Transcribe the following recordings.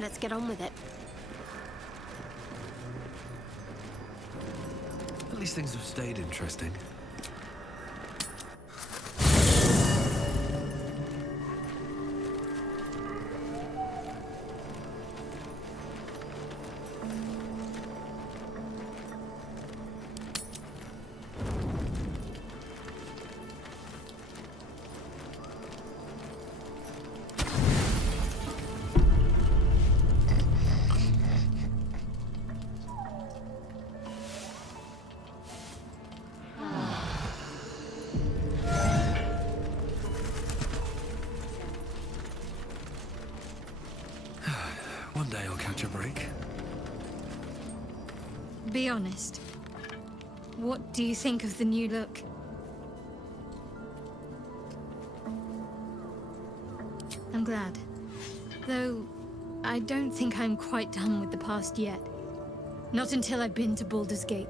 Let's get on with it. At least things have stayed interesting. One day I'll catch a break. Be honest. What do you think of the new look? I'm glad. Though, I don't think I'm quite done with the past yet. Not until I've been to Baldur's Gate.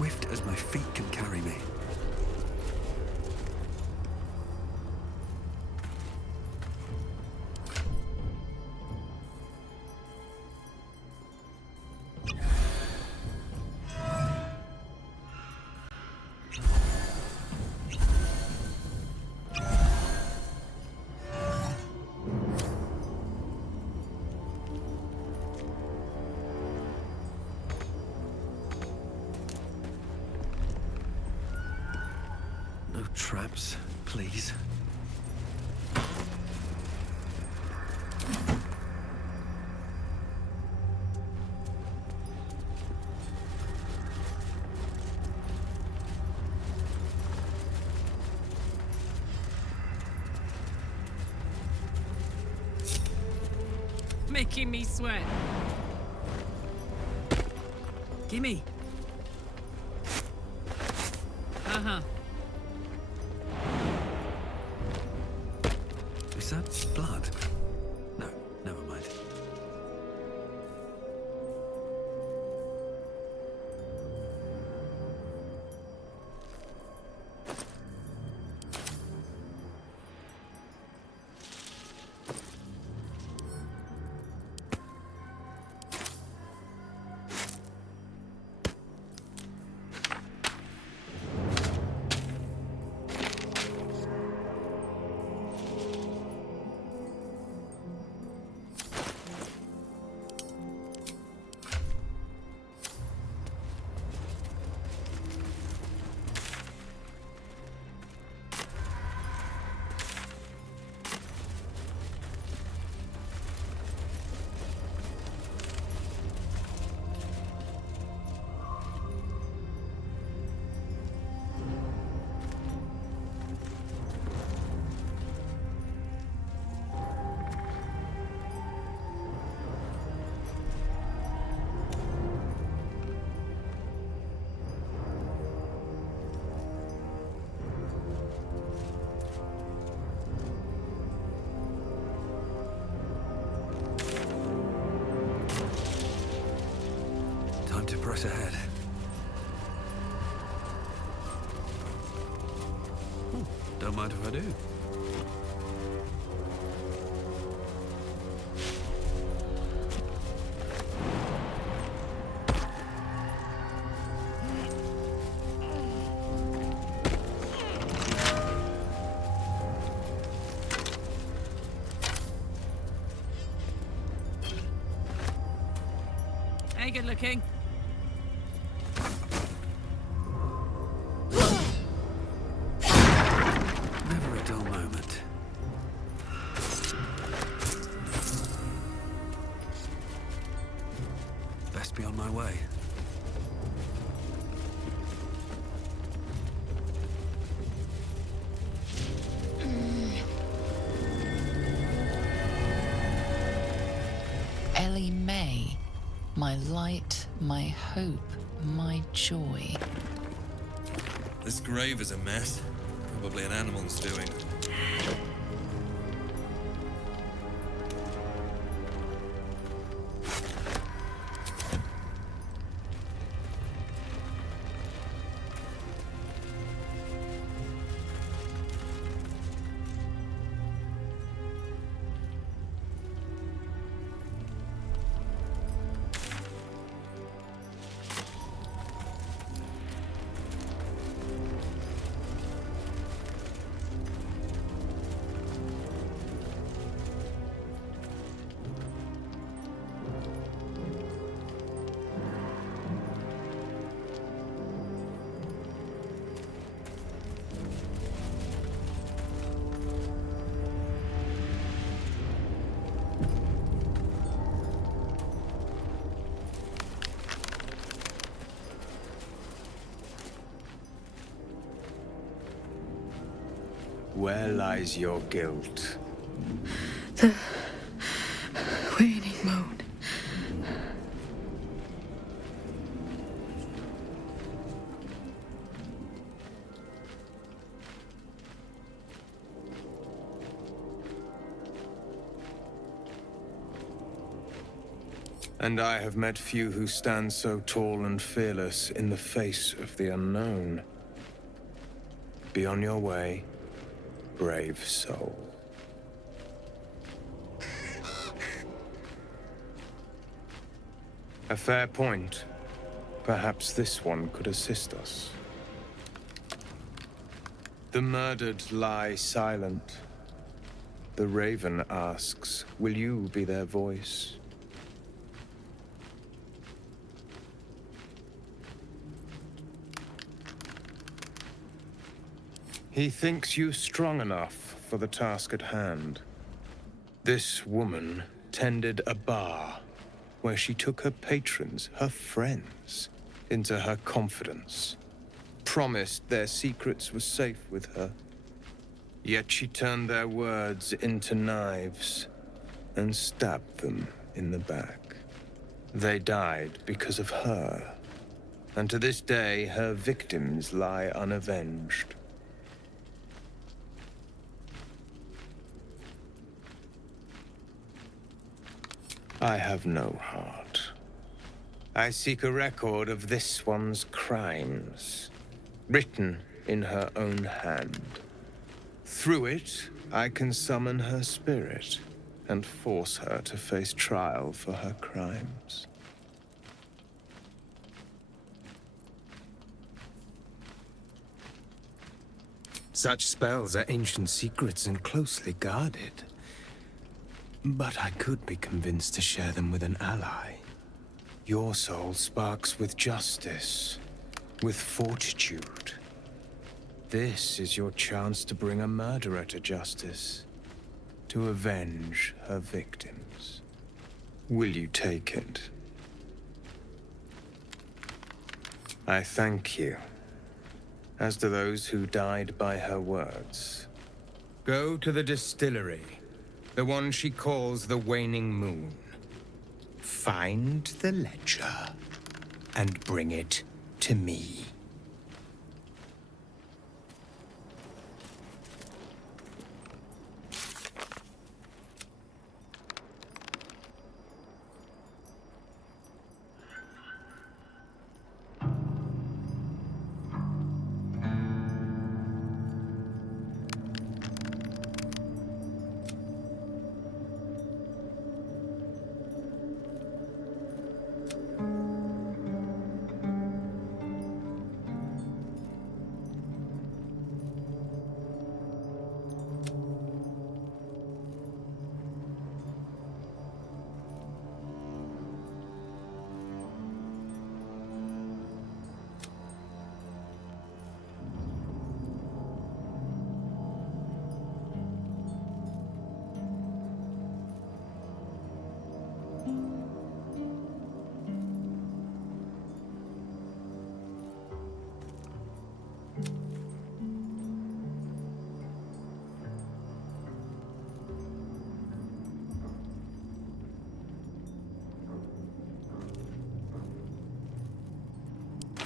swift as my feet can carry me. No traps, please. Making me sweat. Gimme! Uh-huh. Is that blood? No, never mind. Time to press ahead. Don't mind if I do. Hey, good looking. Never a dull moment. Best be on my way. Ellie May, my light, my hope, my joy. This grave is a mess. Probably an animal's doing. Where lies your guilt? The waning moon. And I have met few who stand so tall and fearless in the face of the unknown. Be on your way, brave soul. A fair point. Perhaps this one could assist us. The murdered lie silent. The raven asks, will you be their voice? He thinks you strong enough for the task at hand. This woman tended a bar where she took her patrons, her friends, into her confidence. Promised their secrets were safe with her. Yet she turned their words into knives and stabbed them in the back. They died because of her. And to this day, her victims lie unavenged. I have no heart. I seek a record of this one's crimes, written in her own hand. Through it, I can summon her spirit and force her to face trial for her crimes. Such spells are ancient secrets and closely guarded. But I could be convinced to share them with an ally. Your soul sparks with justice, with fortitude. This is your chance to bring a murderer to justice, to avenge her victims. Will you take it? I thank you, as do those who died by her words. Go to the distillery. The one she calls the Waning Moon. Find the ledger and bring it to me.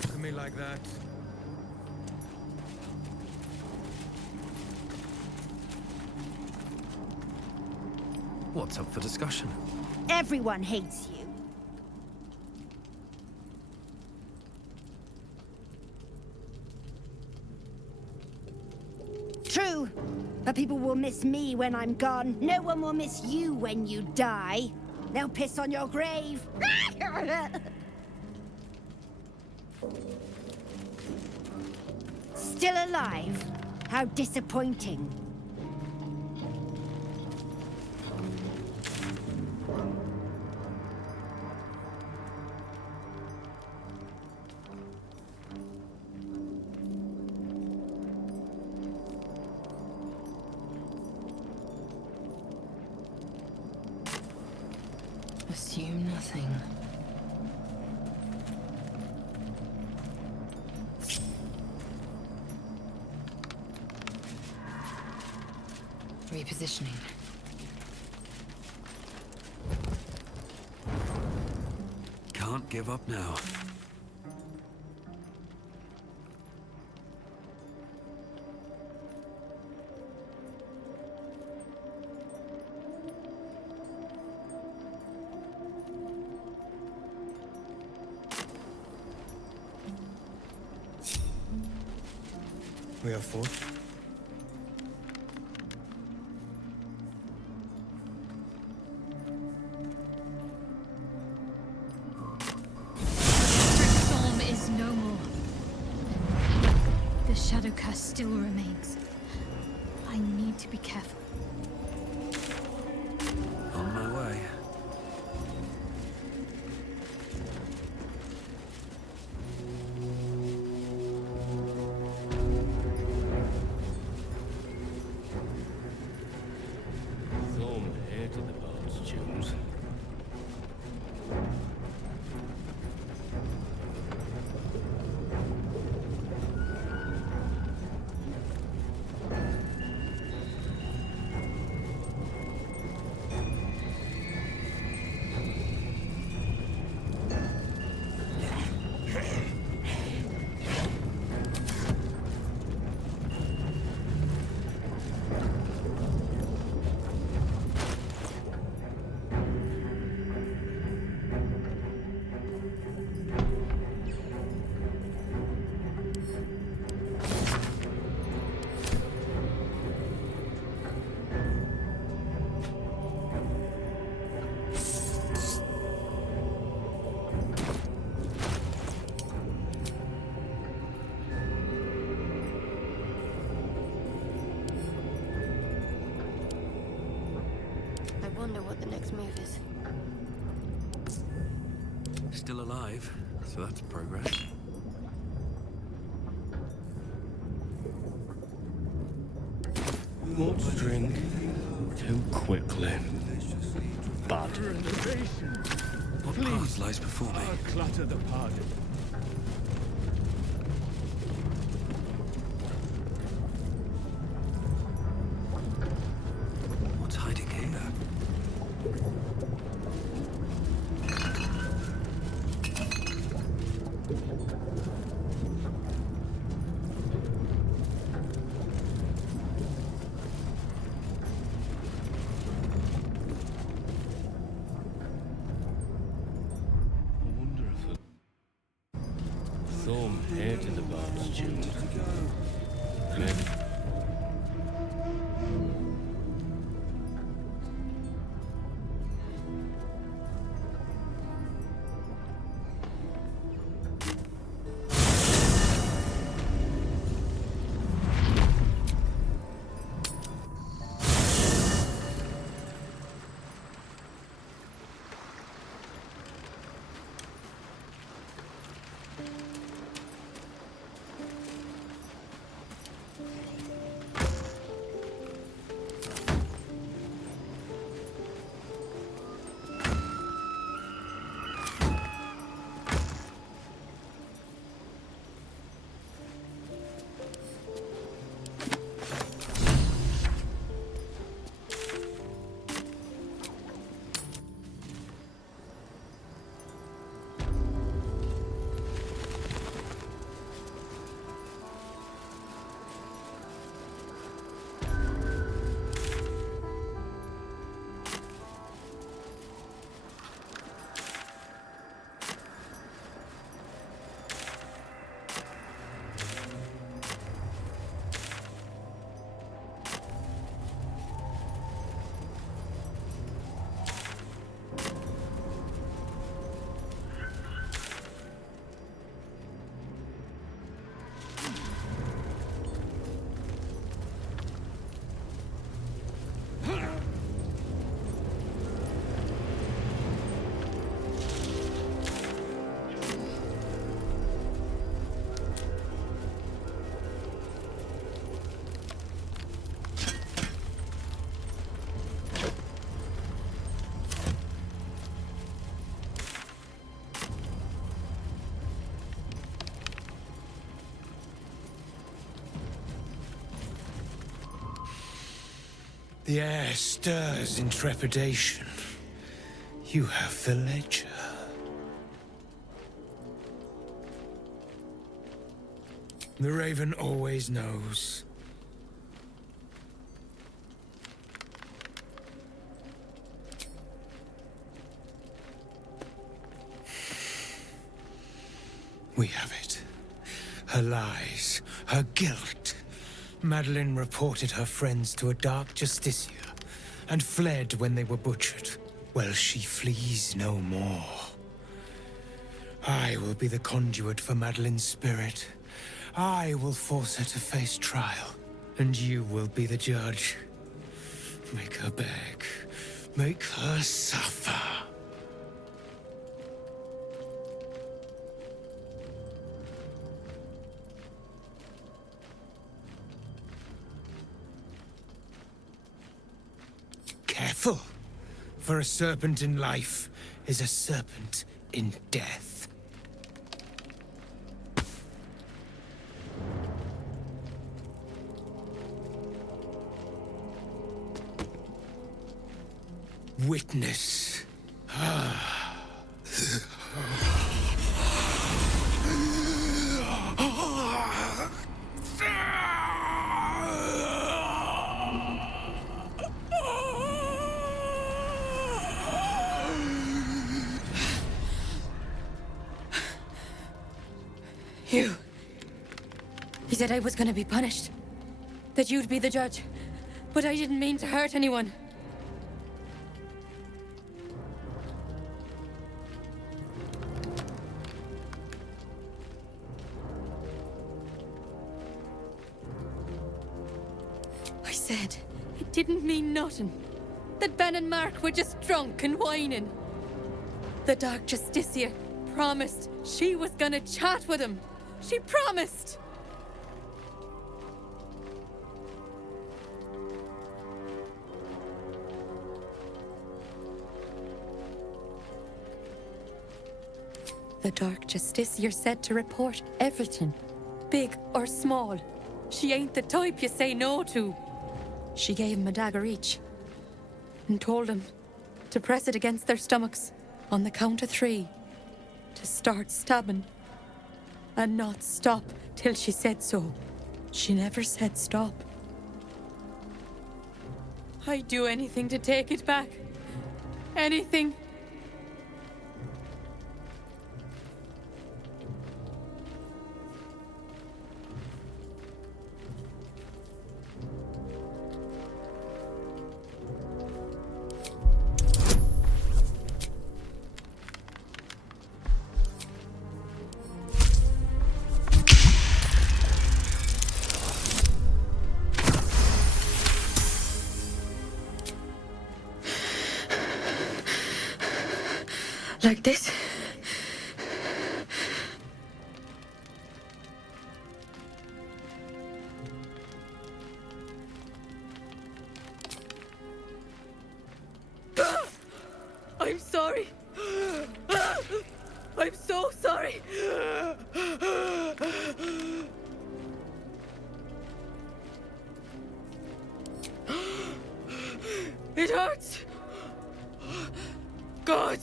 Look at me like that. What's up for discussion? Everyone hates you. True, but people will miss me when I'm gone. No one will miss you when you die. They'll piss on your grave. Still alive? How disappointing. Assume nothing. Repositioning. Can't give up now. We are fought. Storm is no more. The shadow curse still remains. I need to be careful. On my way. Thorm, heir to the Bard's tunes. I wonder what the next move is. Still alive, so that's progress. Not drink too quickly. Bad. What path lies before me? Clutter the pardon. What's hiding here? I wonder if Thorm, heir to the Bard's tunes. Maybe. The air stirs in trepidation. You have the ledger. The Raven always knows. We have it. Her lies, her guilt. Madeline reported her friends to a dark justiciar and fled when they were butchered. Well, she flees no more. I will be the conduit for Madeline's spirit. I will force her to face trial, and you will be the judge. Make her beg. Make her suffer. Careful, for a serpent in life is a serpent in death. Witness. You. He said I was gonna be punished. That you'd be the judge. But I didn't mean to hurt anyone. I said it didn't mean nothing. That Ben and Mark were just drunk and whining. The Dark Justicia promised she was gonna chat with him. She promised! The Dark Justiciar said to report everything, big or small. She ain't the type you say no to. She gave him a dagger each and told him to press it against their stomachs on the count of 3 to start stabbing and not stop till she said so. She never said stop. I'd do anything to take it back. Anything. Like this? I'm sorry. I'm so sorry. It hurts. God.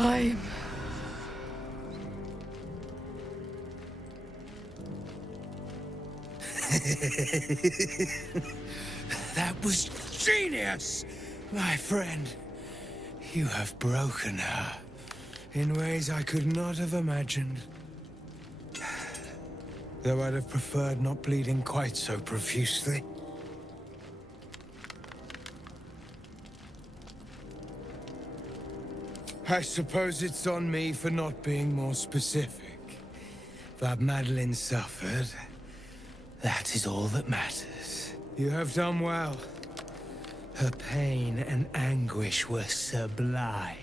I'm... That was genius, my friend. You have broken her in ways I could not have imagined. Though I'd have preferred not bleeding quite so profusely. I suppose it's on me for not being more specific. But Madeline suffered. That is all that matters. You have done well. Her pain and anguish were sublime.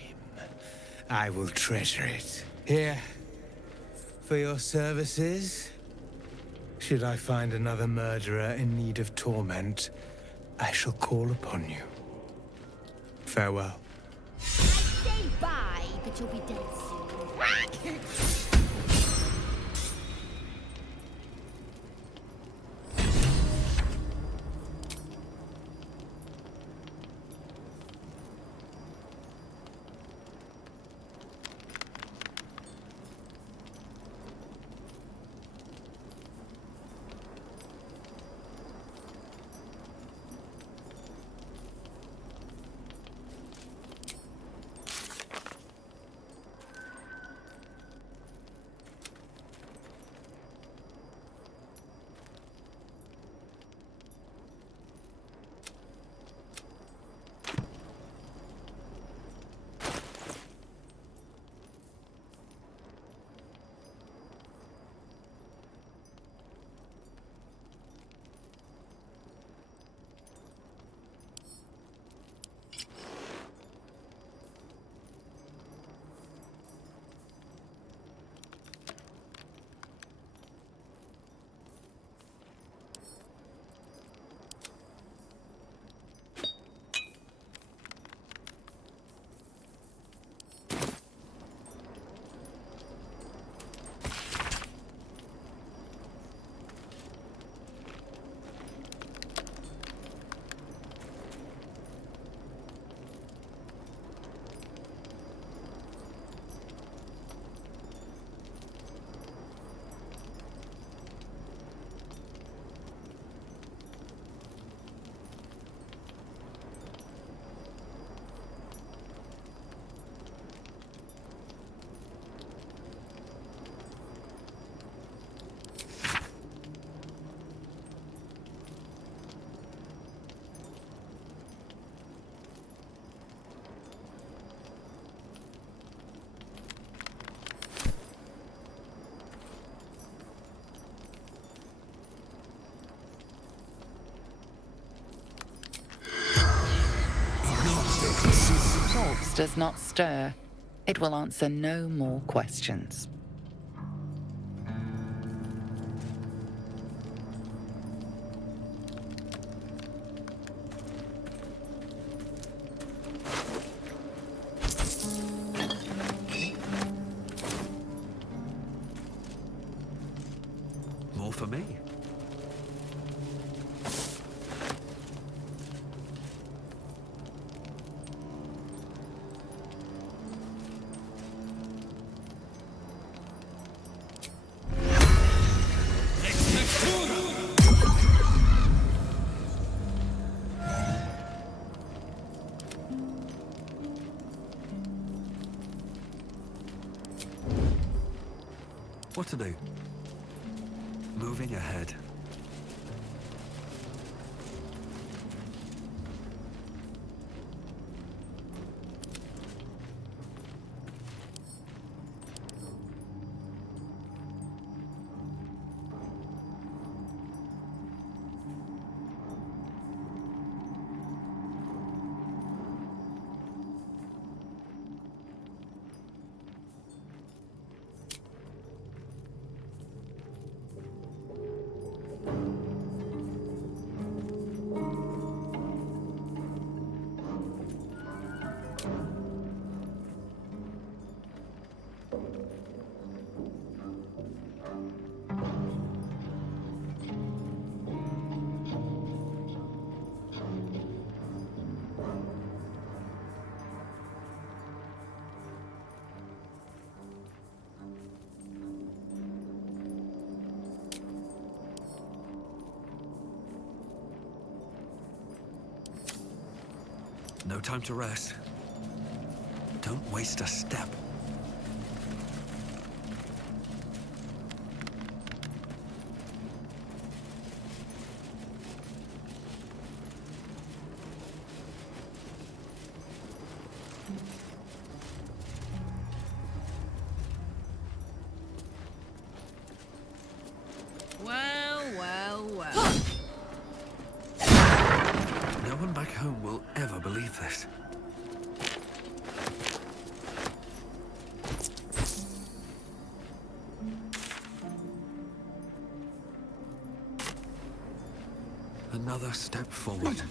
I will treasure it. Here, for your services. Should I find another murderer in need of torment, I shall call upon you. Farewell. Say bye, but you'll be dead soon. does not stir, it will answer no more questions. More for me. What to do? Moving ahead. No time to rest. Don't waste a step. Well. No one back home will ever believe this. Another step forward.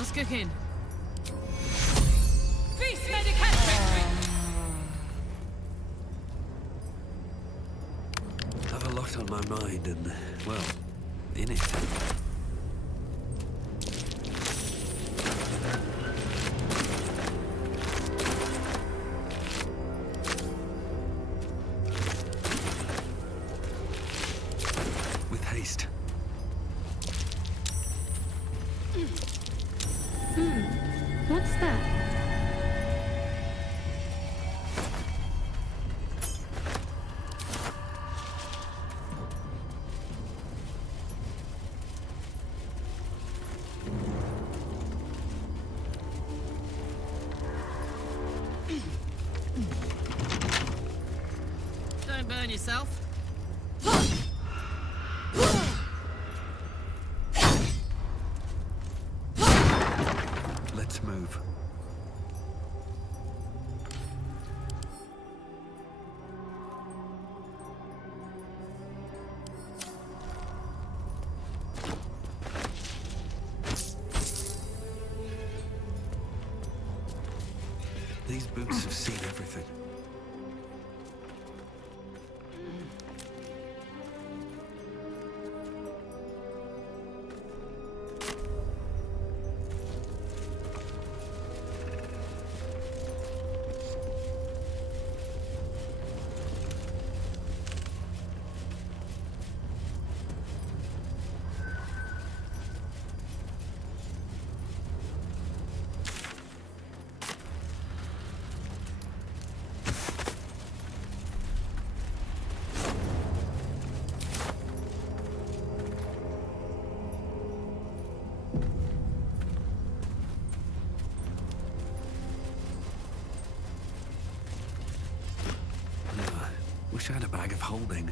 What's cooking? I've a lot on my mind and, well, in it. With haste. What's that? Don't burn yourself. Let's move. These boots have seen everything. Wish I had a bag of holding.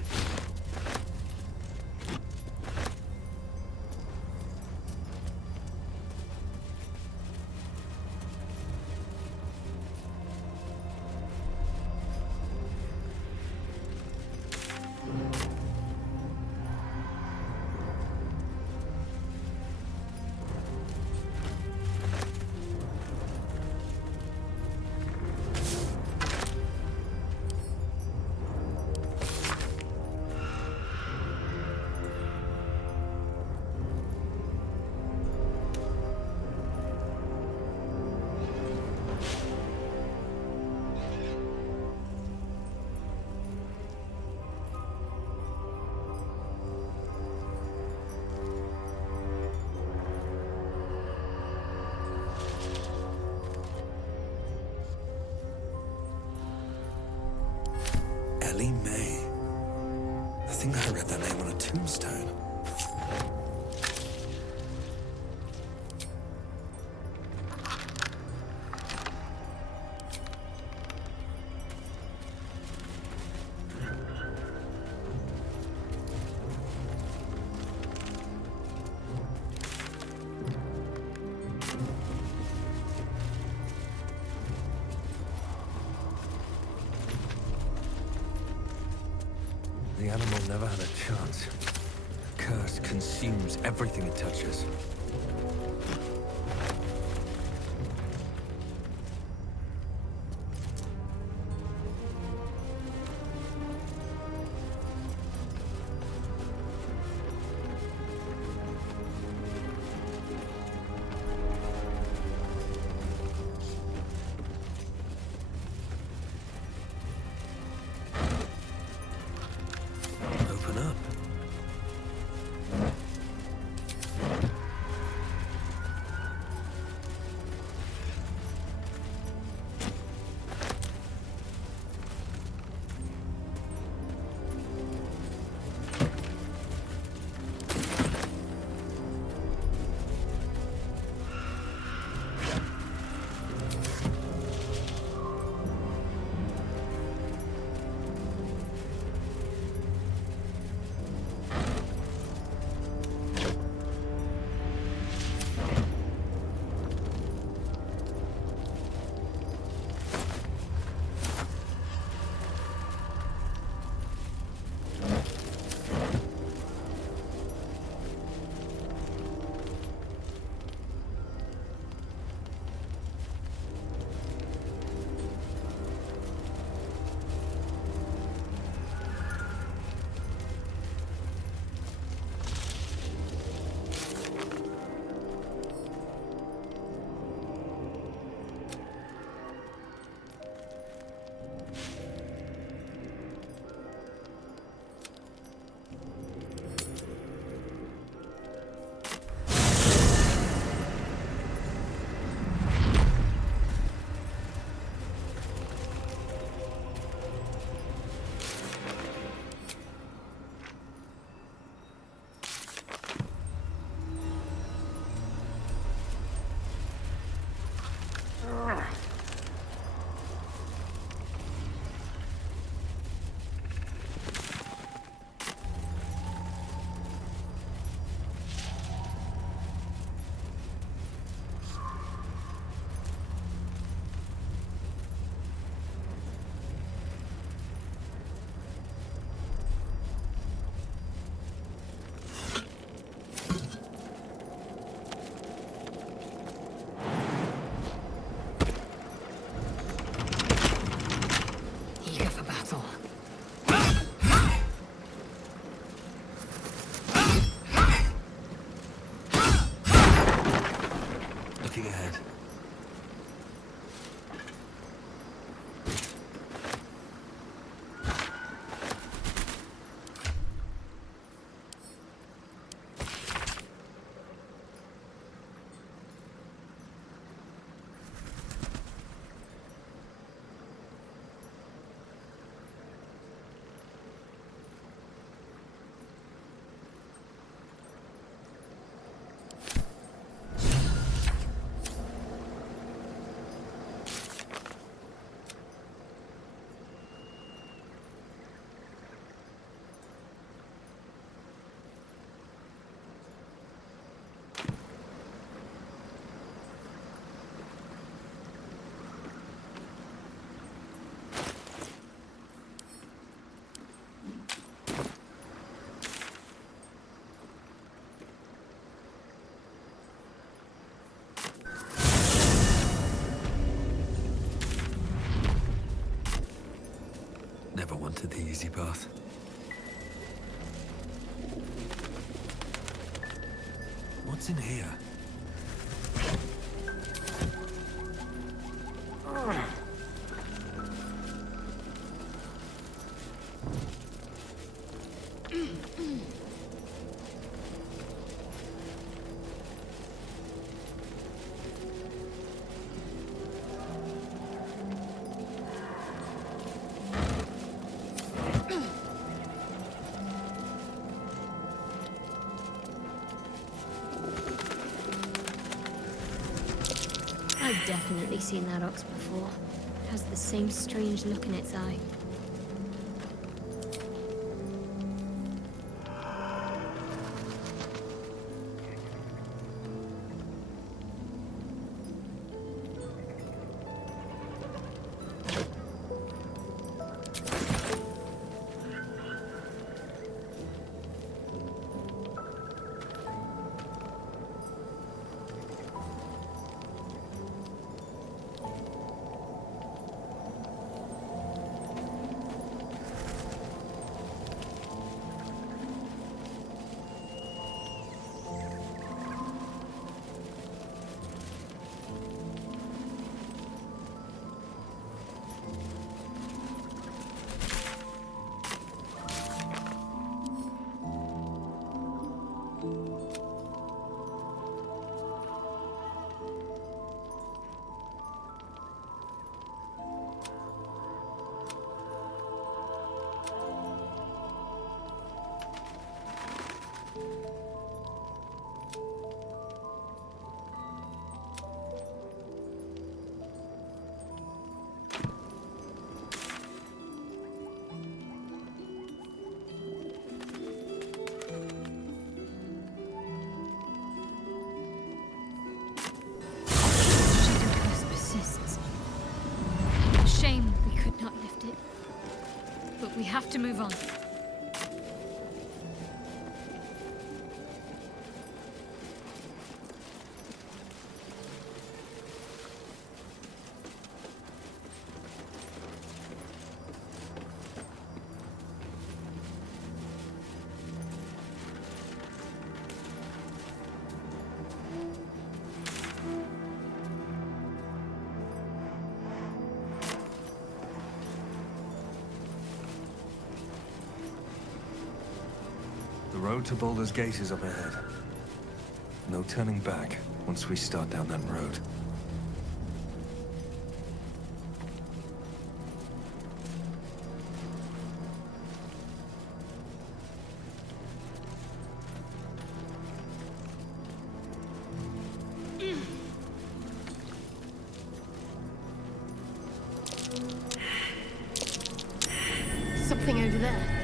May. I think I read that name on a tombstone. The animal never had a chance. The curse consumes everything it touches. Open up. Never wanted the easy path. What's in here? I've definitely seen that ox before. It has the same strange look in its eye. We have to move on. The road to Baldur's Gate is up ahead. No turning back once we start down that road. Something over there.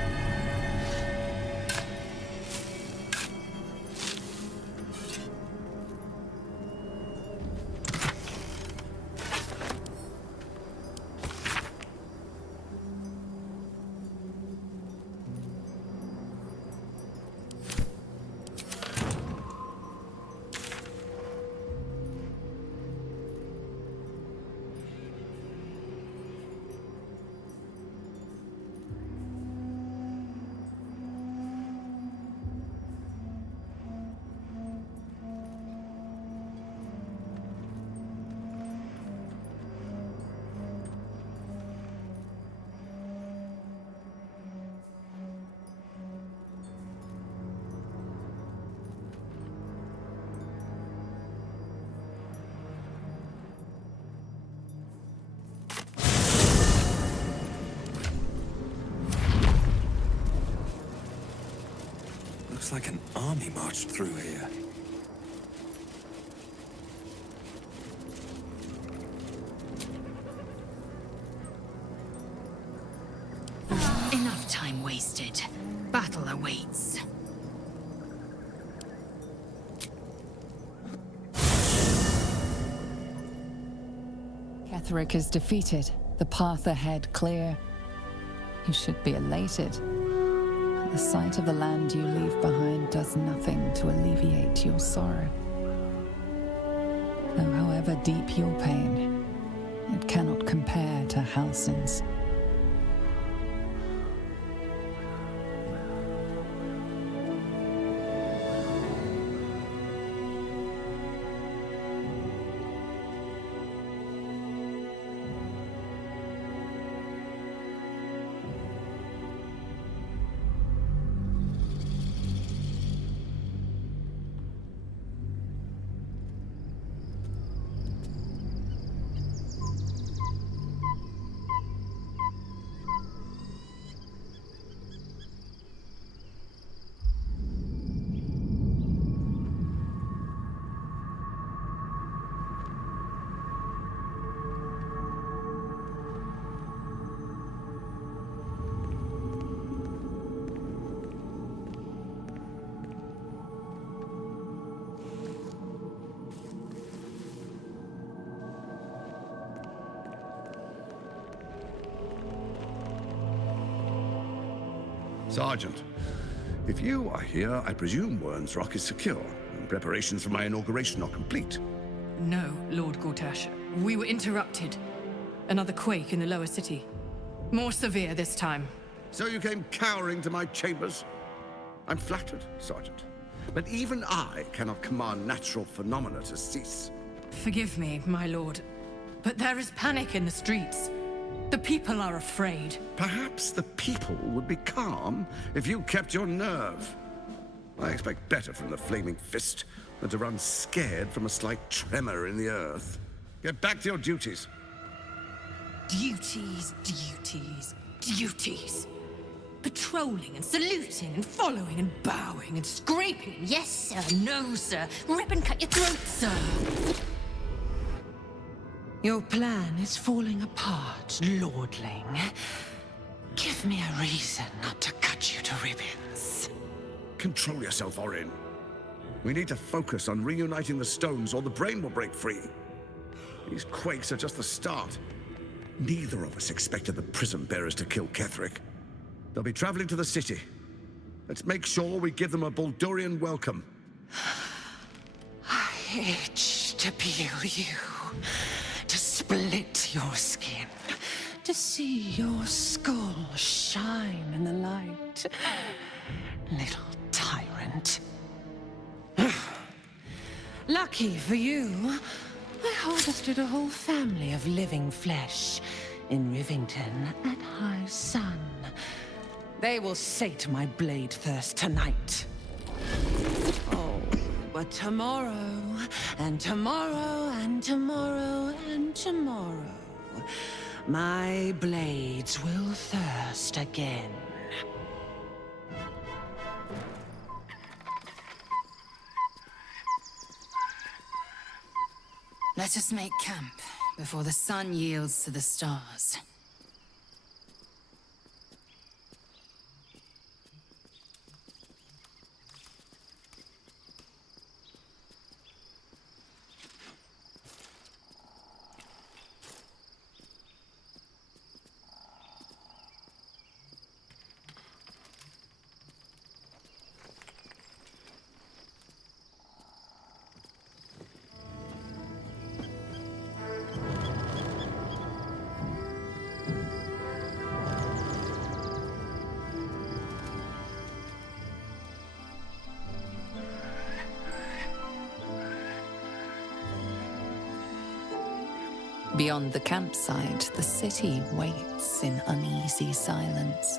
Looks like an army marched through here. Enough time wasted. Battle awaits. Ketheric is defeated, the path ahead clear. You should be elated. The sight of the land you leave behind does nothing to alleviate your sorrow. Though however deep your pain, it cannot compare to Halsin's. Sergeant, if you are here, I presume Wern's Rock is secure, and preparations for my inauguration are complete. No, Lord Gortash. We were interrupted. Another quake in the lower city. More severe this time. So you came cowering to my chambers? I'm flattered, Sergeant. But even I cannot command natural phenomena to cease. Forgive me, my lord, but there is panic in the streets. The people are afraid. Perhaps the people would be calm if you kept your nerve. I expect better from the Flaming Fist than to run scared from a slight tremor in the earth. Get back to your duties. Duties, duties, duties. Patrolling and saluting and following and bowing and scraping. Yes, sir. No, sir. Rip and cut your throat, sir. Your plan is falling apart, lordling. Give me a reason not to cut you to ribbons. Control yourself, Orin. We need to focus on reuniting the stones or the brain will break free. These quakes are just the start. Neither of us expected the Prism Bearers to kill Ketheric. They'll be traveling to the city. Let's make sure we give them a Baldurian welcome. I itch to peel you, to split your skin, to see your skull shine in the light. Little tyrant. Lucky for you, I harvested a whole family of living flesh in Rivington at high sun. They will sate my blade thirst tonight. Oh, but tomorrow, and tomorrow, and tomorrow, and tomorrow, my blades will thirst again. Let us make camp before the sun yields to the stars. Beyond the campsite, the city waits in uneasy silence,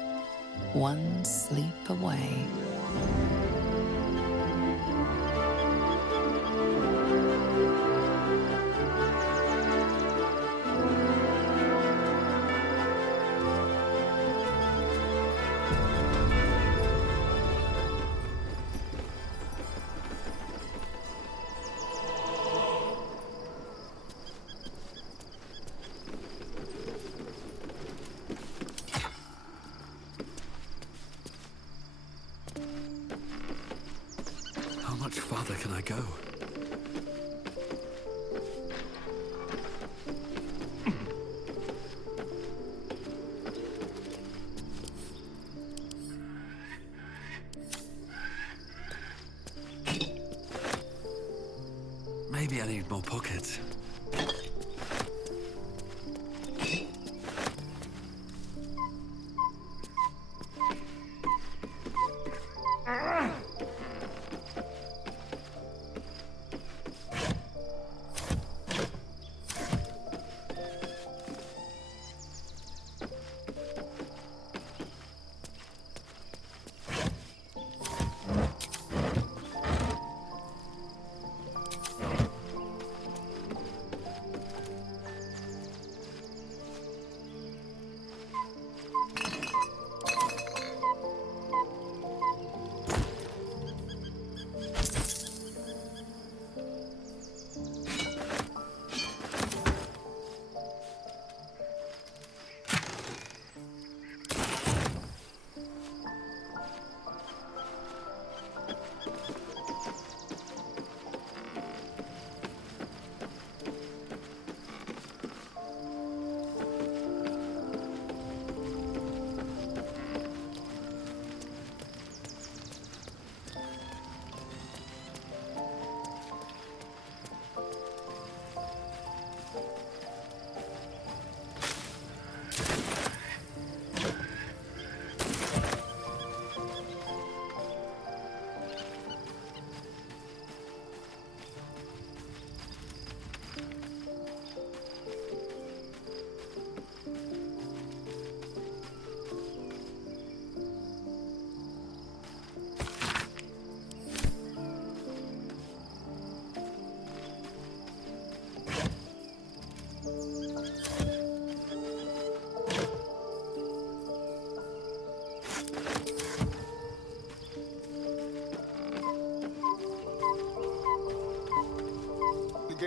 one sleep away. How much farther can I go? Maybe I need more pockets.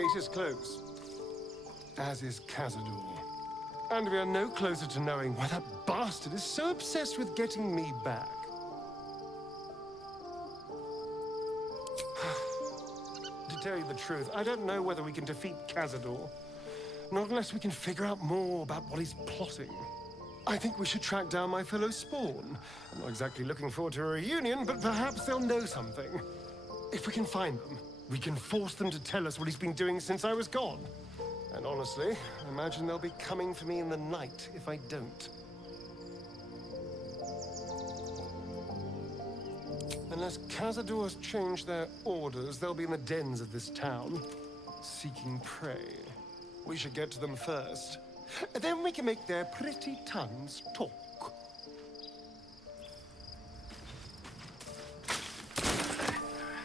gate is closed, as is Cazador. And we are no closer to knowing why that bastard is so obsessed with getting me back. To tell you the truth, I don't know whether we can defeat Cazador. Not unless we can figure out more about what he's plotting. I think we should track down my fellow Spawn. I'm not exactly looking forward to a reunion, but perhaps they'll know something. If we can find them, we can force them to tell us what he's been doing since I was gone. And honestly, I imagine they'll be coming for me in the night if I don't. Unless Cazador has changed their orders, they'll be in the dens of this town, seeking prey. We should get to them first. Then we can make their pretty tongues talk.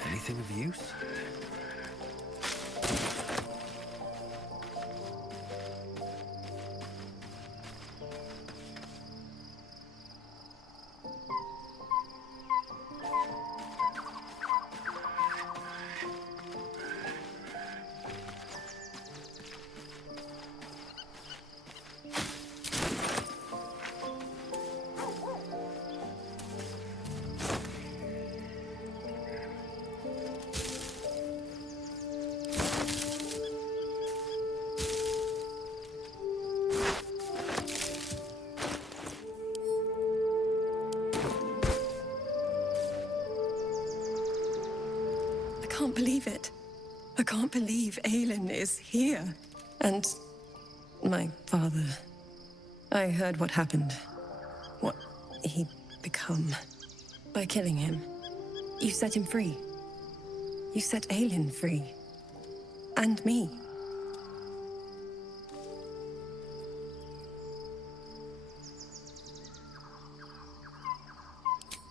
Anything of use? I can't believe it. I can't believe Aelin is here. And my father. I heard what happened. What he'd become. By killing him. You set him free. You set Aelin free. And me.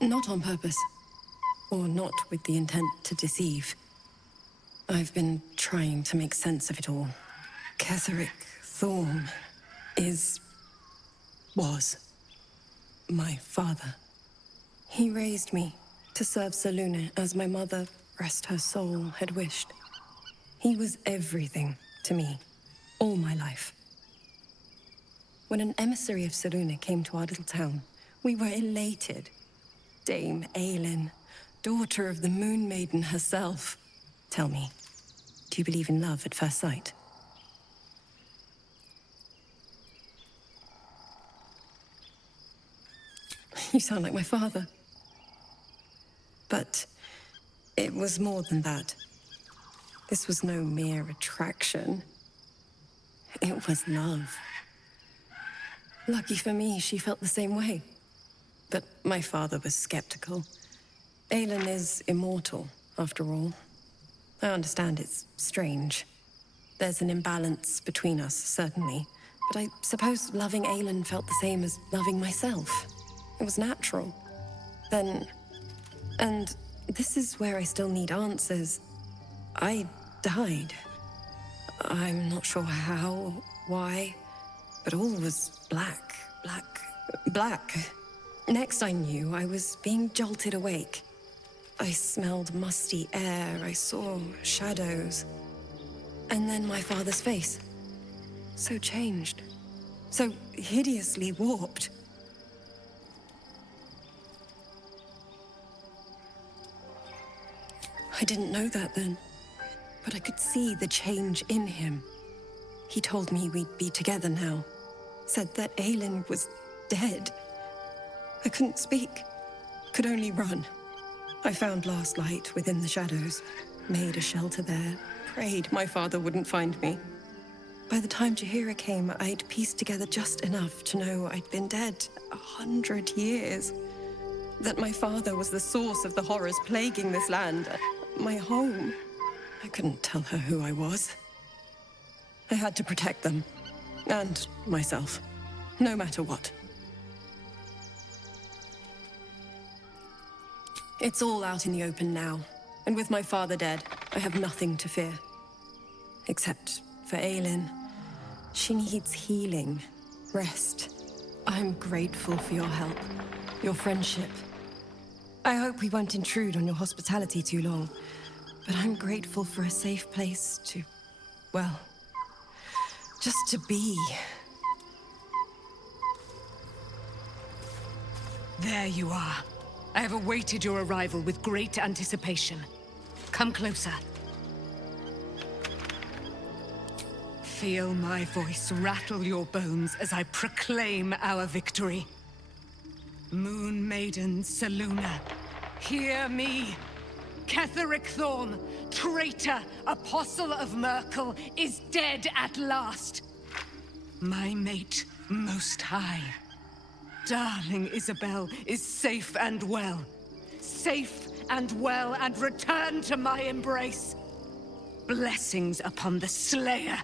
Not on purpose. Or not with the intent to deceive. I've been trying to make sense of it all. Ketheric Thorm was my father. He raised me to serve Selûne as my mother, rest her soul, had wished. He was everything to me, all my life. When an emissary of Selûne came to our little town, we were elated. Dame Aelin, daughter of the Moon Maiden herself. Tell me, do you believe in love at first sight? You sound like my father. But it was more than that. This was no mere attraction. It was love. Lucky for me, she felt the same way. But my father was skeptical. Aelin is immortal, after all. I understand it's strange. There's an imbalance between us, certainly. But I suppose loving Aelin felt the same as loving myself. It was natural. Then... And this is where I still need answers. I died. I'm not sure how, why, but all was black. Next I knew, I was being jolted awake. I smelled musty air, I saw shadows. And then my father's face. So changed. So hideously warped. I didn't know that then, but I could see the change in him. He told me we'd be together now. Said that Aelin was dead. I couldn't speak, could only run. I found last light within the shadows, made a shelter there, prayed my father wouldn't find me. By the time Jaheira came, I'd pieced together just enough to know I'd been dead 100 years. That my father was the source of the horrors plaguing this land, my home. I couldn't tell her who I was. I had to protect them, and myself, no matter what. It's all out in the open now, and with my father dead, I have nothing to fear. Except for Aelin. She needs healing, rest. I'm grateful for your help, your friendship. I hope we won't intrude on your hospitality too long, but I'm grateful for a safe place to Well, just to be. There you are. I have awaited your arrival with great anticipation. Come closer. Feel my voice rattle your bones as I proclaim our victory. Moon Maiden Selûne, hear me! Ketheric Thorm, traitor, apostle of Merkel, is dead at last. My mate, Most High. Darling Isabel is safe and well. Safe and well, and returned to my embrace. Blessings upon the slayer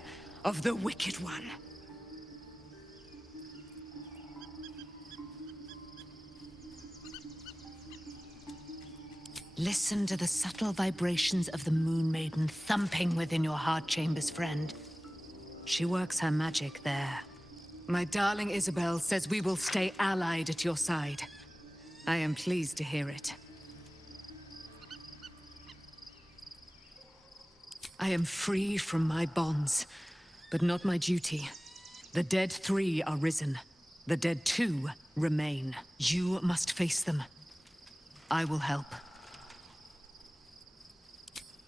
of the Wicked One. Listen to the subtle vibrations of the Moon Maiden thumping within your heart chambers, friend. She works her magic there. My darling Isabel says we will stay allied at your side. I am pleased to hear it. I am free from my bonds, but not my duty. The dead 3 are risen. The dead 2 remain. You must face them. I will help.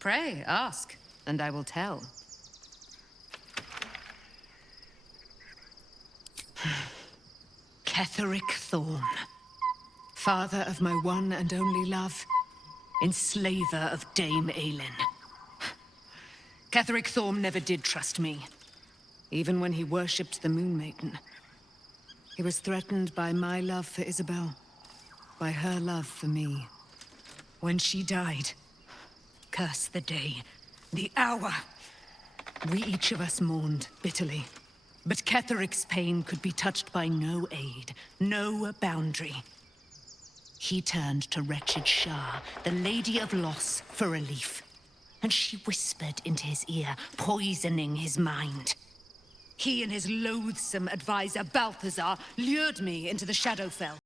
Pray, ask, and I will tell. Ketheric Thorm, father of my one and only love, enslaver of Dame Aelin. Ketheric Thorm never did trust me, even when he worshipped the Moon Maiden. He was threatened by my love for Isabel, by her love for me. When she died, curse the day, the hour, we each of us mourned bitterly. But Ketheric's pain could be touched by no aid, no boundary. He turned to wretched Shah, the Lady of Loss, for relief. And she whispered into his ear, poisoning his mind. He and his loathsome advisor, Balthazar, lured me into the Shadowfell.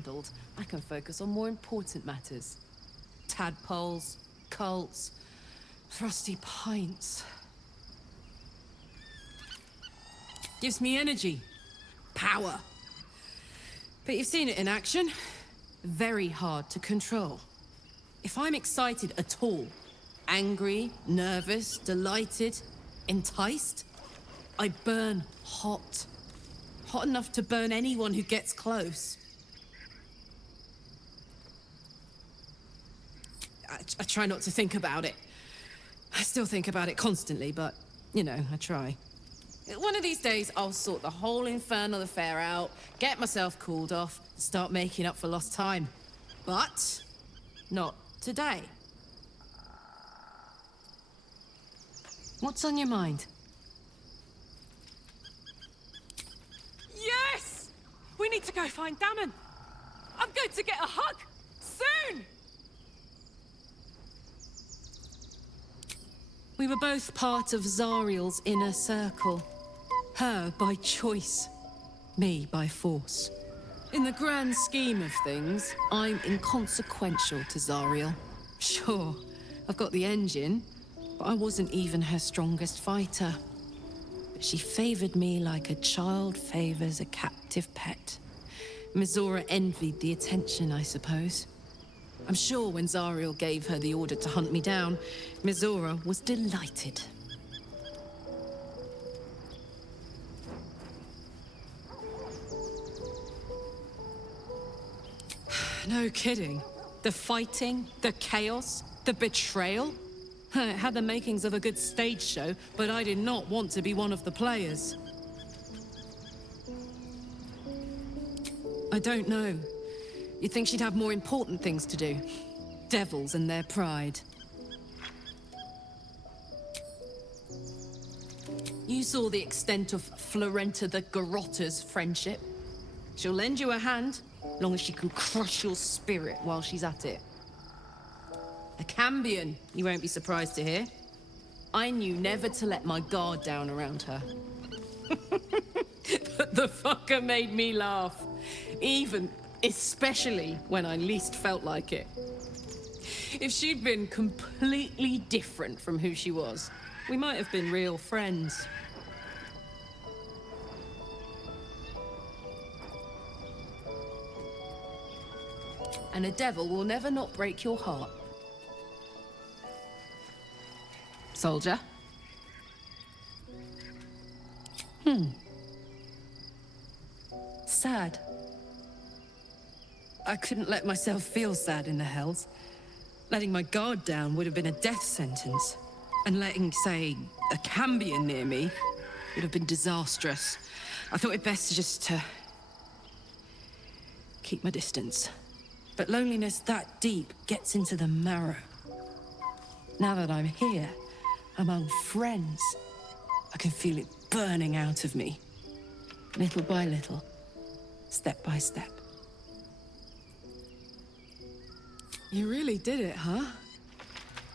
handled, I can focus on more important matters. Tadpoles, cults, frosty pints. Gives me energy. Power. But you've seen it in action. Very hard to control. If I'm excited at all, angry, nervous, delighted, enticed, I burn hot. Hot enough to burn anyone who gets close. I try not to think about it. I still think about it constantly, but, you know, I try. One of these days, I'll sort the whole infernal affair out, get myself cooled off, start making up for lost time. But not today. What's on your mind? Yes! We need to go find Damon. I'm going to get a hug soon! We were both part of Zariel's inner circle. Her by choice, me by force. In the grand scheme of things, I'm inconsequential to Zariel. Sure, I've got the engine, but I wasn't even her strongest fighter. But she favored me like a child favors a captive pet. Mizora envied the attention, I suppose. I'm sure when Zariel gave her the order to hunt me down, Mizora was delighted. No kidding. The fighting, the chaos, the betrayal. It had the makings of a good stage show, but I did not want to be one of the players. I don't know. You'd think she'd have more important things to do. Devils and their pride. You saw the extent of Florenta the Garotta's friendship. She'll lend you a hand, long as she can crush your spirit while she's at it. A Cambion, you won't be surprised to hear. I knew never to let my guard down around her. But the fucker made me laugh. Especially when I least felt like it. If she'd been completely different from who she was, we might have been real friends. And a devil will never not break your heart. Soldier? Sad. I couldn't let myself feel sad in the Hells. Letting my guard down would have been a death sentence. And letting, say, a Cambion near me would have been disastrous. I thought it best just to keep my distance. But loneliness that deep gets into the marrow. Now that I'm here, among friends, I can feel it burning out of me. Little by little, step by step. You really did it, huh?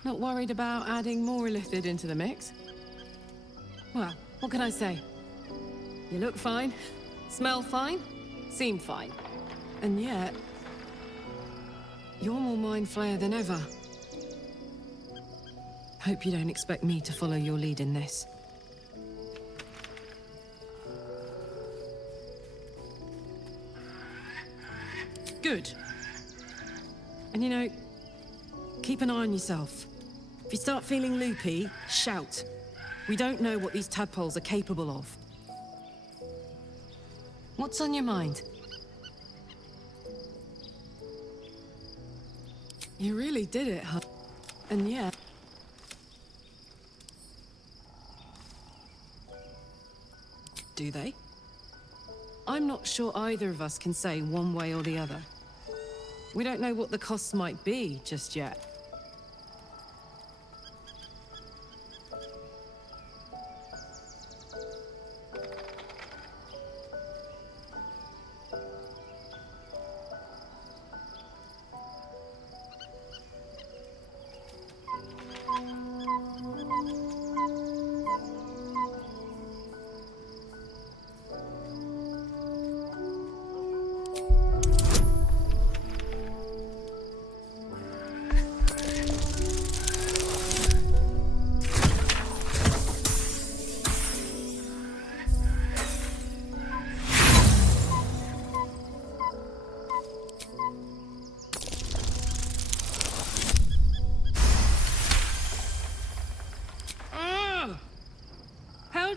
Not worried about adding more Illithid into the mix? Well, what can I say? You look fine, smell fine, seem fine. And yet, you're more mind flayer than ever. Hope you don't expect me to follow your lead in this. Good. And you know, keep an eye on yourself. If you start feeling loopy, shout. We don't know what these tadpoles are capable of. What's on your mind? You really did it, huh? And yeah. Do they? I'm not sure either of us can say one way or the other. We don't know what the costs might be just yet.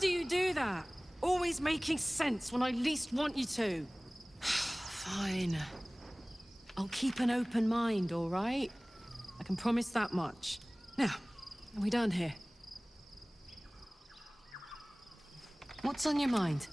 do you do that? Always making sense when I least want you to. Fine. I'll keep an open mind, all right? I can promise that much. Now, are we done here? What's on your mind?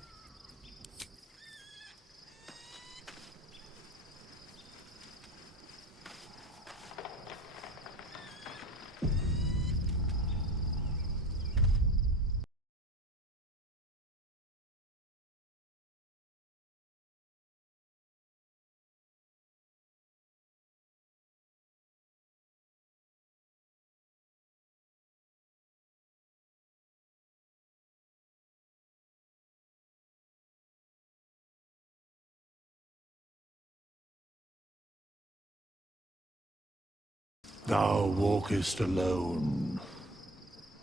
Thou walkest alone.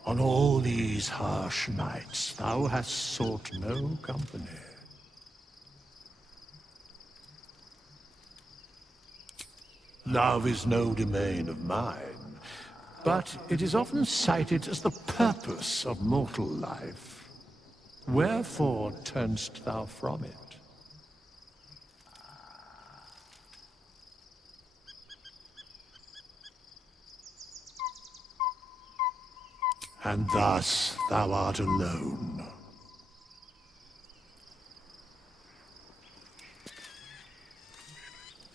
On all these harsh nights, thou hast sought no company. Love is no domain of mine, but it is often cited as the purpose of mortal life. Wherefore turnst thou from it? And thus thou art alone.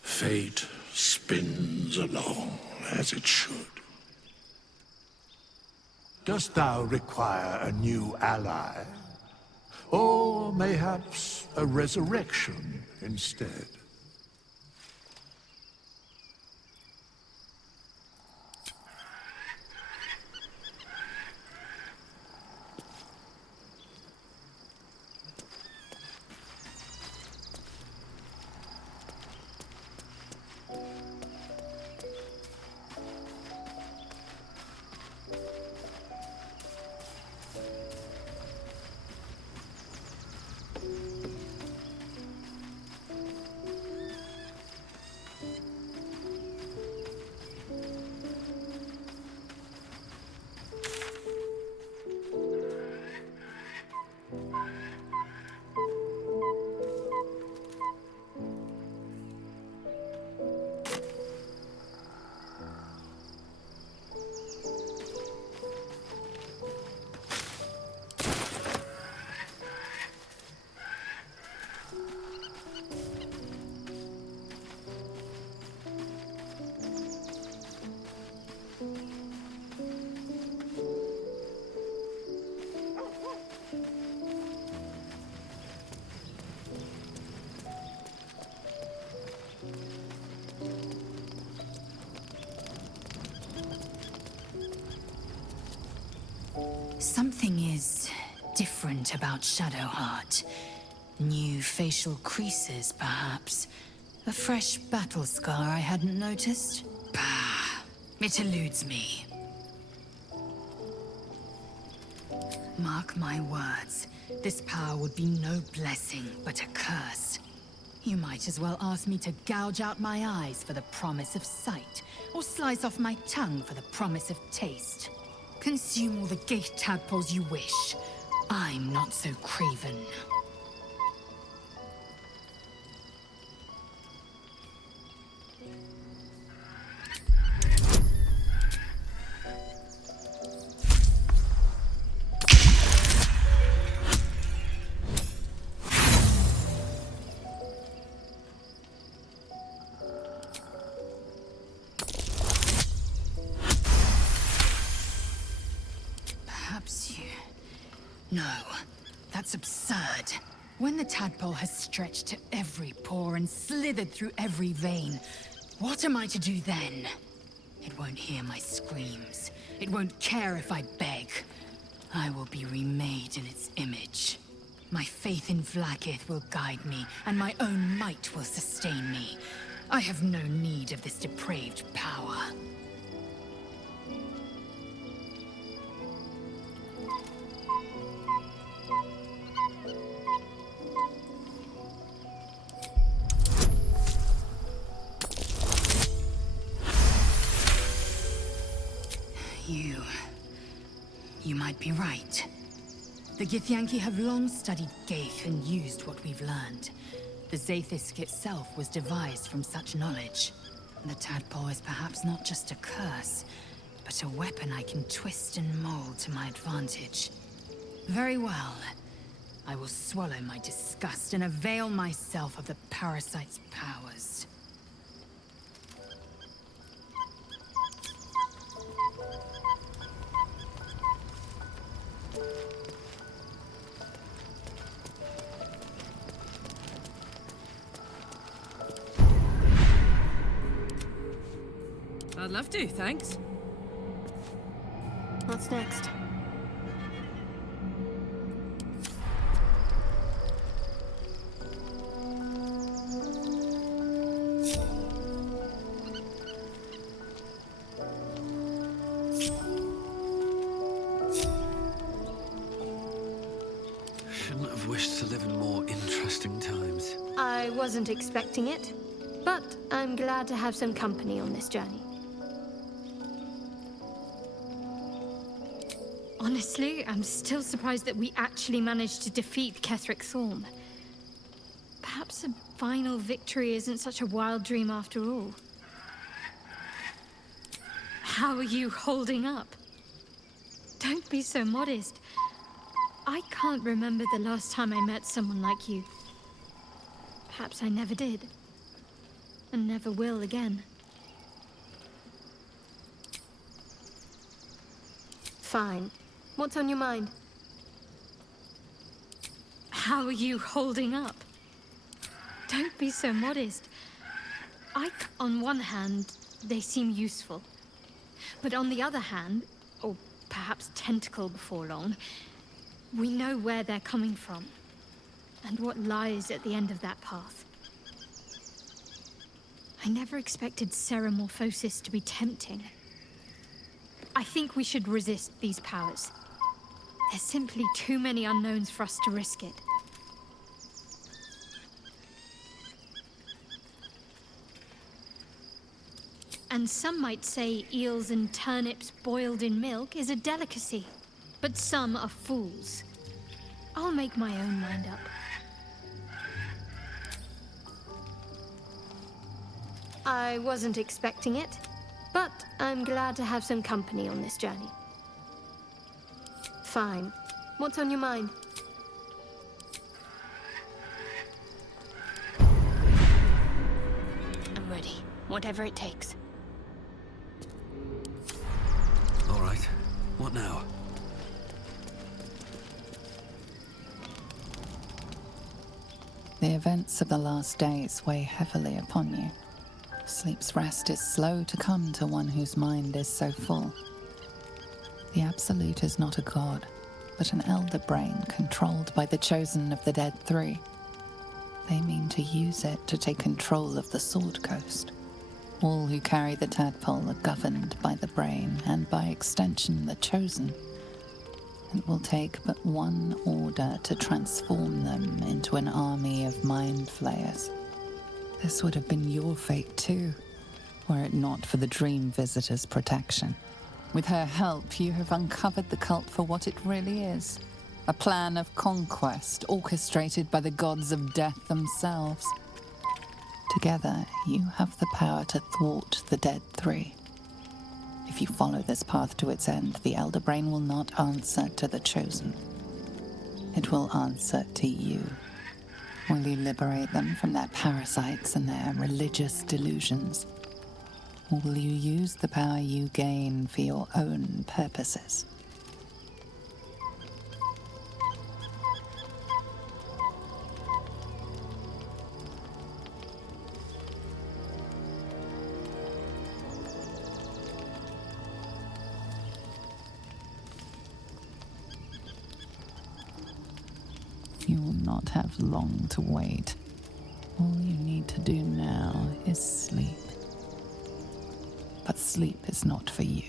Fate spins along as it should. Dost thou require a new ally? Or mayhaps a resurrection instead? Something is different about Shadowheart. New facial creases, perhaps. A fresh battle scar I hadn't noticed. Bah, it eludes me. Mark my words, this power would be no blessing, but a curse. You might as well ask me to gouge out my eyes for the promise of sight, or slice off my tongue for the promise of taste. Consume all the gate tadpoles you wish. I'm not so craven. No, that's absurd. When the tadpole has stretched to every pore and slithered through every vein, what am I to do then? It won't hear my screams. It won't care if I beg. I will be remade in its image. My faith in Vlaakith will guide me, and my own might will sustain me. I have no need of this depraved power. You might be right. The Githyanki have long studied Geich and used what we've learned. The Zaithisk itself was devised from such knowledge. The tadpole is perhaps not just a curse, but a weapon I can twist and mold to my advantage. Very well. I will swallow my disgust and avail myself of the parasite's powers. I'd love to, thanks. What's next? Shouldn't have wished to live in more interesting times. I wasn't expecting it, but I'm glad to have some company on this journey. Honestly, I'm still surprised that we actually managed to defeat Ketheric Thorm. Perhaps a final victory isn't such a wild dream after all. How are you holding up? Don't be so modest. I can't remember the last time I met someone like you. Perhaps I never did. And never will again. Fine. What's on your mind? How are you holding up? Don't be so modest. On one hand, they seem useful. But on the other hand, or perhaps tentacle before long, we know where they're coming from. And what lies at the end of that path. I never expected ceremorphosis to be tempting. I think we should resist these powers. There's simply too many unknowns for us to risk it. And some might say eels and turnips boiled in milk is a delicacy. But some are fools. I'll make my own mind up. I wasn't expecting it, but I'm glad to have some company on this journey. Fine. What's on your mind? I'm ready. Whatever it takes. All right. What now? The events of the last days weigh heavily upon you. Sleep's rest is slow to come to one whose mind is so full. The Absolute is not a god, but an elder brain controlled by the chosen of the Dead Three. They mean to use it to take control of the Sword Coast. All who carry the tadpole are governed by the brain, and by extension the chosen. It will take but one order to transform them into an army of mind flayers. This would have been your fate too, were it not for the Dream Visitor's protection. With her help, you have uncovered the cult for what it really is. A plan of conquest orchestrated by the gods of death themselves. Together, you have the power to thwart the Dead Three. If you follow this path to its end, the Elder Brain will not answer to the Chosen. It will answer to you. Will you liberate them from their parasites and their religious delusions? Or will you use the power you gain for your own purposes? You will not have long to wait. All you need to do now is sleep. But sleep is not for you.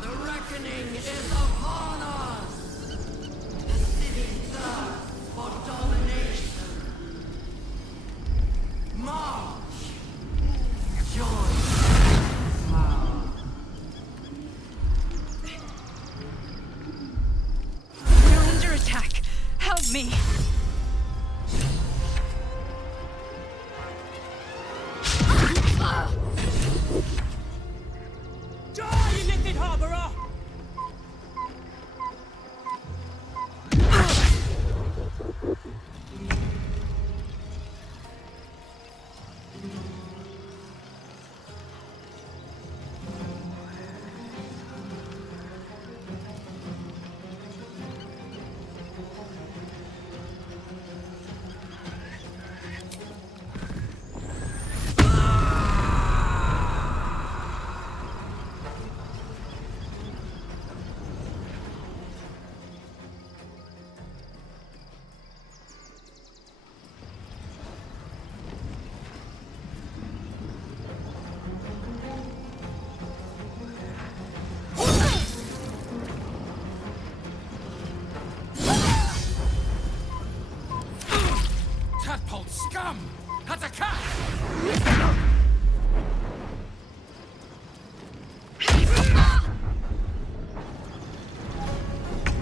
The reckoning is upon us! The city thirsts for domination. March! Join the flower. Come! Attack!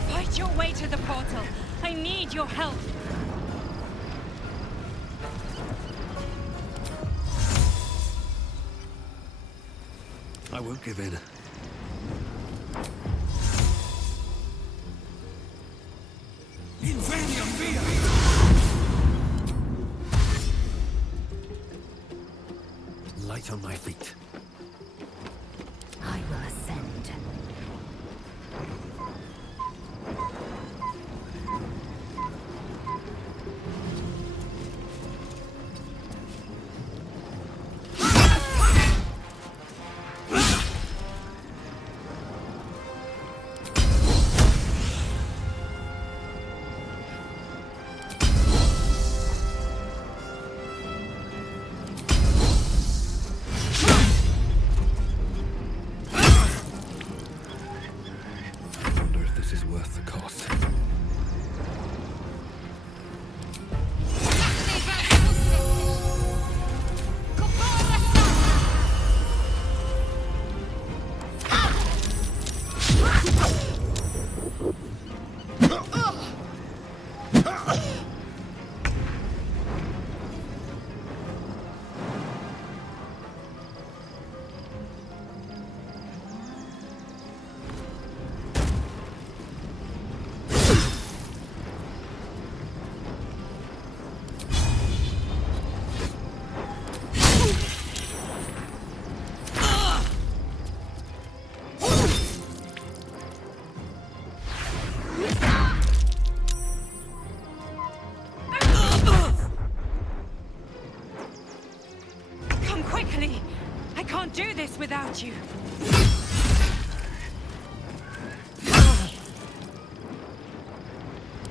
Fight your way to the portal. I need your help. I won't give in. Invenium via! Light on my feet. I will ascend. Do this without you.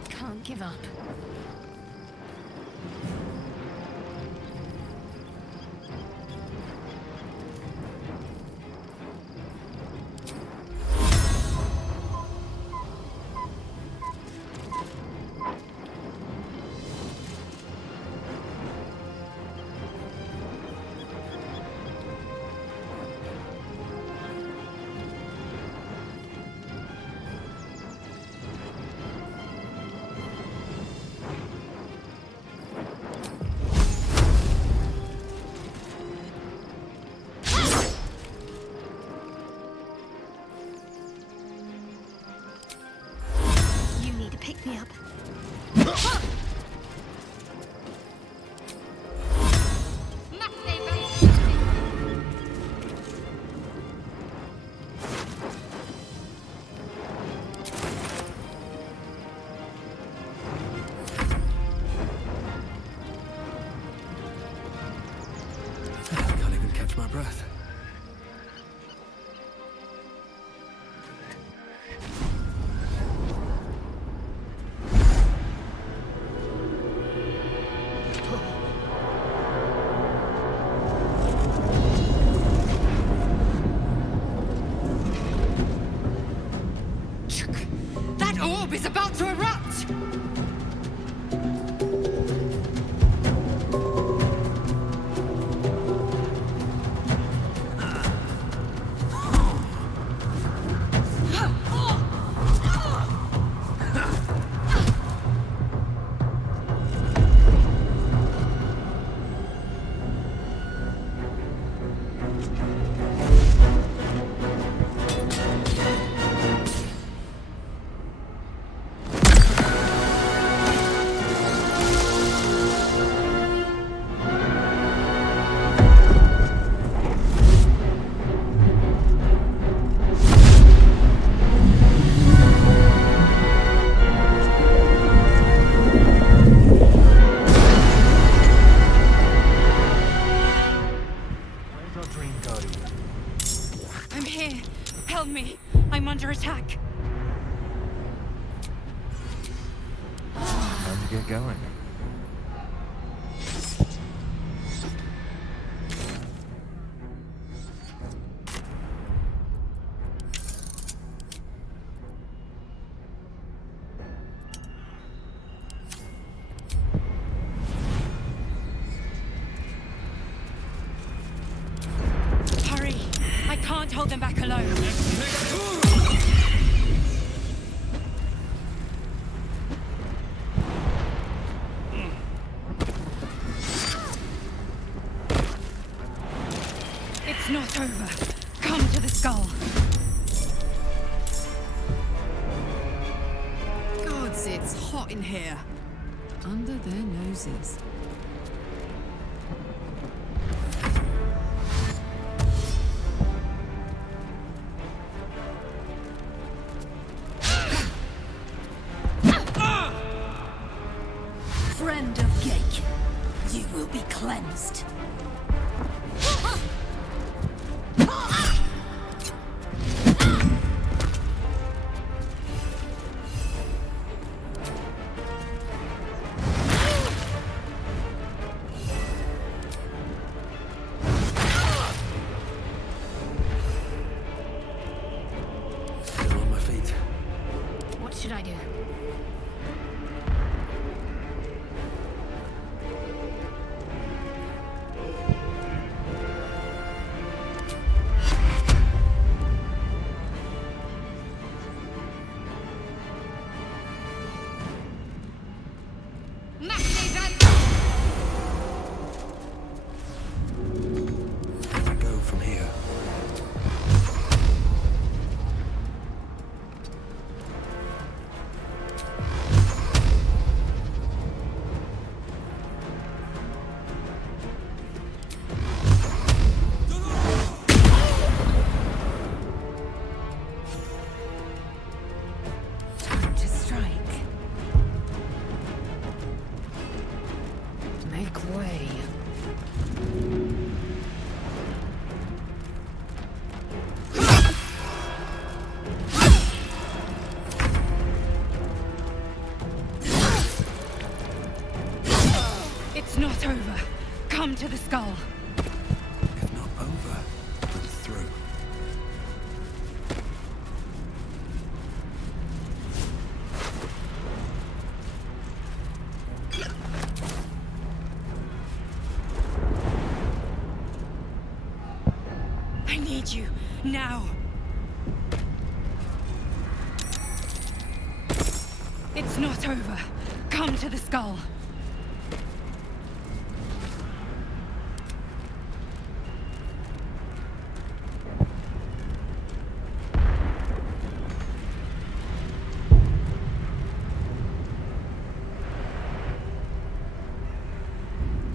Can't give up. Pick me up. I can't even catch my breath. That orb is about to erupt! I'm here. Help me. I'm under attack. Time to get going. can't hold them back alone. It's not over. Come to the skull. Gods, it's hot in here. Under their noses. Friend of Gake, you will be cleansed. Still on my feet. What should I do? I go from here. Time to strike. Make way. It's not over. Come to the skull. If not over, then through. I need you now. It's not over. Come to the skull.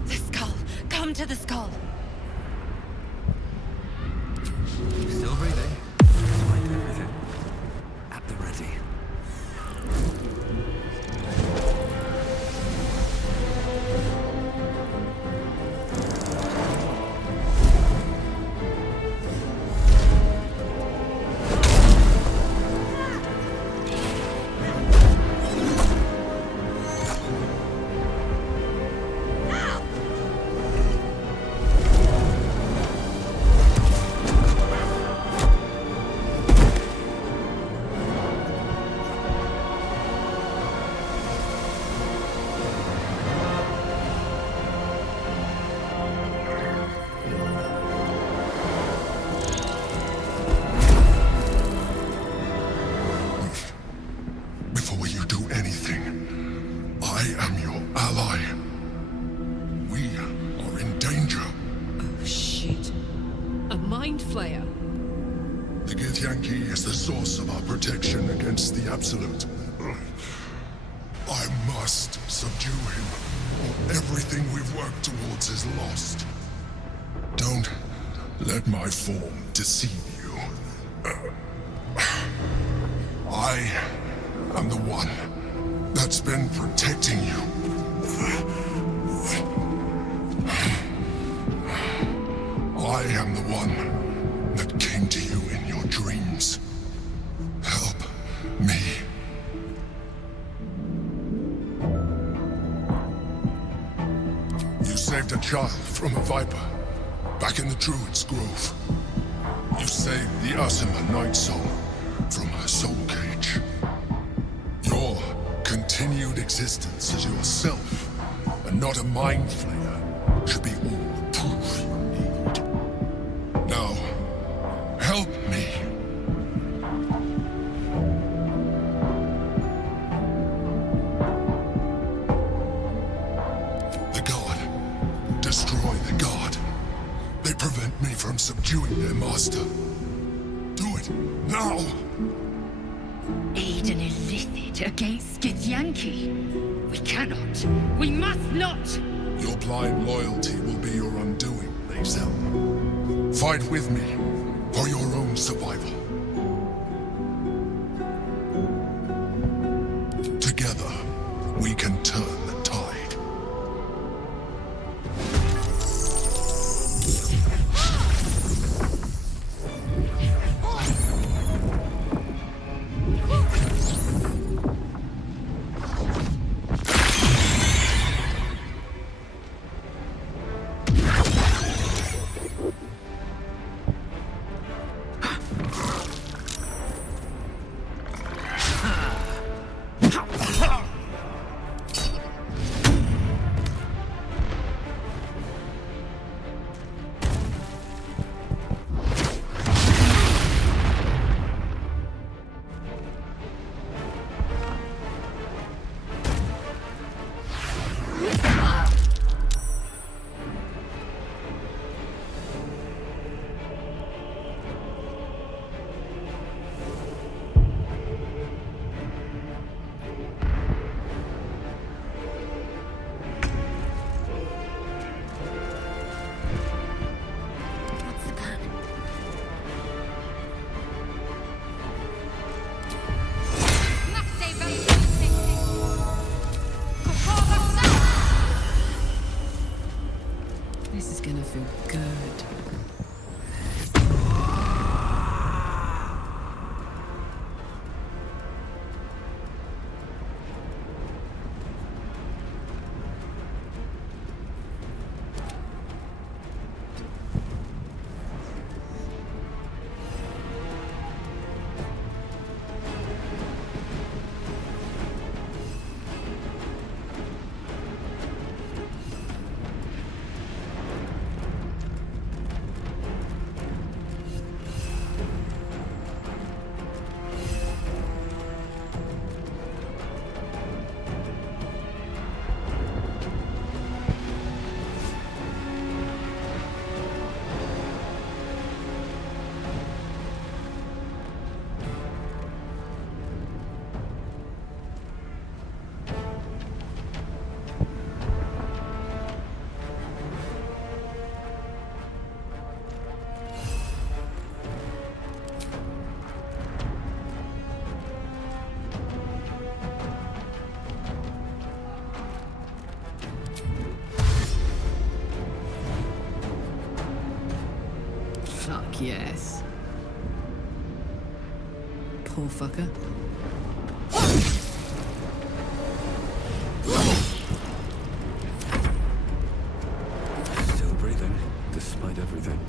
The skull. Come to the skull. Still breathing. Despite everything. At the ready. Before you do anything, I am your ally. We are in danger. Oh, shit. A mind flayer. The Githyanki is the source of our protection against the Absolute. I must subdue him, or everything we've worked towards is lost. Don't let my form deceive you. I am the one that's been protecting you. I am the one that came to you in your dreams. Help me. You saved a child from a viper back in the Druid's Grove. You saved the Asima Night Song from her soul cage. Your continued existence as yourself, and not a mind flayer, should be all the proof you need. Now, help destroy the god. They prevent me from subduing their master. Do it, now! Aid an illicit against Githyanki? We cannot. We must not! Your blind loyalty will be your undoing, Lae'zel. Fight with me, for your own survival. Together, we can turn the tide. This is gonna feel good. Fuck yes. Poor fucker. Still breathing, despite everything.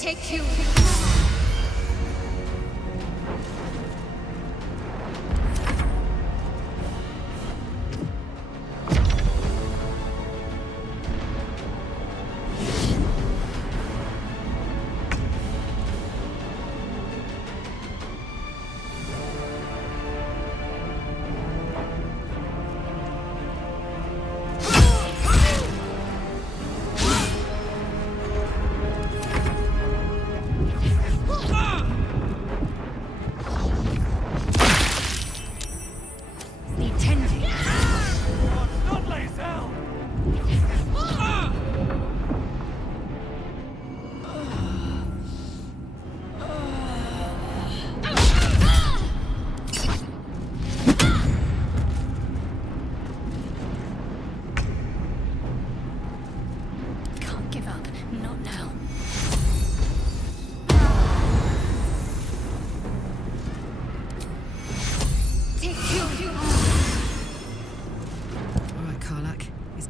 Take you.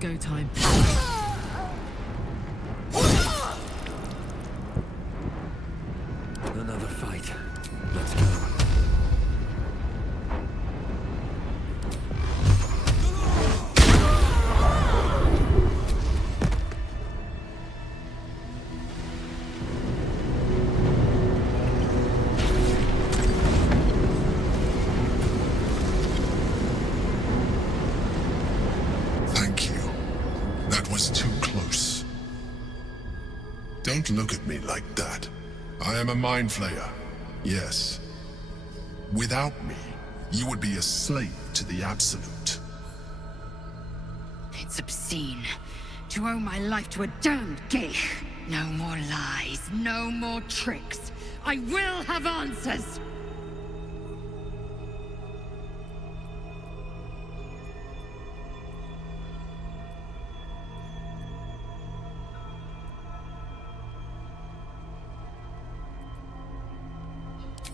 Go time. Another fight. Let's go. Don't look at me like that. I am a mind flayer, yes. Without me, you would be a slave to the Absolute. It's obscene. To owe my life to a damned geich. No more lies, no more tricks. I will have answers!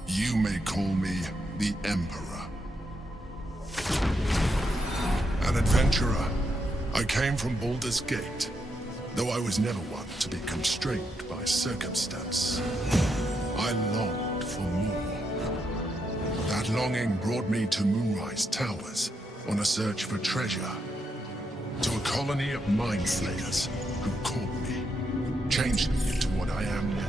You may call me the Emperor. An adventurer. I came from Baldur's Gate, though I was never one to be constrained by circumstance. I longed for more. That longing brought me to Moonrise Towers on a search for treasure. To a colony of mind flayers who caught me, changed me into what I am now.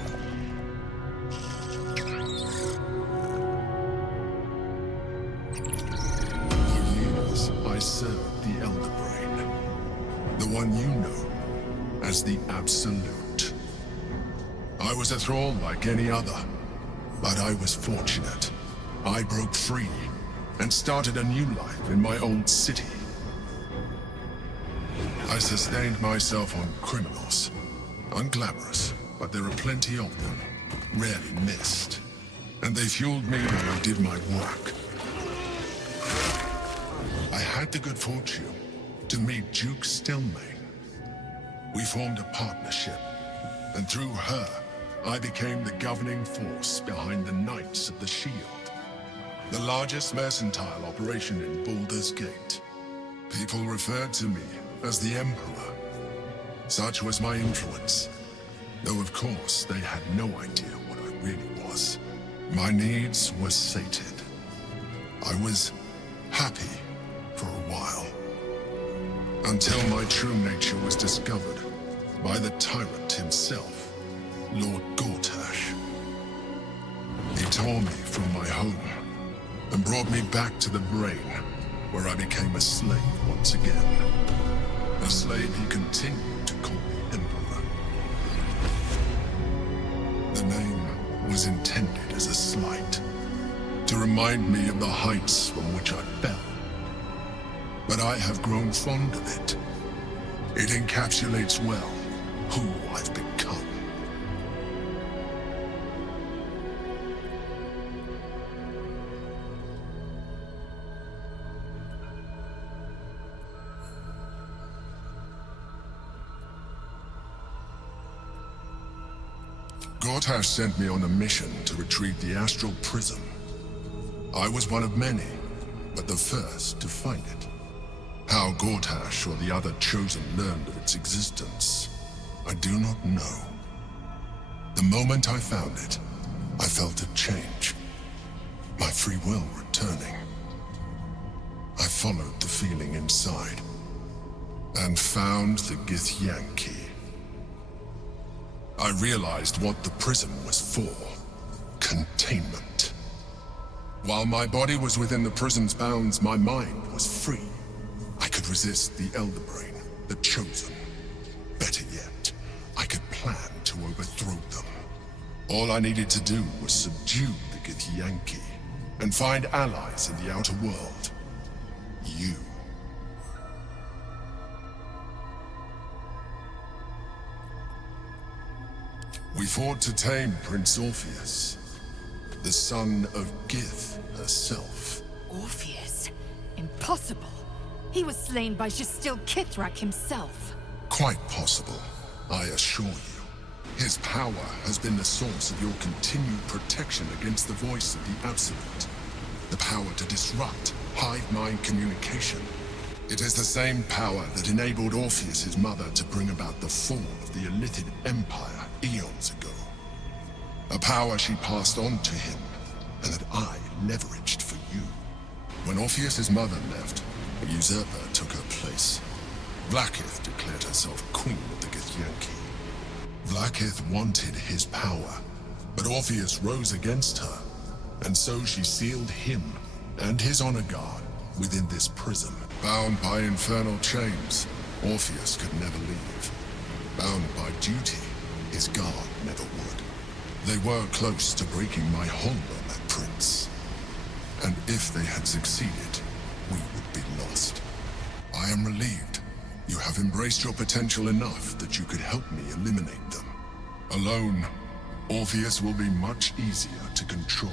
I served the Elder Brain, the one you know as the Absolute. I was a thrall like any other, but I was fortunate. I broke free and started a new life in my old city. I sustained myself on criminals. Unglamorous, but there are plenty of them, rarely missed. And they fueled me while I did my work. I had the good fortune to meet Duke Stillmain. We formed a partnership, and through her, I became the governing force behind the Knights of the Shield, the largest mercantile operation in Baldur's Gate. People referred to me as the Emperor. Such was my influence, though of course they had no idea what I really was. My needs were sated. I was happy for a while, until my true nature was discovered by the tyrant himself, Lord Gortash. He tore me from my home and brought me back to the Brain, where I became a slave once again. A slave he continued to call me Emperor. The name was intended as a slight, to remind me of the heights from which I fell. But I have grown fond of it. It encapsulates well who I've become. Gortash sent me on a mission to retrieve the Astral Prism. I was one of many, but the first to find it. How Gortash or the other Chosen learned of its existence, I do not know. The moment I found it, I felt a change. My free will returning. I followed the feeling inside and found the Githyanki. I realized what the prism was for. Containment. While my body was within the prism's bounds, my mind was free. I could resist the Elder Brain, the Chosen. Better yet, I could plan to overthrow them. All I needed to do was subdue the Githyanki and find allies in the outer world. You. We fought to tame Prince Orpheus, the son of Gith herself. Orpheus? Impossible. He was slain by Jastil Kithrak himself. Quite possible, I assure you. His power has been the source of your continued protection against the voice of the Absolute. The power to disrupt hive-mind communication. It is the same power that enabled Orpheus's mother to bring about the fall of the Illithid Empire eons ago. A power she passed on to him, and that I leveraged for you. When Orpheus's mother left, a usurper took her place. Vlaakith declared herself queen of the Githyanki. Vlaakith wanted his power, but Orpheus rose against her, and so she sealed him and his honor guard within this prison. Bound by infernal chains, Orpheus could never leave. Bound by duty, his guard never would. They were close to breaking my hold on that prince. And if they had succeeded, we would be lost. I am relieved. You have embraced your potential enough that you could help me eliminate them. Alone, Orpheus will be much easier to control.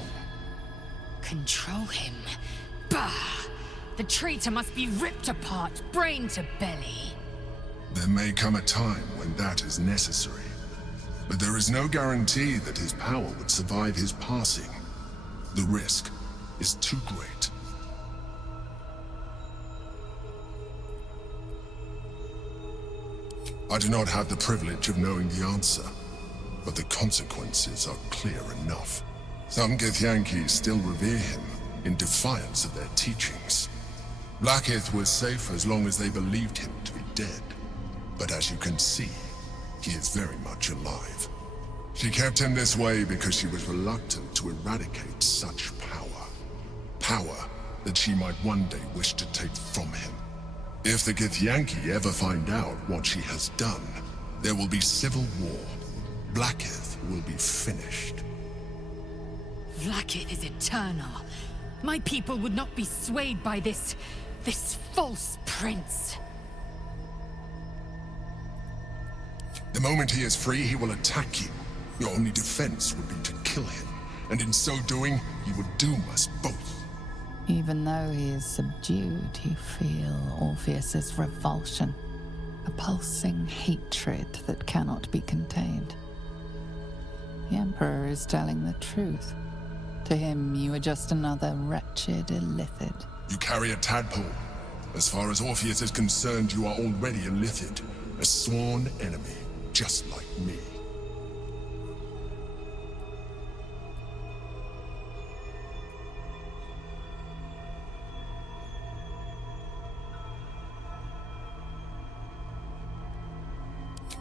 Control him? Bah! The traitor must be ripped apart, brain to belly. There may come a time when that is necessary. But there is no guarantee that his power would survive his passing. The risk is too great. I do not have the privilege of knowing the answer, but the consequences are clear enough. Some Githyanki still revere him in defiance of their teachings. Vlaakith was safe as long as they believed him to be dead. But as you can see, he is very much alive. She kept him this way because she was reluctant to eradicate such power. Power that she might one day wish to take from him. If the Githyanki ever find out what she has done, there will be civil war. Vlaakith will be finished. Vlaakith is eternal. My people would not be swayed by this false prince. The moment he is free, he will attack you. Your only defense would be to kill him, and in so doing, you would doom us both. Even though he is subdued, you feel Orpheus's revulsion, a pulsing hatred that cannot be contained. The Emperor is telling the truth. To him, you are just another wretched Illithid. You carry a tadpole. As far as Orpheus is concerned, you are already a Illithid, a sworn enemy, just like me.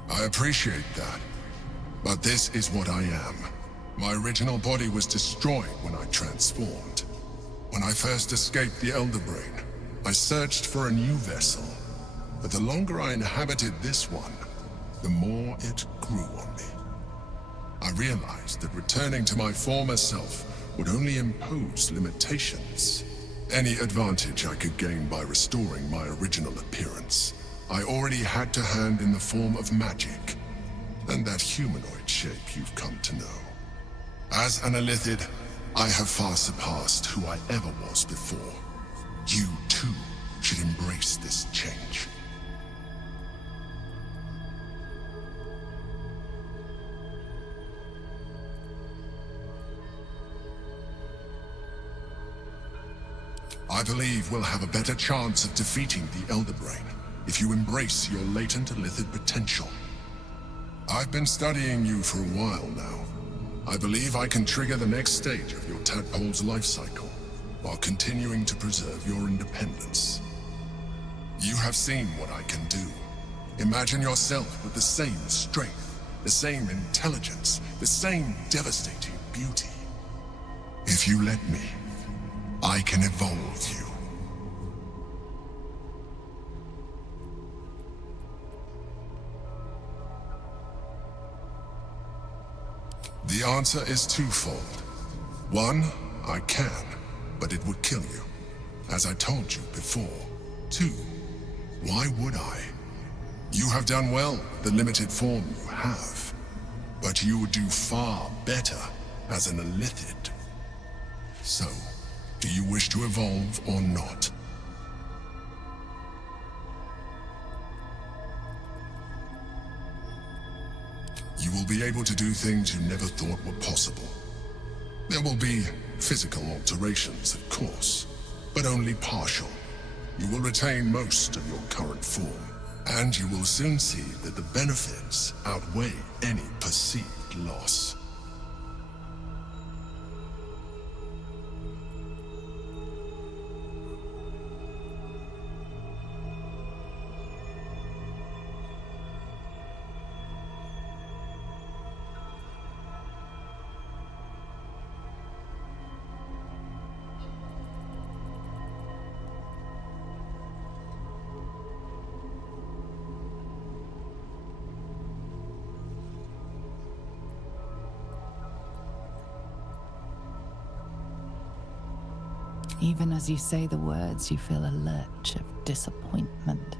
I appreciate that, but this is what I am. My original body was destroyed when I transformed. When I first escaped the Elder Brain, I searched for a new vessel, but the longer I inhabited this one, the more it grew on me. I realized that returning to my former self would only impose limitations. Any advantage I could gain by restoring my original appearance, I already had to hand in the form of magic, and that humanoid shape you've come to know. As an Illithid, I have far surpassed who I ever was before. You, too, should embrace this change. I believe we'll have a better chance of defeating the Elder Brain if you embrace your latent Illithid potential. I've been studying you for a while now. I believe I can trigger the next stage of your tadpole's life cycle, while continuing to preserve your independence. You have seen what I can do. Imagine yourself with the same strength, the same intelligence, the same devastating beauty. If you let me, I can evolve you. The answer is twofold. One, I can, but it would kill you, as I told you before. Two, why would I? You have done well with the limited form you have, but you would do far better as an illithid. So, do you wish to evolve or not? You will be able to do things you never thought were possible. There will be physical alterations, of course, but only partial. You will retain most of your current form, and you will soon see that the benefits outweigh any perceived loss. Even as you say the words, you feel a lurch of disappointment.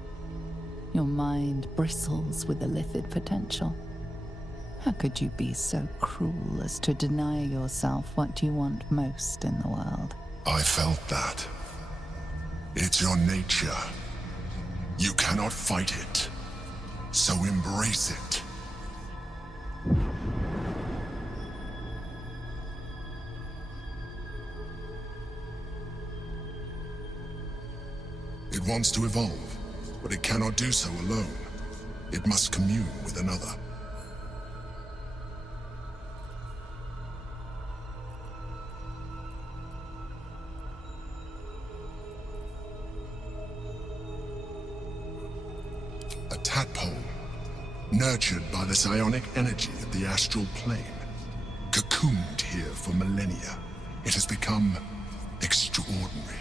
Your mind bristles with illithid potential. How could you be so cruel as to deny yourself what you want most in the world? I felt that. It's your nature. You cannot fight it, so embrace it. It wants to evolve, but it cannot do so alone. It must commune with another. A tadpole, nurtured by the psionic energy of the astral plane, cocooned here for millennia. It has become extraordinary.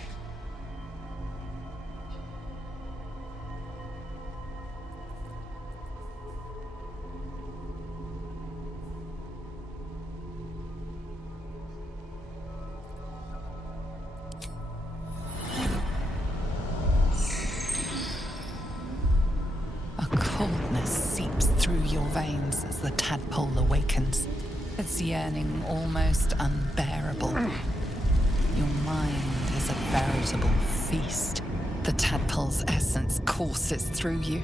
Veins as the tadpole awakens, its yearning almost unbearable. Your mind is a veritable feast. The tadpole's essence courses through you.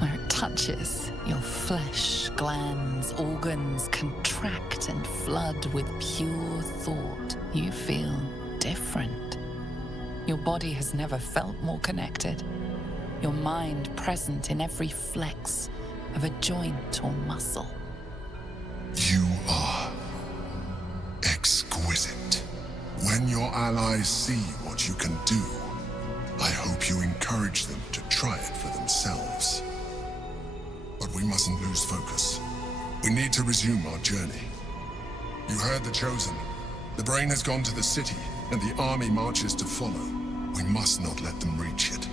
Where it touches, your flesh, glands, organs contract and flood with pure thought. You feel different. Your body has never felt more connected. Your mind present in every flex of a joint or muscle. You are exquisite. When your allies see what you can do, I hope you encourage them to try it for themselves. But we mustn't lose focus. We need to resume our journey. You heard the Chosen. The brain has gone to the city, and the army marches to follow. We must not let them reach it.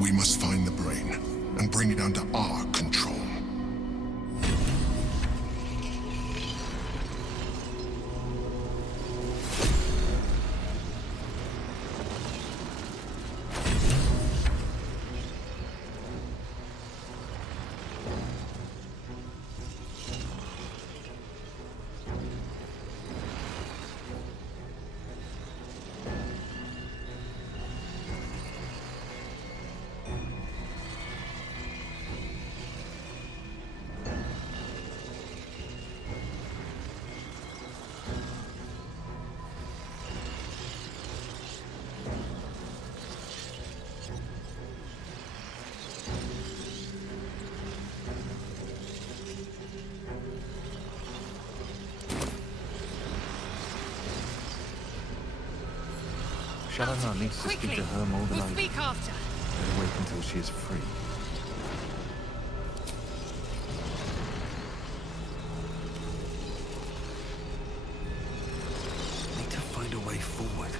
We must find the brain and bring it under our control. Shadowheart needs to speak to her more than We'll I do. speak after. Better wait until she is free. Need to find a way forward.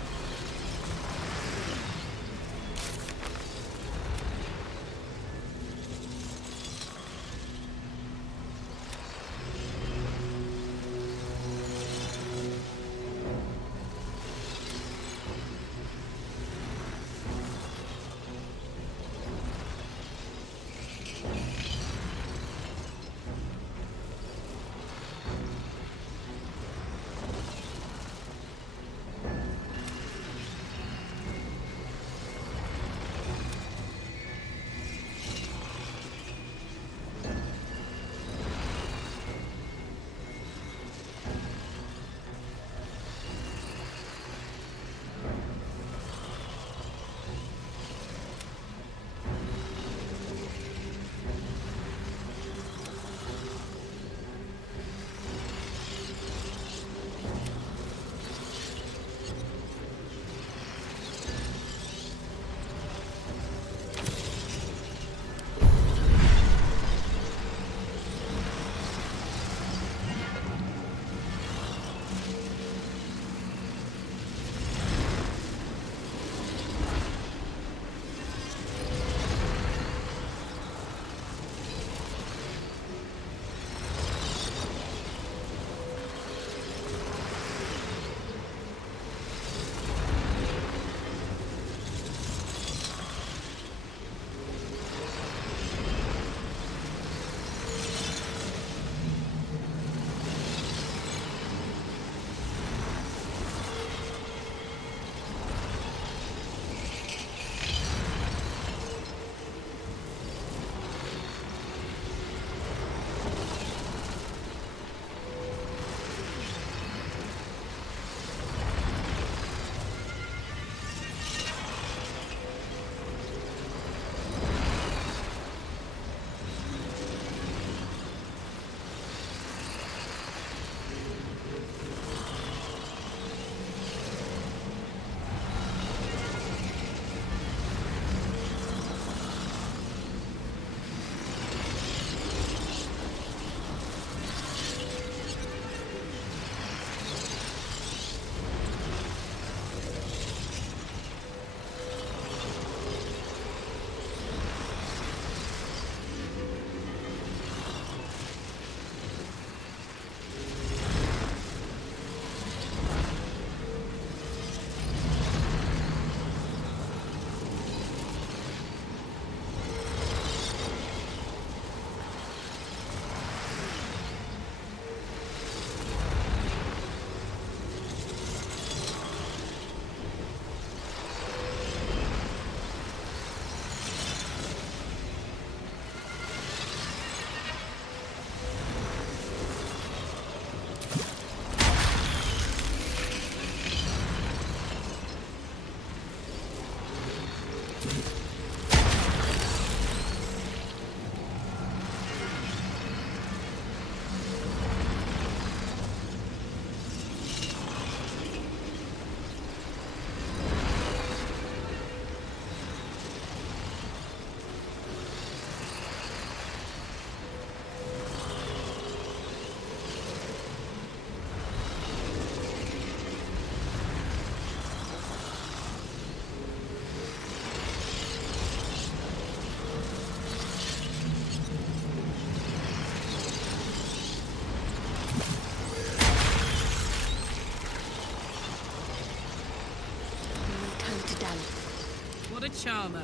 What a charmer.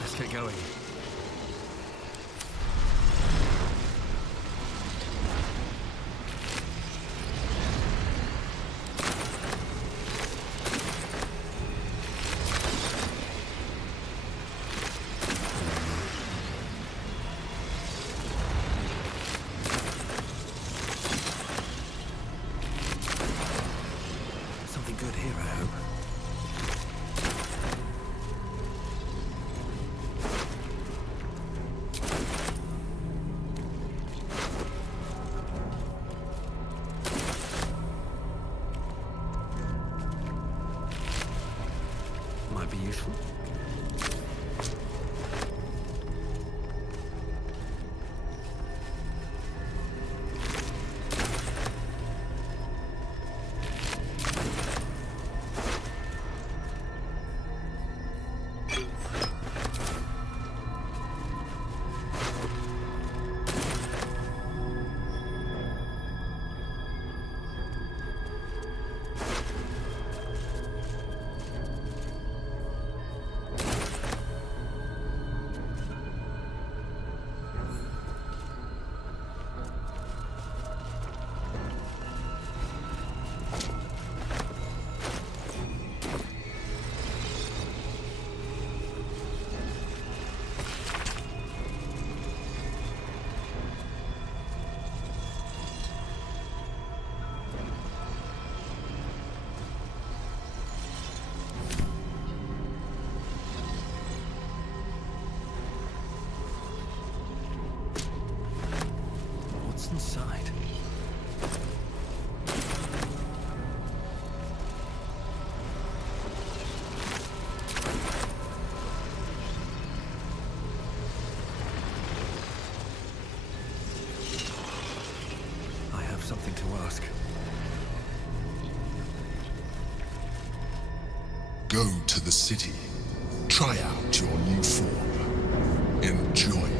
Let's get going. Something good here, I hope. might be useful. What's inside? I have something to ask. Go to the city. Try out your new form. Enjoy it.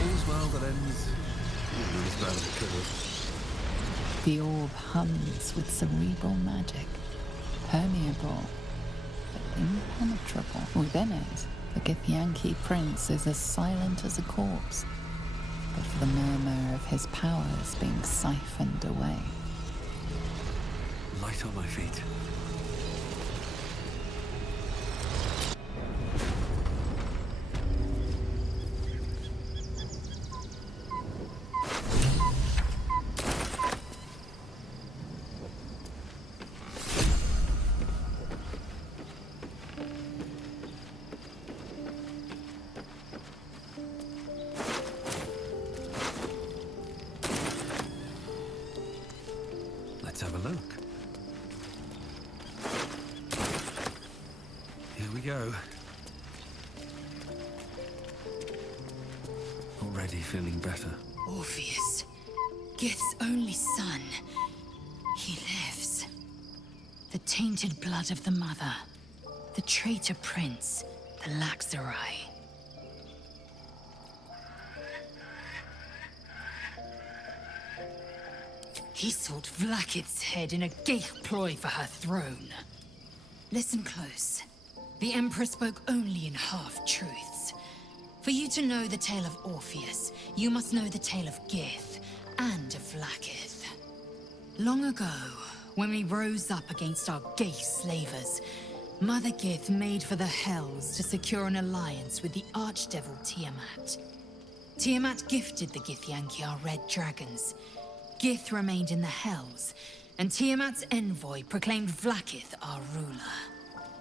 All's well that ends as well as it could have. The orb hums with cerebral magic, permeable, but impenetrable. Within it, the Githyanki prince is as silent as a corpse, but for the murmur of his powers being siphoned away. Light on my feet. Let's have a look. Here we go. Already feeling better. Orpheus, Gith's only son. He lives. The tainted blood of the mother. The traitor prince. The Laxarai. He sought Vlakith's head in a Geich ploy for her throne. Listen close. The Emperor spoke only in half-truths. For you to know the tale of Orpheus, you must know the tale of Gith and of Vlakith. Long ago, when we rose up against our Geich slavers, Mother Gith made for the Hells to secure an alliance with the Archdevil Tiamat. Tiamat gifted the Githyanki our red dragons. Gith remained in the Hells, and Tiamat's envoy proclaimed Vlakith our ruler.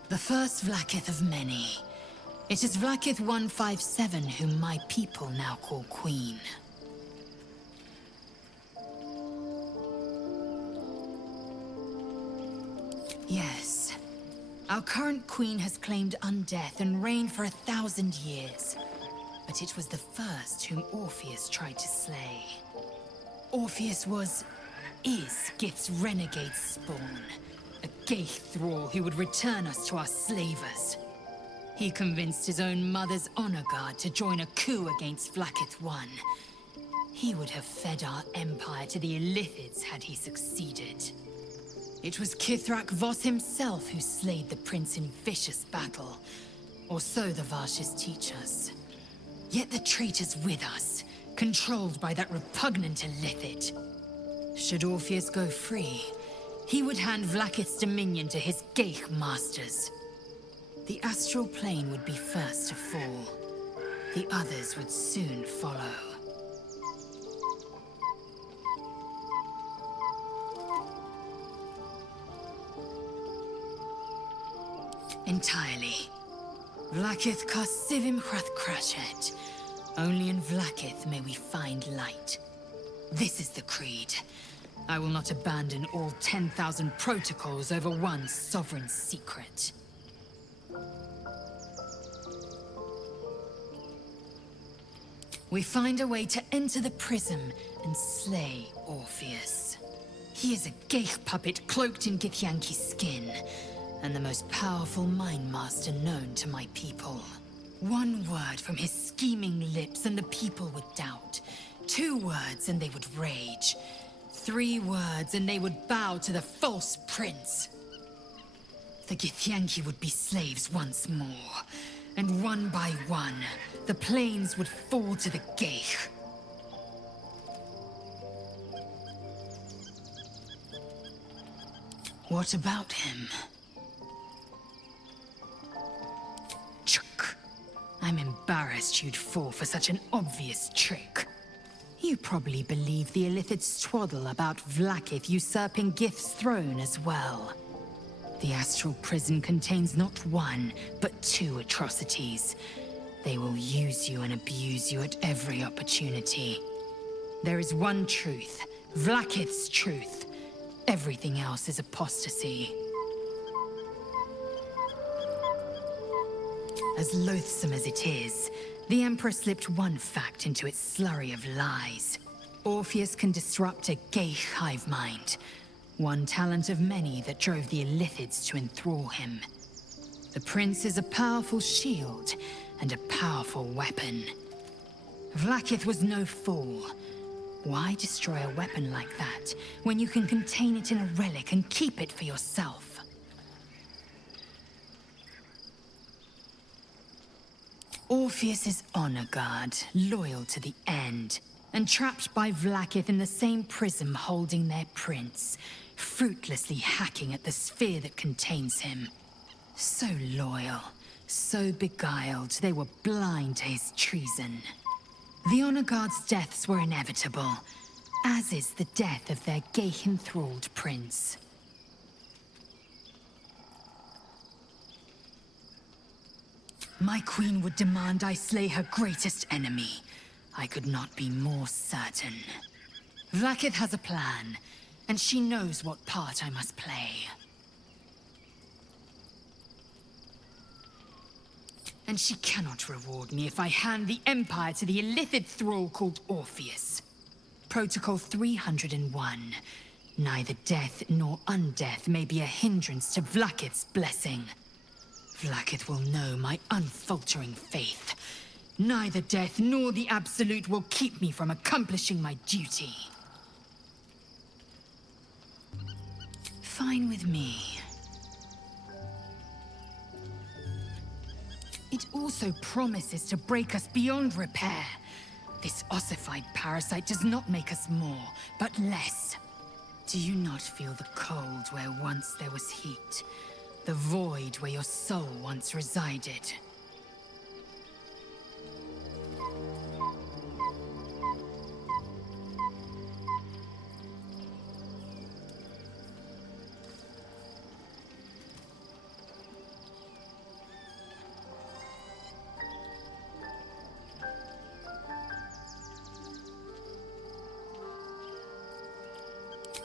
The first Vlakith of many. It is Vlakith 157 whom my people now call Queen. Our current queen has claimed undeath and reigned for 1,000 years. But it was the first whom Orpheus tried to slay. Orpheus is Gith's renegade spawn. A Geich thrall who would return us to our slavers. He convinced his own mother's honor guard to join a coup against Vlaakith I. He would have fed our empire to the Illithids had he succeeded. It was Kithrak Voss himself who slayed the prince in vicious battle, or so the Varshes teach us. Yet the traitor's with us, controlled by that repugnant Illithid. Should Orpheus go free, he would hand Vlaakith's dominion to his Geich masters. The astral plane would be first to fall. The others would soon follow. Entirely. Vlaakith Karsivim Hrath Krashet. Only in Vlaakith may we find light. This is the creed. I will not abandon all 10,000 protocols over one sovereign secret. We find a way to enter the prism and slay Orpheus. He is a Geich puppet cloaked in Githyanki skin, and the most powerful mind master known to my people. One word from his scheming lips and the people would doubt. 2 words and they would rage. 3 words and they would bow to the false prince. The Githyanki would be slaves once more, and one by one, the plains would fall to the Geich. What about him? I'm embarrassed you'd fall for such an obvious trick. You probably believe the Illithid's twaddle about Vlaakith usurping Gith's throne as well. The astral prison contains not 1, but 2 atrocities. They will use you and abuse you at every opportunity. There is one truth, Vlaakith's truth. Everything else is apostasy. As loathsome as it is, the Emperor slipped one fact into its slurry of lies. Orpheus can disrupt a Geich hive mind. One talent of many that drove the Illithids to enthrall him. The prince is a powerful shield and a powerful weapon. Vlaakith was no fool. Why destroy a weapon like that when you can contain it in a relic and keep it for yourself? Orpheus is honor guard, loyal to the end, and trapped by Vlaakith in the same prism holding their prince, fruitlessly hacking at the sphere that contains him. So loyal, so beguiled, they were blind to his treason. The honor guard's deaths were inevitable, as is the death of their Geich-enthralled prince. My queen would demand I slay her greatest enemy. I could not be more certain. Vlaakith has a plan, and she knows what part I must play. And she cannot reward me if I hand the Empire to the Illithid thrall called Orpheus. Protocol 301. Neither death nor undeath may be a hindrance to Vlaakith's blessing. Vlaakith will know my unfaltering faith. Neither death nor the Absolute will keep me from accomplishing my duty. Fine with me. It also promises to break us beyond repair. This ossified parasite does not make us more, but less. Do you not feel the cold where once there was heat? The void where your soul once resided?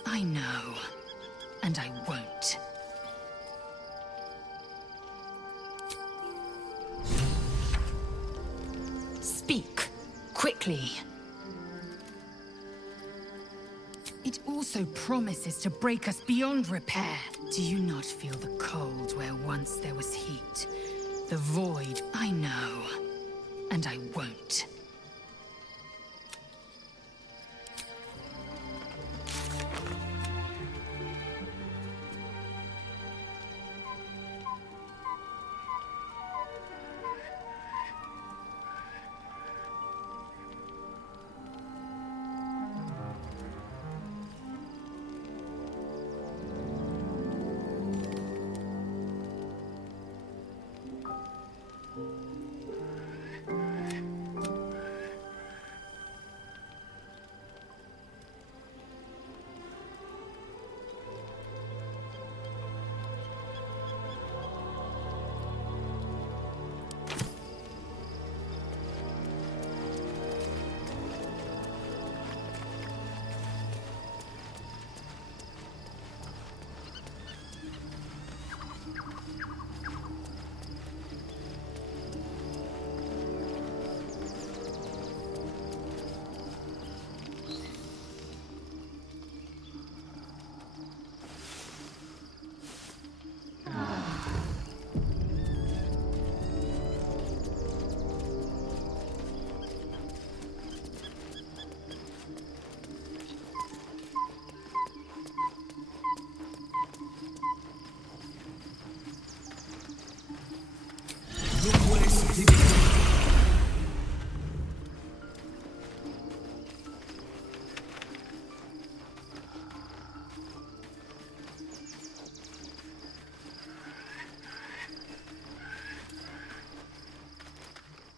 I know, and I won't. Speak. Quickly. It also promises to break us beyond repair. Do you not feel the cold where once there was heat? The void, I know. And I won't.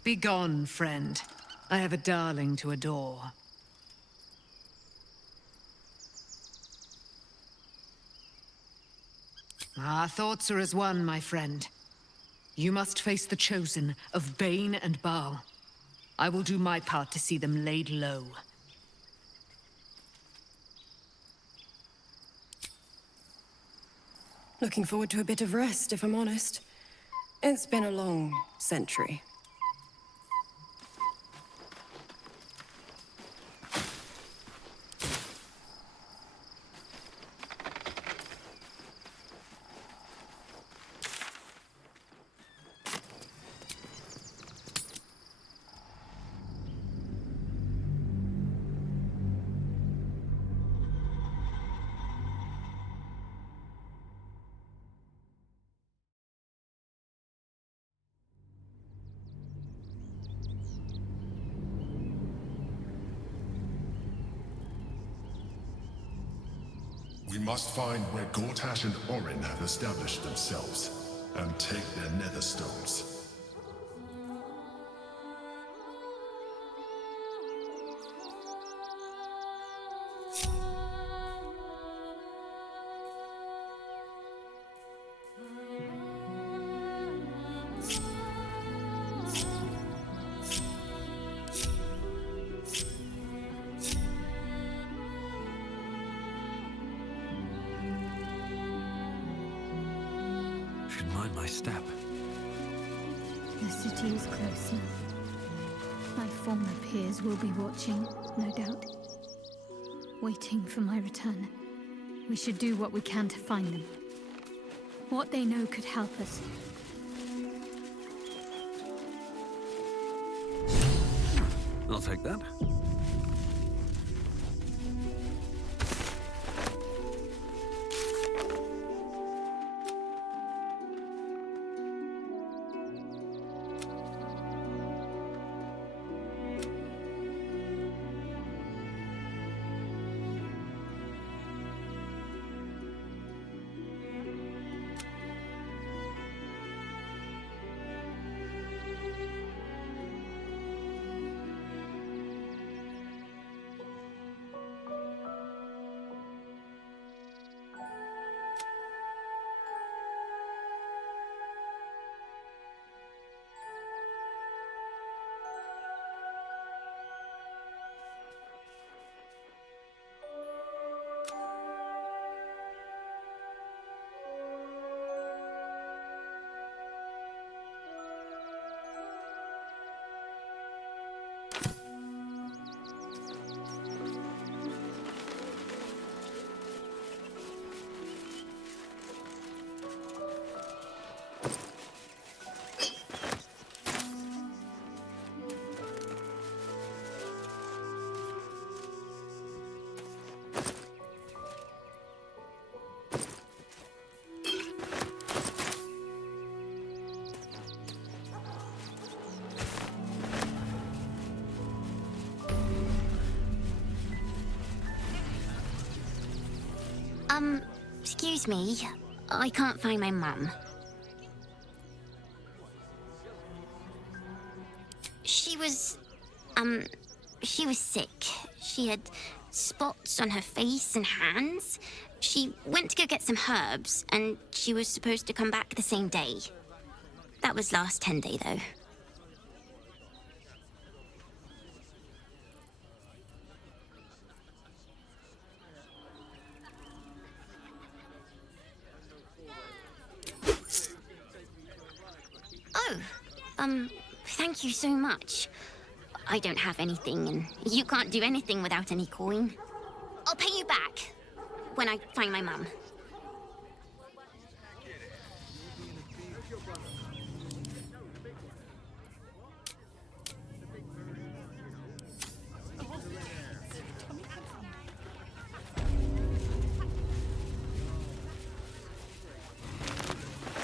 Begone, friend. I have a darling to adore. Our thoughts are as one, my friend. You must face the chosen of Bane and Baal. I will do my part to see them laid low. Looking forward to a bit of rest, if I'm honest. It's been a long century. We must find where Gortash and Orin have established themselves, and take their nether stones. Should mind my step. The city is close now. My former peers will be watching, no doubt. Waiting for my return. We should do what we can to find them. What they know could help us. I'll take that. Excuse me. I can't find my mum. She was sick. She had spots on her face and hands. She went to go get some herbs, and she was supposed to come back the same day. That was last 10 day, though. Oh, thank you so much. I don't have anything, and you can't do anything without any coin. I'll pay you back when I find my mum.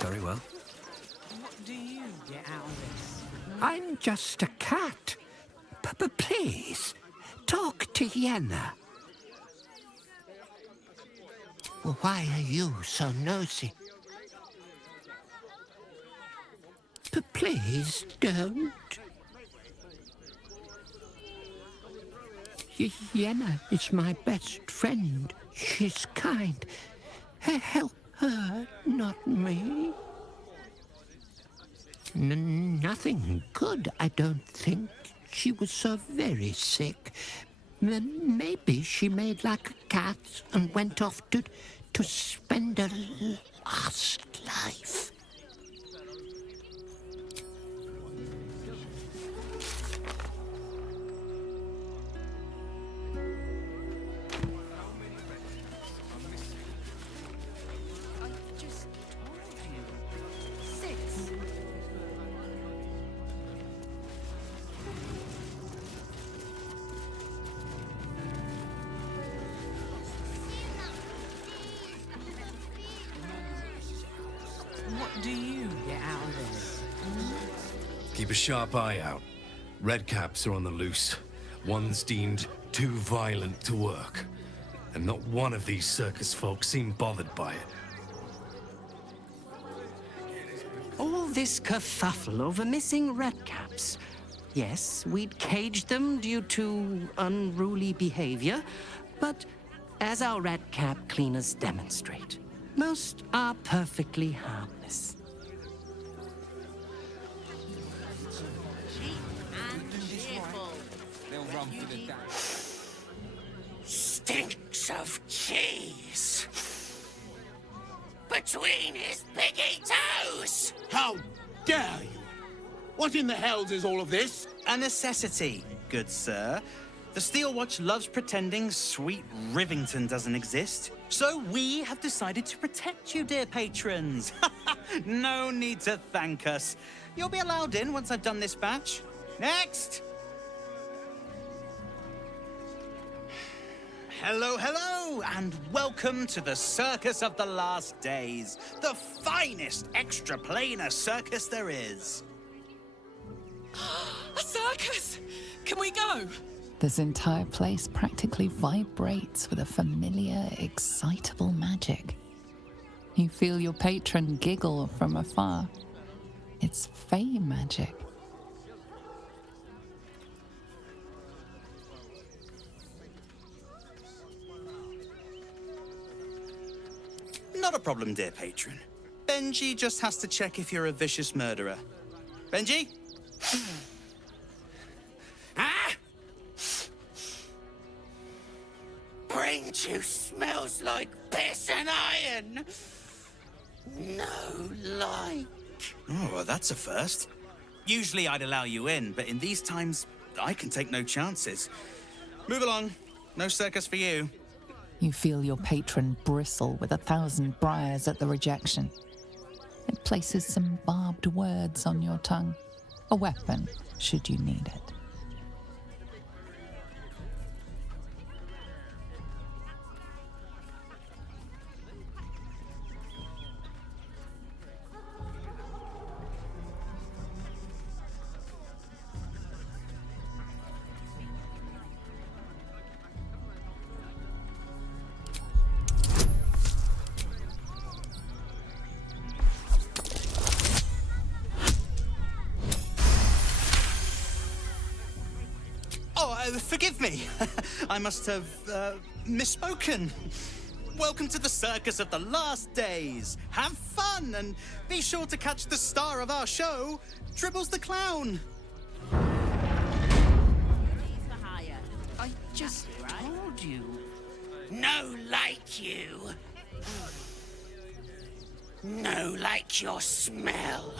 Very well. What do you get out of this? I'm just a cat. But please, talk to Yenna. Why are you so nosy? But please don't. Yenna is my best friend. She's kind. Help her, not me. Nothing good, I don't think. She was so very sick. Maybe she made like a cat and went off to spend her last life. What do you get out of this? Keep a sharp eye out. Redcaps are on the loose. One's deemed too violent to work. And not one of these circus folk seem bothered by it. All this kerfuffle over missing redcaps. Yes, we'd caged them due to unruly behavior, but as our redcap cleaners demonstrate, most are perfectly harmless. Stinks of cheese between his piggy toes. How dare you! What in the hells is all of this? A necessity, good sir. The Steel Watch loves pretending sweet Rivington doesn't exist. So we have decided to protect you, dear patrons. No need to thank us. You'll be allowed in once I've done this batch. Next! Hello, hello, and welcome to the Circus of the Last Days, the finest extra-planar circus there is. A circus! Can we go? This entire place practically vibrates with a familiar, excitable magic. You feel your patron giggle from afar. It's Fey magic. Not a problem, dear patron. Benji just has to check if you're a vicious murderer. Benji? Ah! Brain juice smells like piss and iron. No light. Oh, well, that's a first. Usually I'd allow you in, but in these times, I can take no chances. Move along. No circus for you. You feel your patron bristle with 1,000 briars at the rejection. It places some barbed words on your tongue. A weapon, should you need it. Forgive me. I must have misspoken. Welcome to the circus of the last days. Have fun and be sure to catch the star of our show, Dribbles the Clown. I just told you. No like you. No like your smell.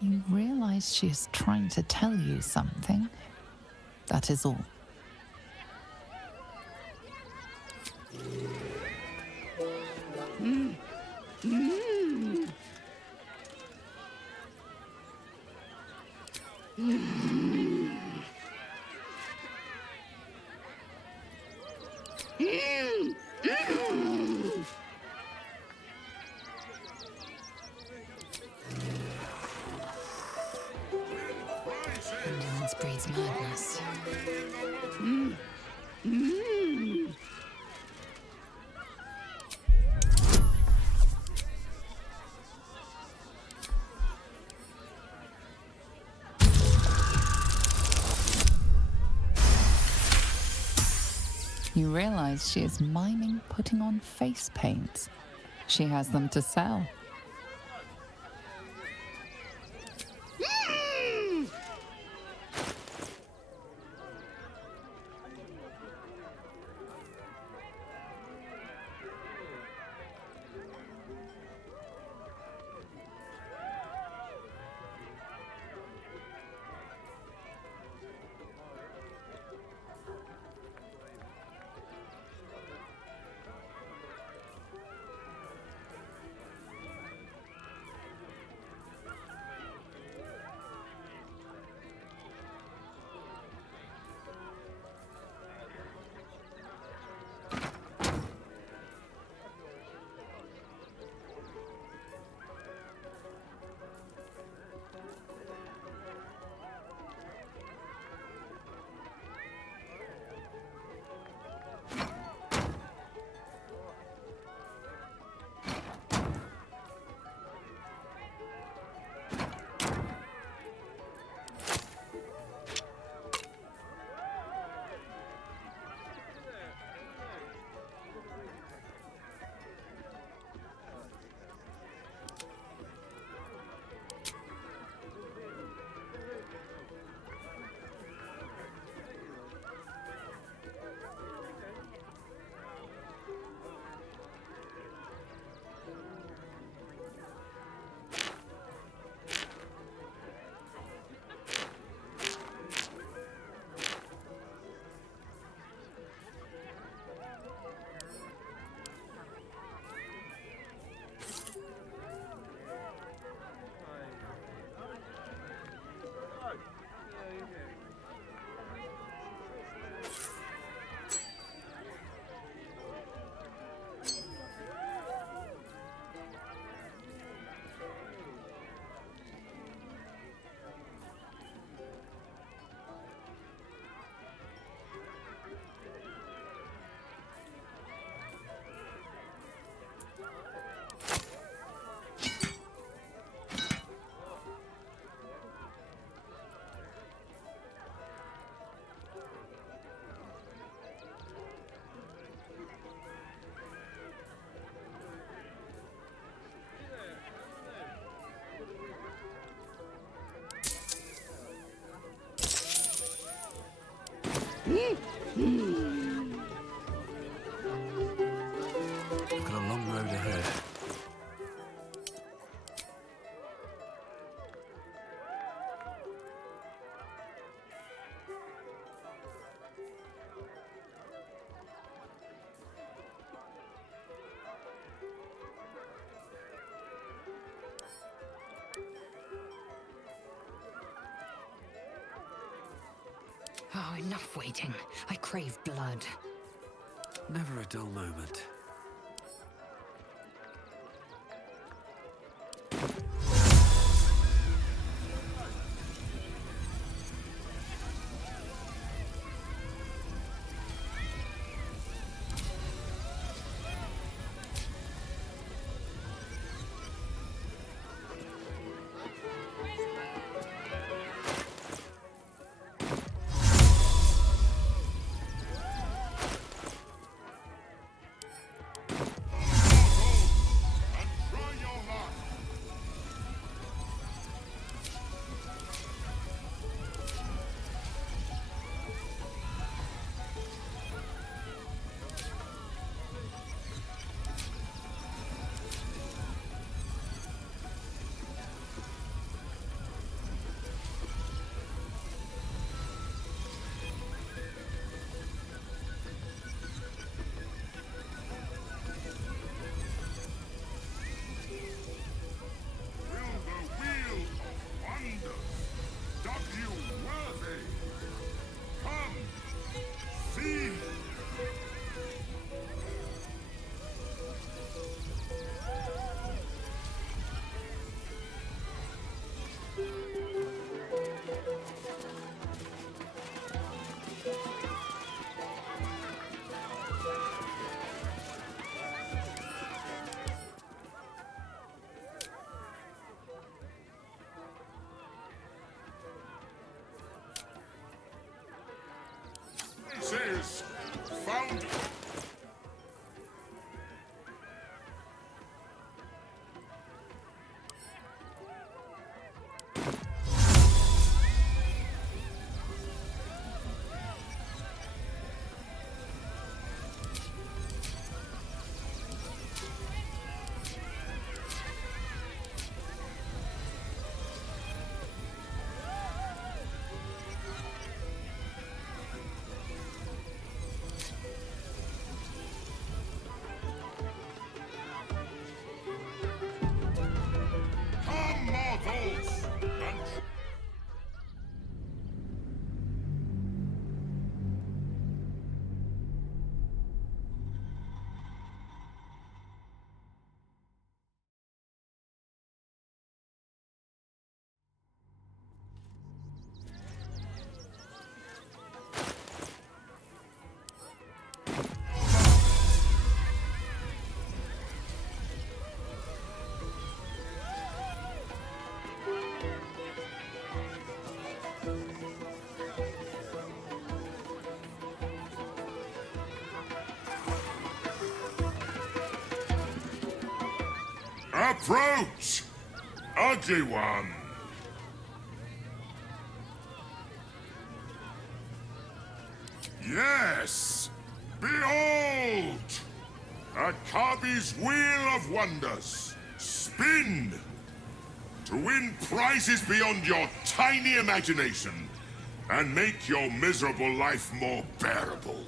You realize she is trying to tell you something. That is all. Indolence breeds madness. You realize she is miming putting on face paints. She has them to sell. We've got a long road ahead. Oh, enough waiting. I crave blood. Never a dull moment. Says, found. Approach! Ugly one! Yes! Behold! Akabi's Wheel of Wonders! Spin! To win prizes beyond your tiny imagination and make your miserable life more bearable.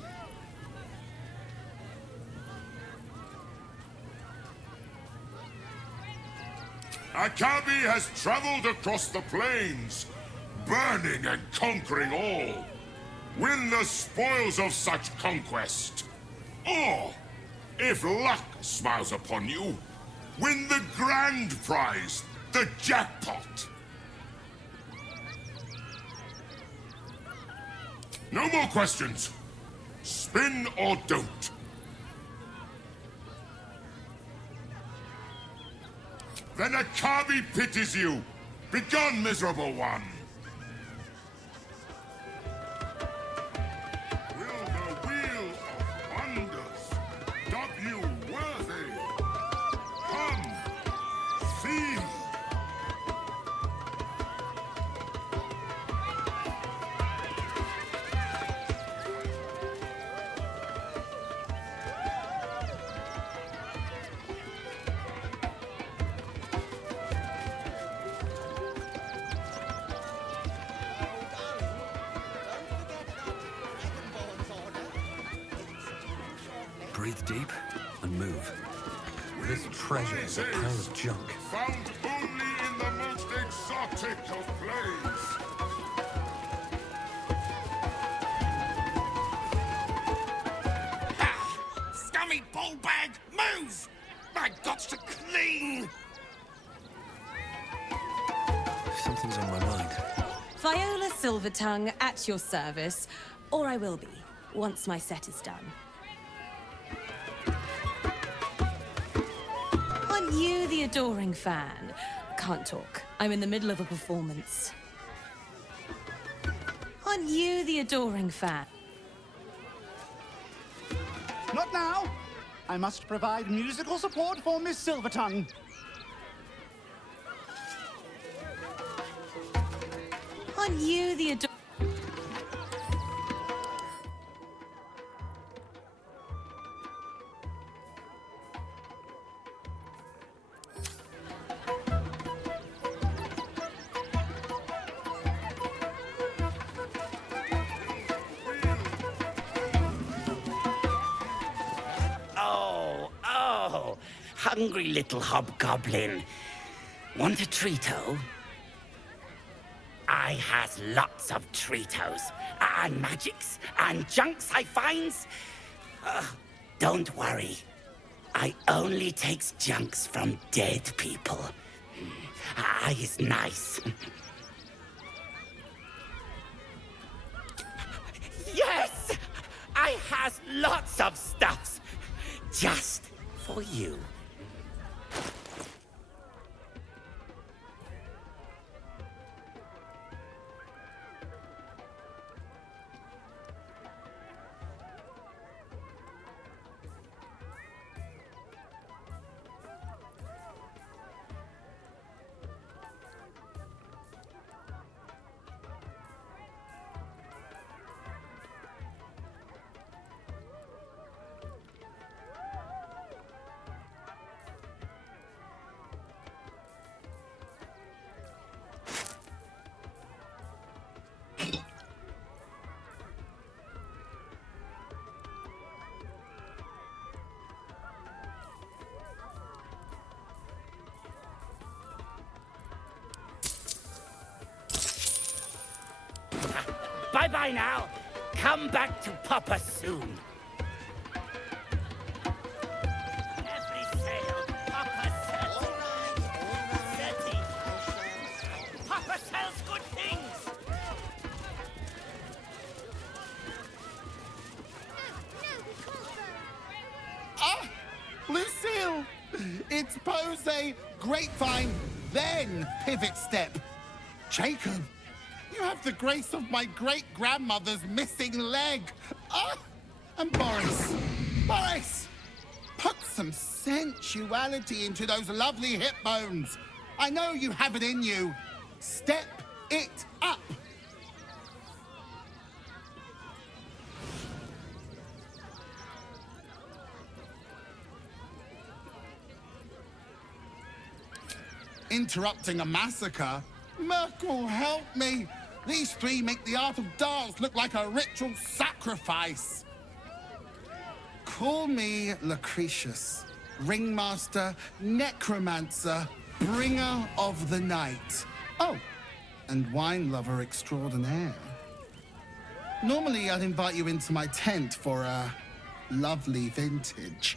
Akabi has traveled across the plains, burning and conquering all. Win the spoils of such conquest. Or, if luck smiles upon you, win the grand prize, the jackpot. No more questions. Spin or don't. Then Akabi pities you. Begone, miserable one. Will the Wheel of Wonders dub you worthy? Come, see me. Breathe deep and move. This treasure is a pile of junk. Found only in the most exotic of plays. whole bag! Move! My gots to clean! Something's on my mind. Viola Silvertongue at your service, or I will be, once my set is done. Aren't you the adoring fan? Can't talk. I'm in the middle of a performance. Aren't you the adoring fan? Not now! I must provide musical support for Miss Silvertongue. Aren't you the Oh, hungry little hobgoblin. Want a treato? I has lots of treatos, and magics, and junks I finds. Don't worry. I only takes junks from dead people. I is nice. Yes! I has lots of stuffs. Just for you. Bye-bye now. Come back to Papa soon. Every sale, Papa sells. Seti. Papa sells good things. Ah! Lucille! It's pose, grapevine, then pivot step. Jacob! You have the grace of my great-grandmother's missing leg. Ah! And Boris. Boris! Put some sensuality into those lovely hip bones. I know you have it in you. Step it up. Interrupting a massacre? Merkel, help me! These three make the art of dance look like a ritual sacrifice. Call me Lucretius, ringmaster, necromancer, bringer of the night. Oh, and wine lover extraordinaire. Normally I'd invite you into my tent for a lovely vintage,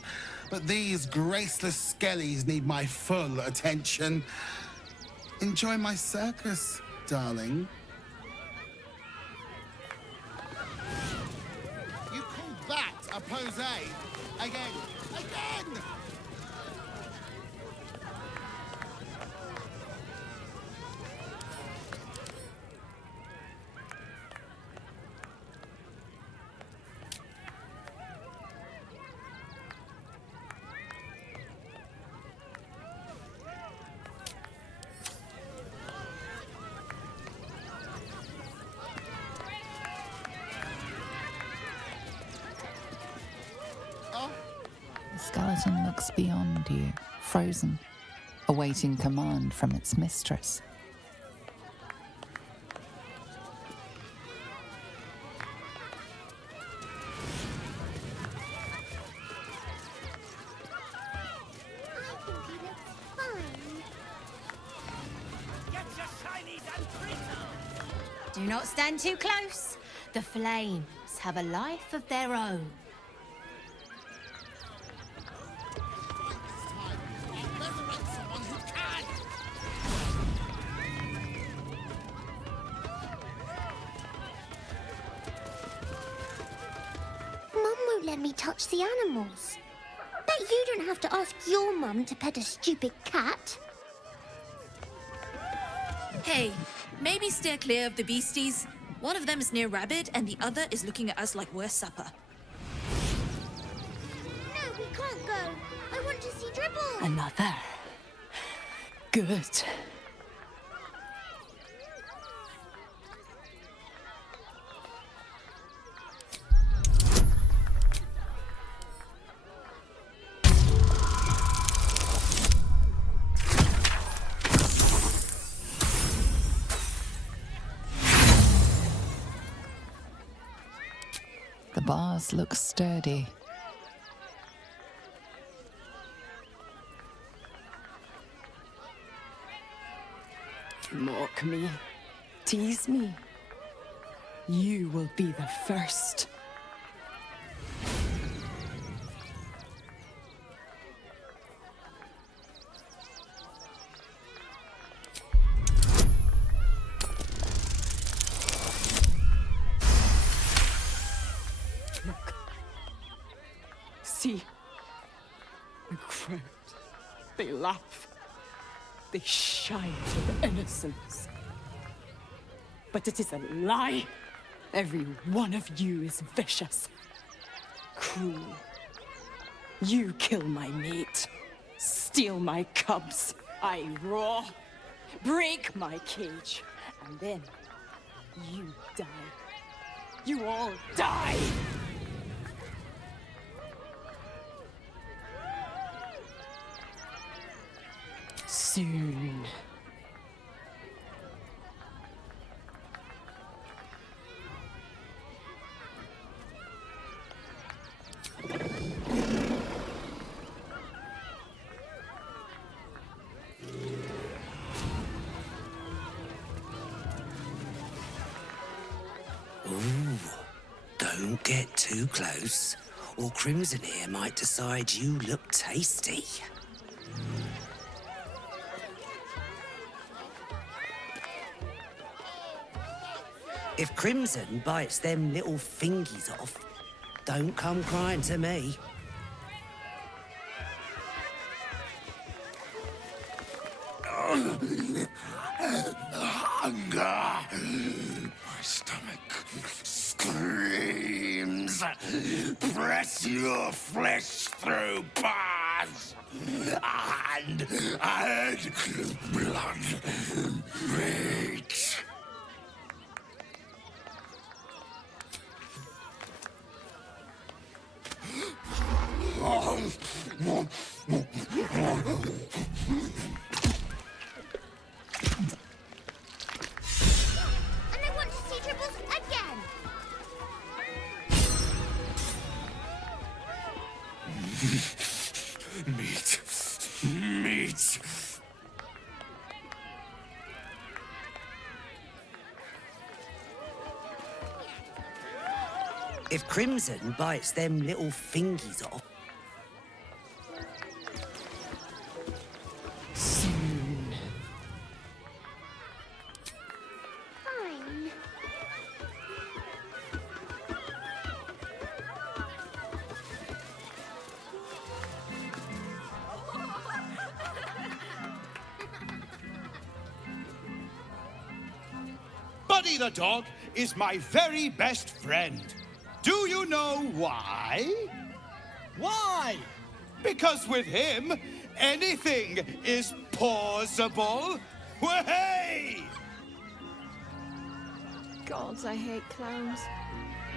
but these graceless skellies need my full attention. Enjoy my circus, darling. You call that a pose? Again. Again! The skeleton looks beyond you, frozen, awaiting command from its mistress. Do not stand too close. The flames have a life of their own. let me touch the animals. Bet you don't have to ask your mum to pet a stupid cat. Hey, maybe steer clear of the beasties. One of them is near Rabbit, and the other is looking at us like we're supper. No, we can't go. I want to see Dribble. Another. Good. The bars look sturdy. Mock me. Tease me. You will be the first. Look. See. The crowd. They laugh. They shine with innocence. But it is a lie. Every one of you is vicious, cruel. You kill my mate, steal my cubs. I roar, break my cage, and then you die. You all die. Soon. Ooh, don't get too close, or Crimson here might decide you look tasty. If Crimson bites them little fingies off, don't come crying to me. Hunger! My stomach screams. Press your flesh through bars and add blood, meat. And I want to see Dribbles again. Meat. Meat. If Crimson bites them little fingies off, Soon. Fine. Buddy the dog is my very best friend. Do you know why? Why? Because with him, anything is possible. Way! God, I hate clowns.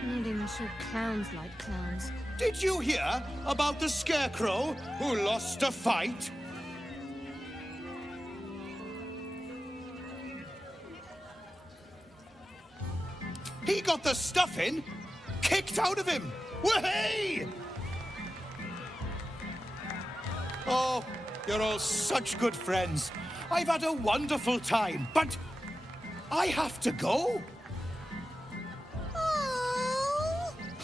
I'm not even sure clowns like clowns. Did you hear about the scarecrow who lost a fight? He got the stuffing kicked out of him. Way! Oh, you're all such good friends. I've had a wonderful time, but I have to go.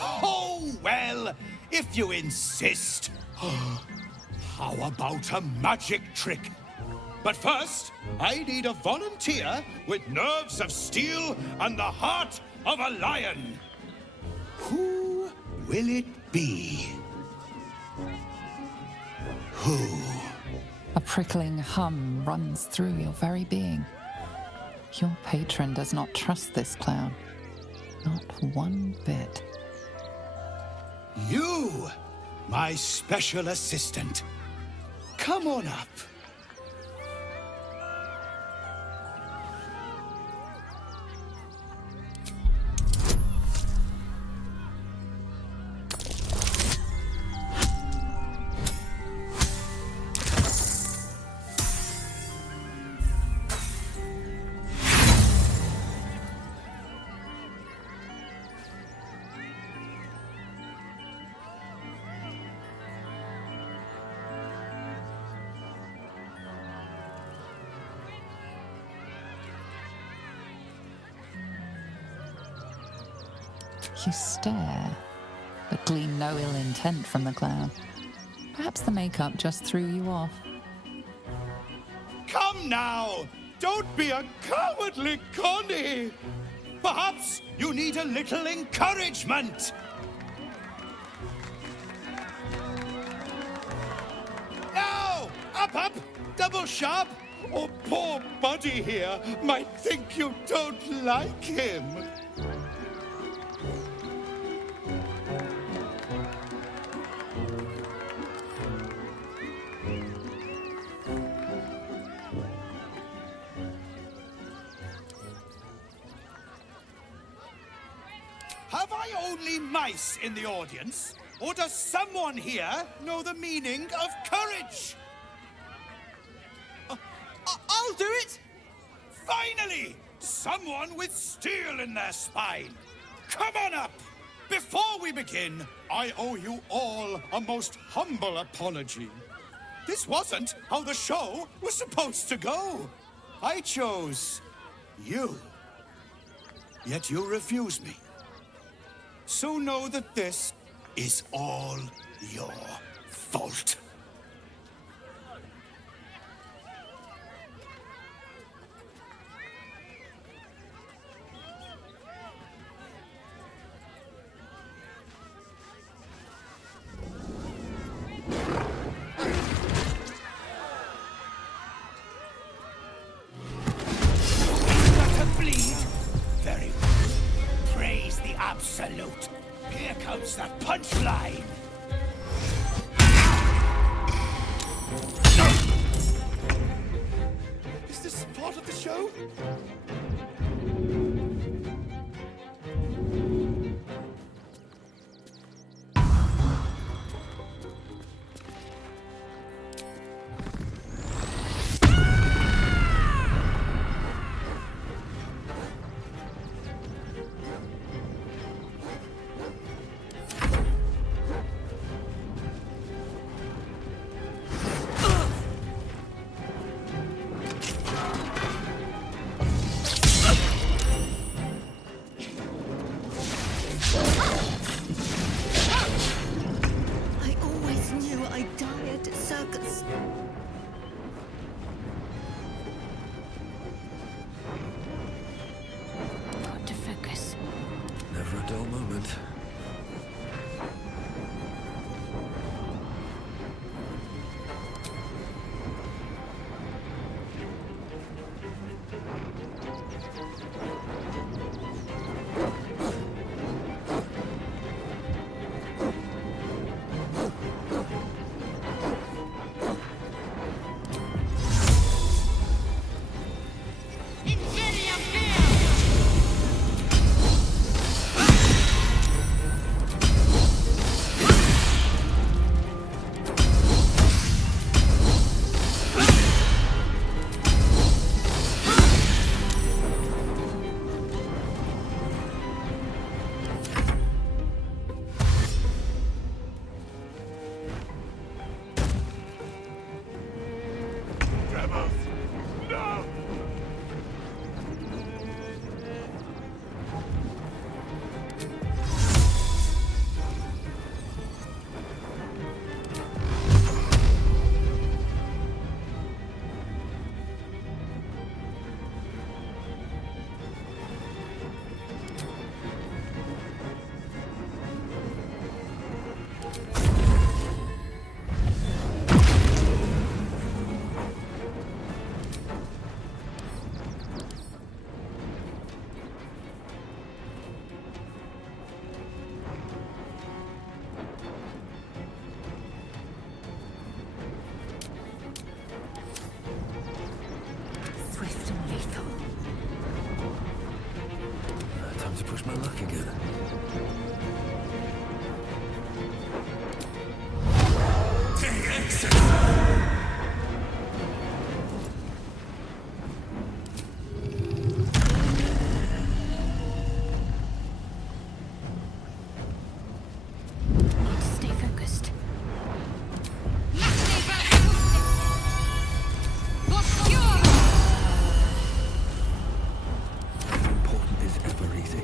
Oh, well, if you insist. How about a magic trick? But first, I need a volunteer with nerves of steel and the heart of a lion. Who will it be? Who? A prickling hum runs through your very being. Your patron does not trust this clown. Not one bit. You, my special assistant. Come on up. You stare, but glean no ill intent from the clown. Perhaps the makeup just threw you off. Come now! Don't be a cowardly Connie! Perhaps you need a little encouragement! Now! Up! Double sharp! Or poor Buddy here might think you don't like him. Have I only mice in the audience? Or does someone here know the meaning of courage? I'll do it! Finally! Someone with steel in their spine! Come on up! Before we begin, I owe you all a most humble apology. This wasn't how the show was supposed to go. I chose you. Yet you refuse me. So know that this is all your fault. Absolute. Here comes the punchline. Is this part of the show? Time to push my luck again. Need to stay focused. Important is ever easy.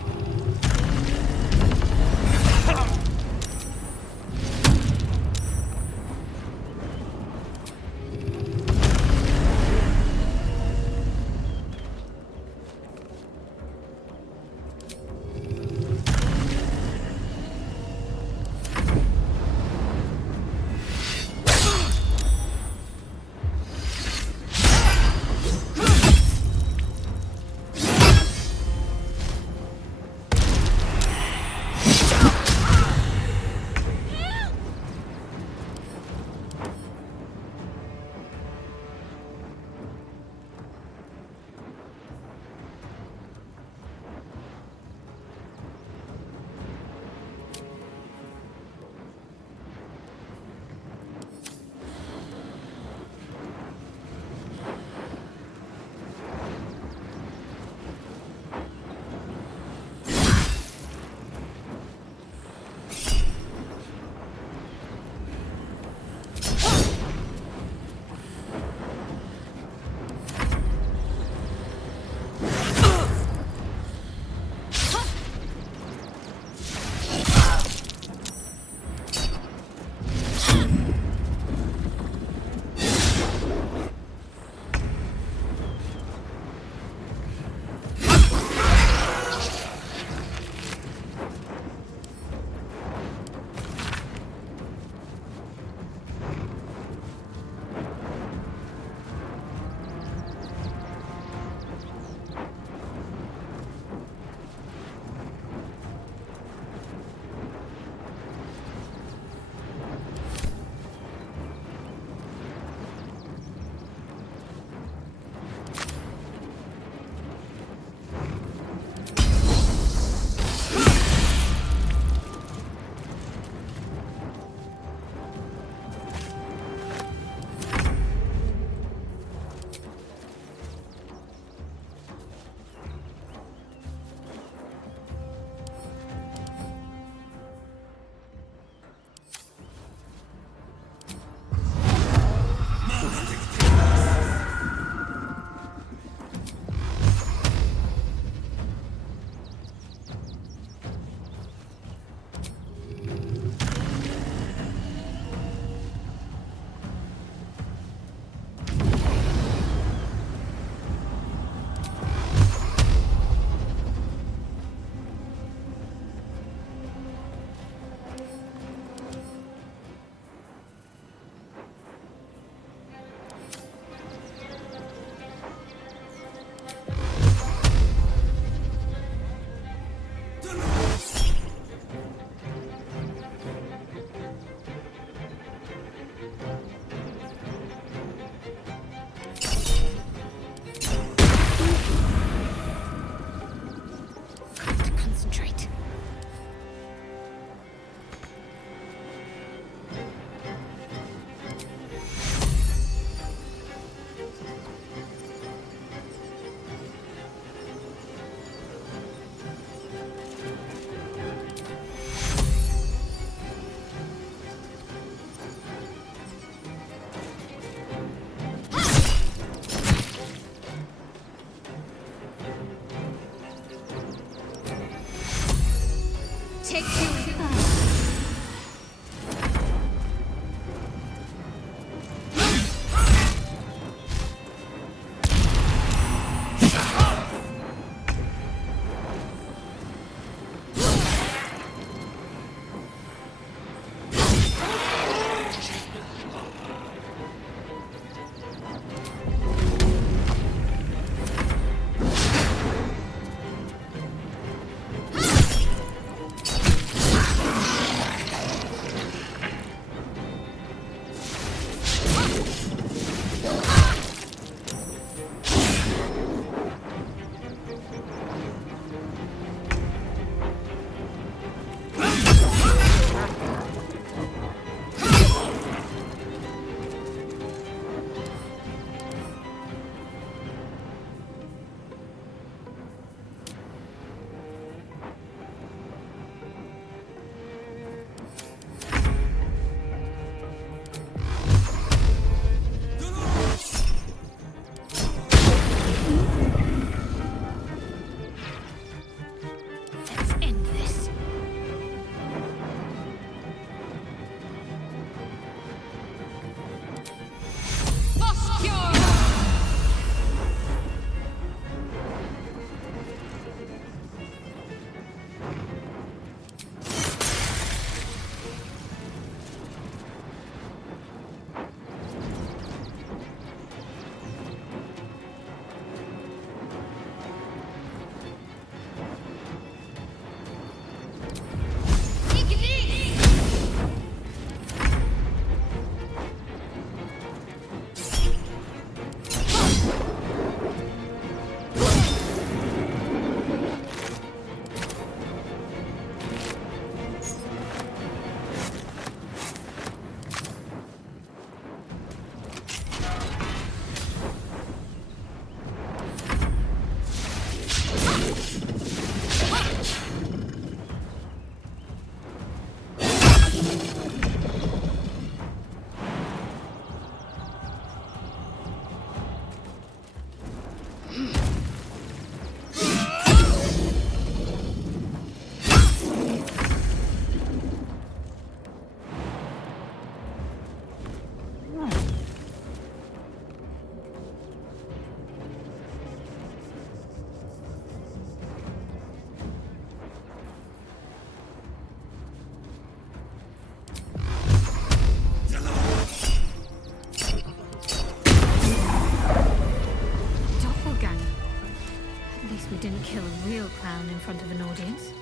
kill a real clown in front of an audience.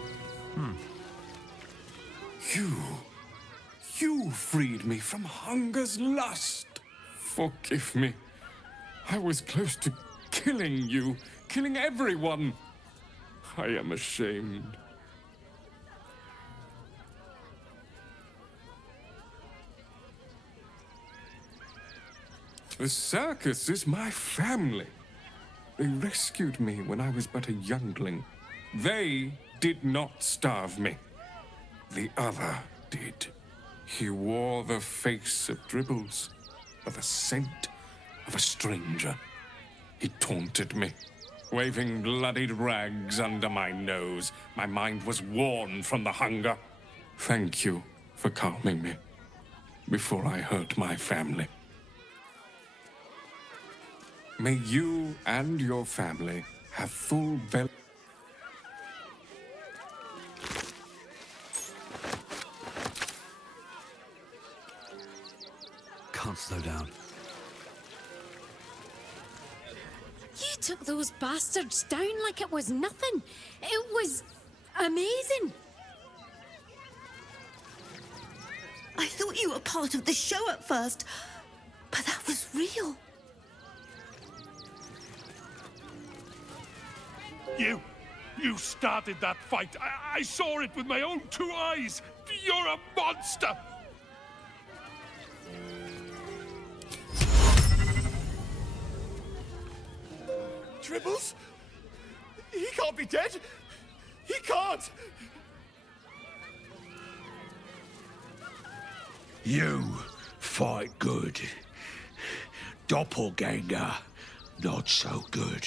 You freed me from hunger's lust. Forgive me. I was close to killing you, killing everyone. I am ashamed. The circus is my family. They rescued me when I was but a youngling. They did not starve me. The other did. He wore the face of Dribbles, or the scent of a stranger. He taunted me, waving bloodied rags under my nose. My mind was worn from the hunger. Thank you for calming me before I hurt my family. May you and your family have full belly. Can't slow down. You took those bastards down like it was nothing. It was amazing. I thought you were part of the show at first, but that was real. You started that fight. I saw it with my own 2 eyes. You're a monster. Dribbles? He can't be dead. He can't. You fight good. Doppelganger, not so good.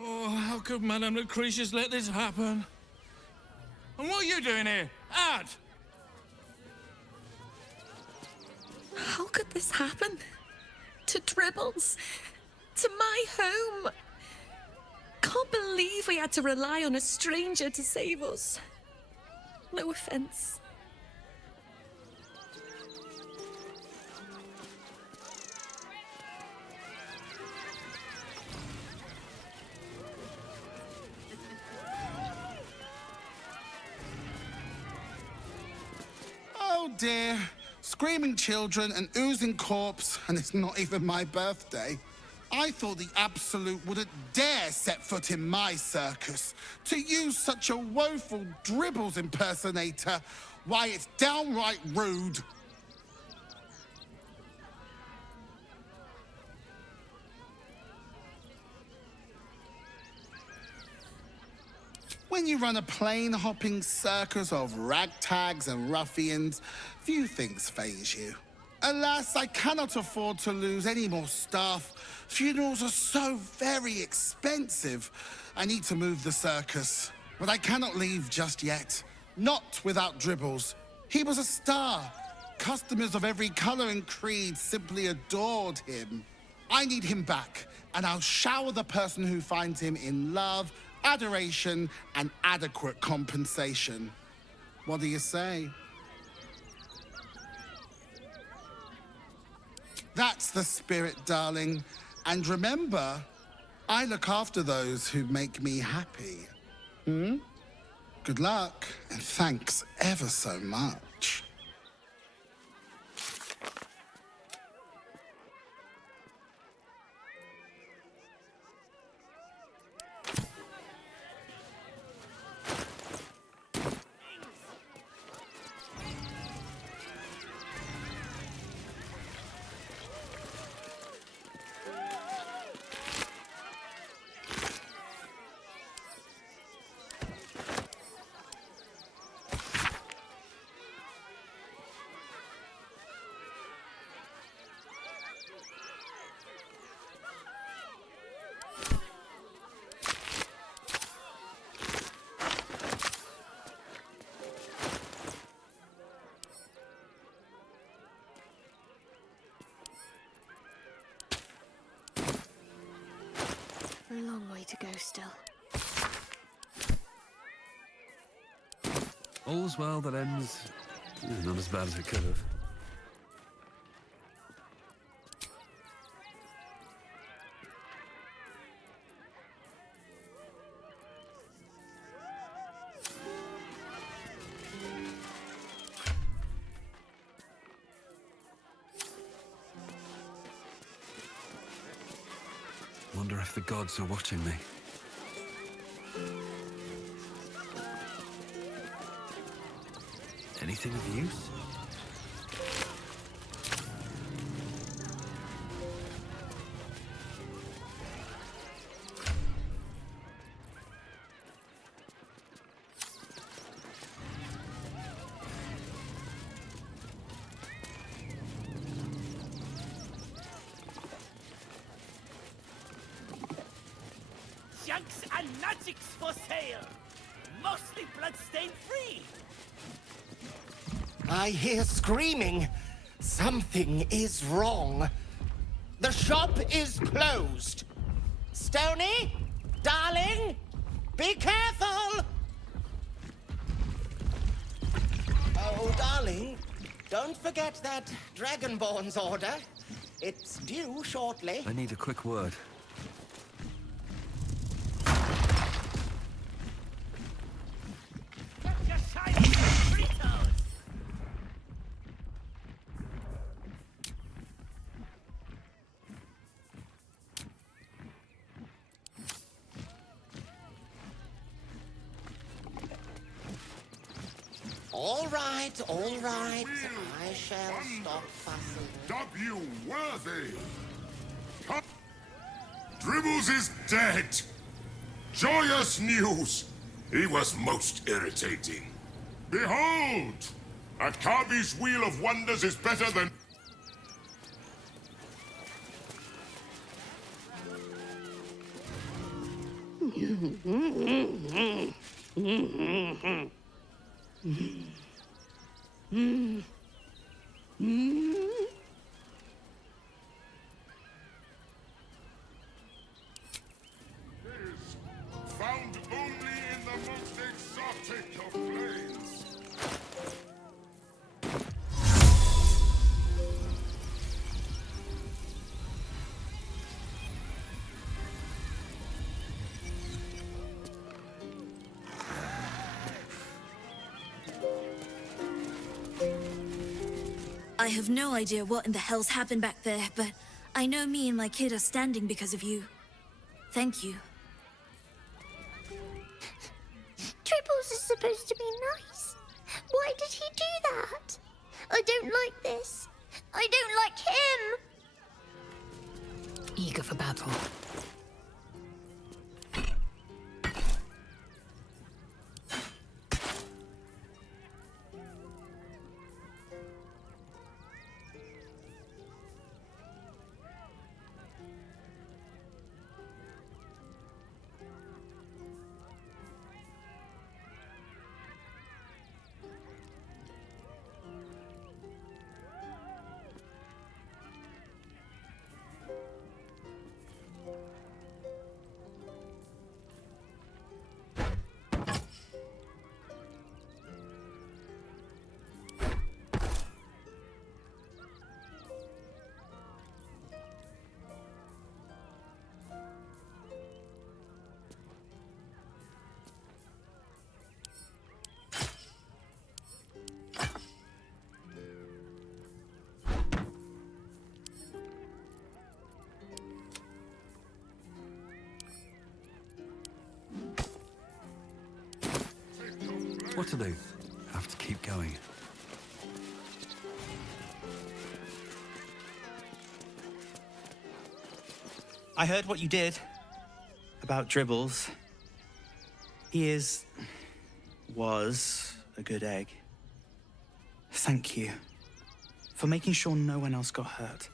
Oh, how could Madame Lucretius let this happen? And what are you doing here? Ad! How could this happen? To Dribbles? To my home? Can't believe we had to rely on a stranger to save us. No offense. Oh dear. Screaming children, an oozing corpse, and it's not even my birthday. I thought the Absolute wouldn't dare set foot in my circus. To use such a woeful Dribbles impersonator, why, it's downright rude. When you run a plain-hopping circus of ragtags and ruffians, few things faze you. Alas, I cannot afford to lose any more staff. Funerals are so very expensive. I need to move the circus, but I cannot leave just yet. Not without Dribbles. He was a star. Customers of every color and creed simply adored him. I need him back, and I'll shower the person who finds him in love, adoration, and adequate compensation. What do you say? That's the spirit, darling. And remember, I look after those who make me happy. Good luck, and thanks ever so much. long way to go still. All's well that ends... not as bad as it could have. Wonder if the gods are watching me. Anything of use? Junks and magics for sale! Mostly bloodstain free! I hear screaming. Something is wrong. The shop is closed. Stony? Darling? Be careful! Oh, darling, don't forget that Dragonborn's order. It's due shortly. I need a quick word. All right. I shall stop fussing. Dub you worthy! Dribbles is dead! Joyous news! He was most irritating. Behold! Akabi's Wheel of Wonders is better than... Found only in the most exotic of plains. I have no idea what in the hell's happened back there, but I know me and my kid are standing because of you. Thank you. Tribbles is supposed to be nice. Why did he do that? I don't like this. I don't like him. Eager for battle. What do they have to keep going? I heard what you did about Dribbles. He was a good egg. Thank you for making sure no one else got hurt.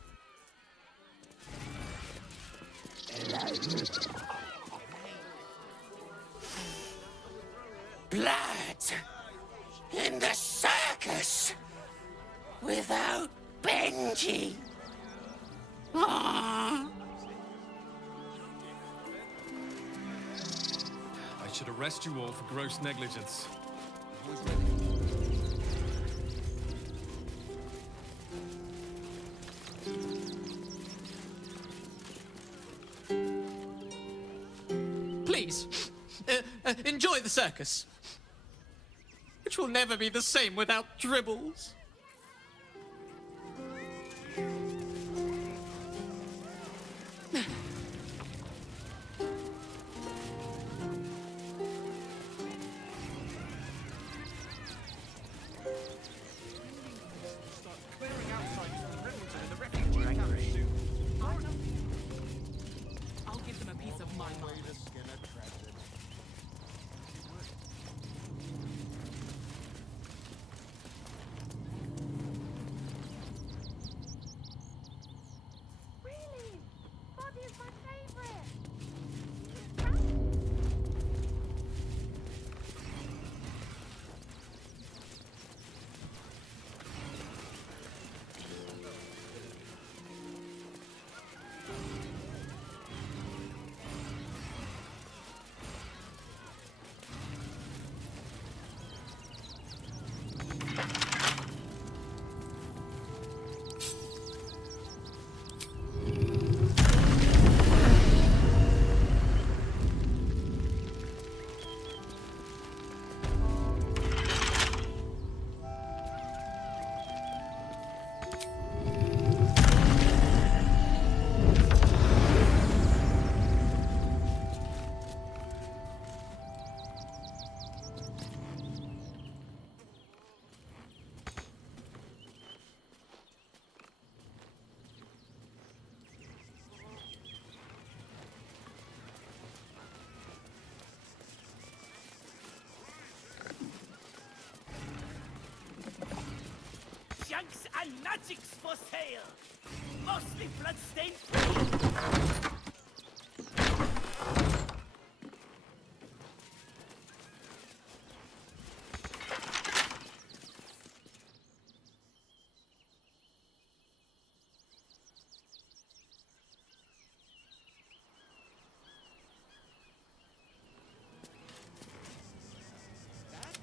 Blood in the circus without Benji. Aww. should arrest you all for gross negligence. Please, enjoy the circus. Which will never be the same without dribbles. I'll give them a piece of my mind. Junks and magics for sale. Mostly bloodstained.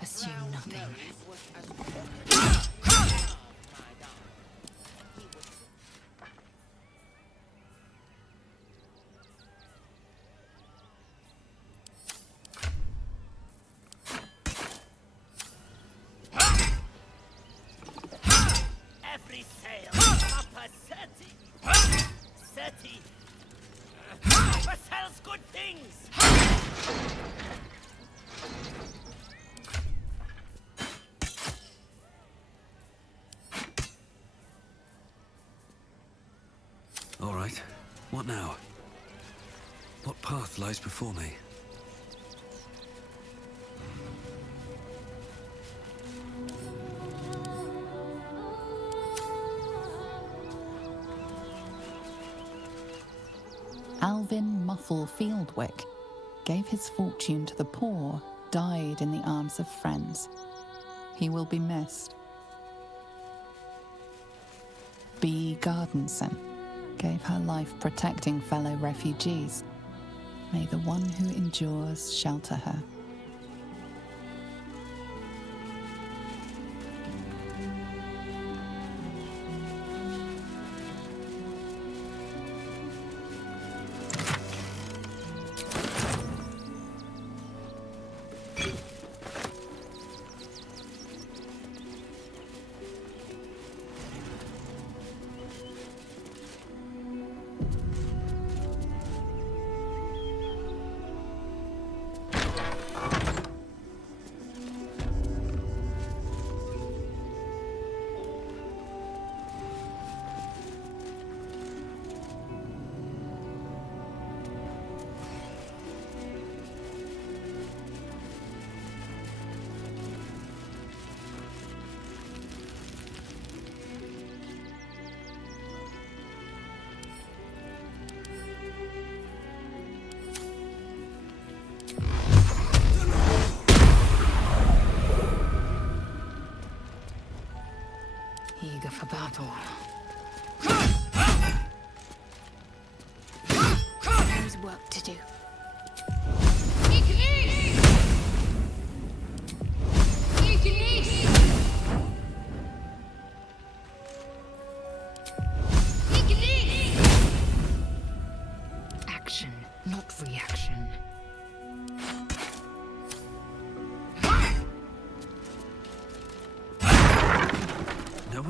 Assume nothing. Every sale. Papa Seti. Seti. Papa sells good things. All right. What now? What path lies before me? Alvin Muffle Fieldwick gave his fortune to the poor, died in the arms of friends. He will be missed. B. Gardenson gave her life protecting fellow refugees. May the one who endures shelter her. Eager for battle. There's work to do.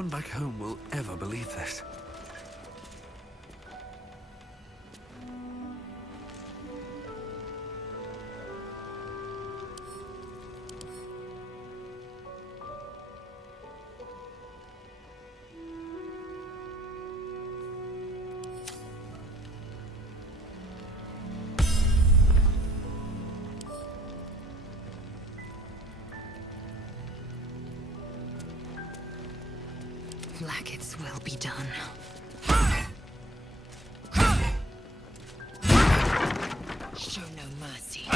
one back home will ever believe this. Blackets will be done. Show no mercy.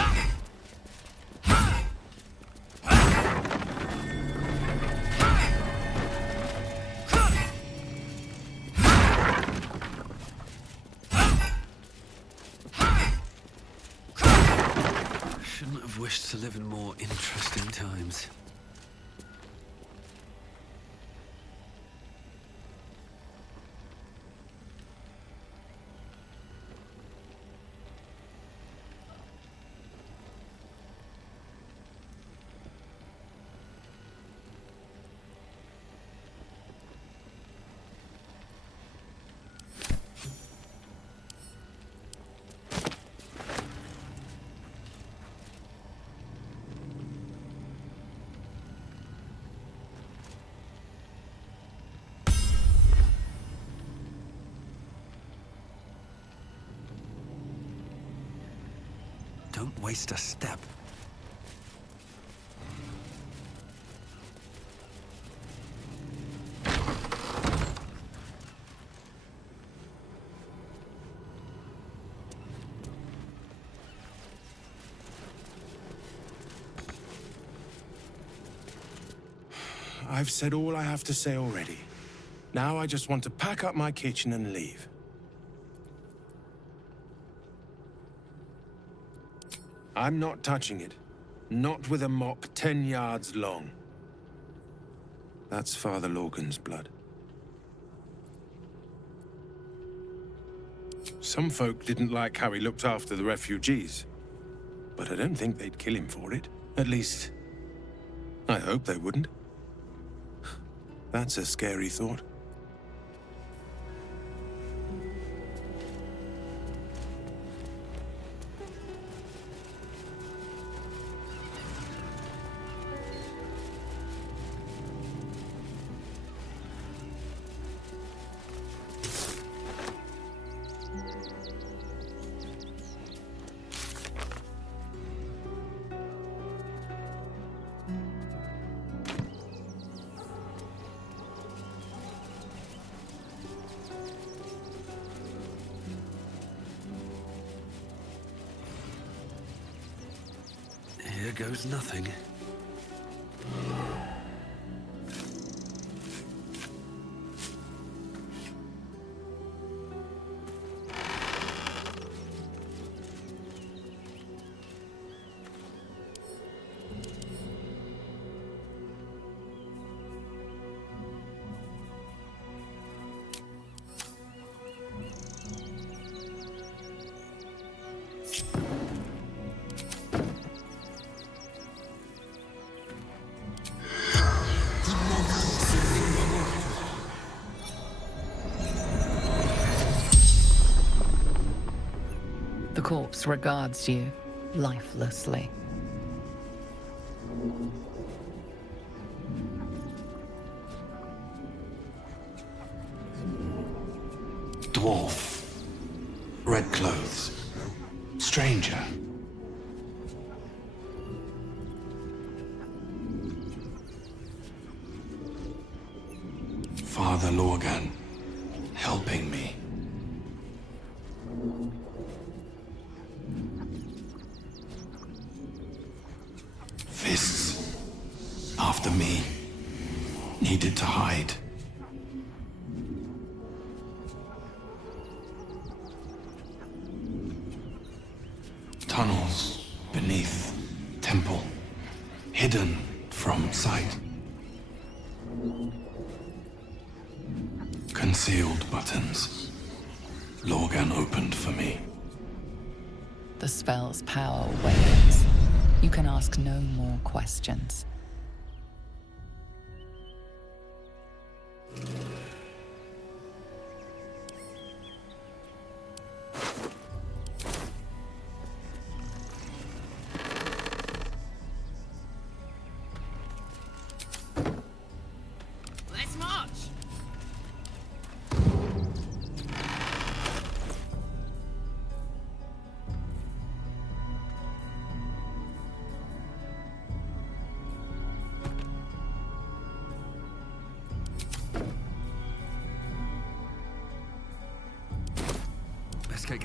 Shouldn't have wished to live in more interesting times. Don't waste a step. I've said all I have to say already. Now I just want to pack up my kitchen and leave. I'm not touching it. Not with a mop 10 yards long. That's Father Lorgan's blood. Some folk didn't like how he looked after the refugees. But I don't think they'd kill him for it. At least, I hope they wouldn't. That's a scary thought. Here goes nothing. The corpse regards you lifelessly. Dwarf. Red clothes. Stranger. Father Lorgan, helping me. Fists, after me, needed to hide. Tunnels beneath temple, hidden from sight. Concealed buttons. Lorgan opened for me. The spell's power wanes. You can ask no more questions.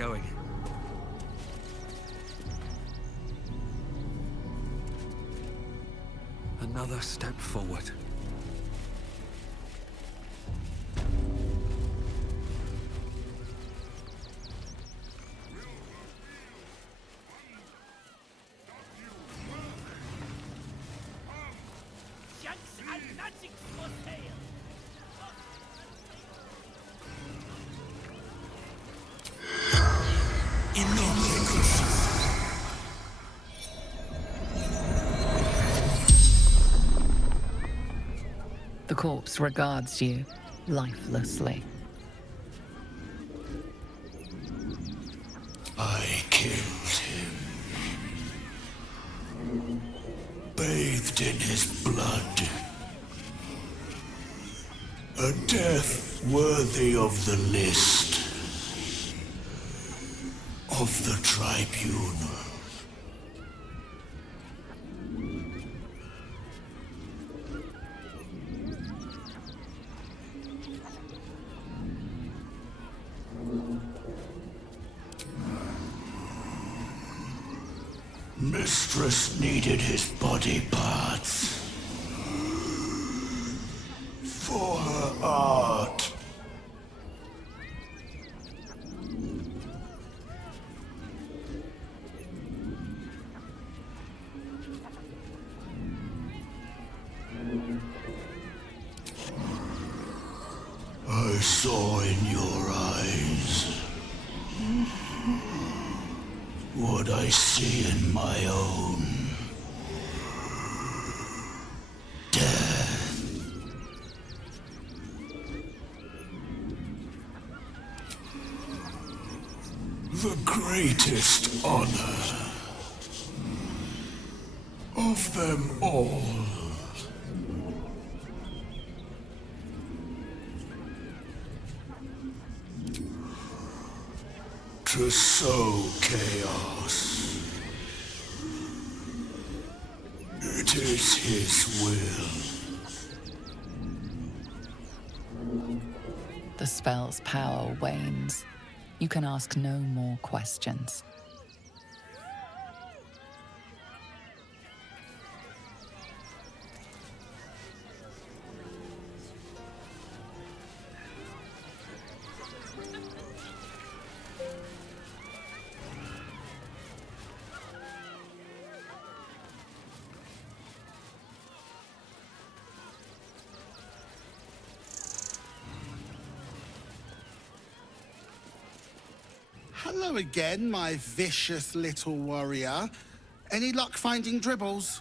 going. Another step forward. The corpse regards you lifelessly. I killed him. Bathed in his blood. A death worthy of the list. Of the tribunal. Mistress needed his body parts. For her art. I saw in your eyes what I see in my own. Death. The greatest honor of them all. To sow chaos. It is his will. The spell's power wanes. You can ask no more questions. Hello again, my vicious little warrior. Any luck finding dribbles?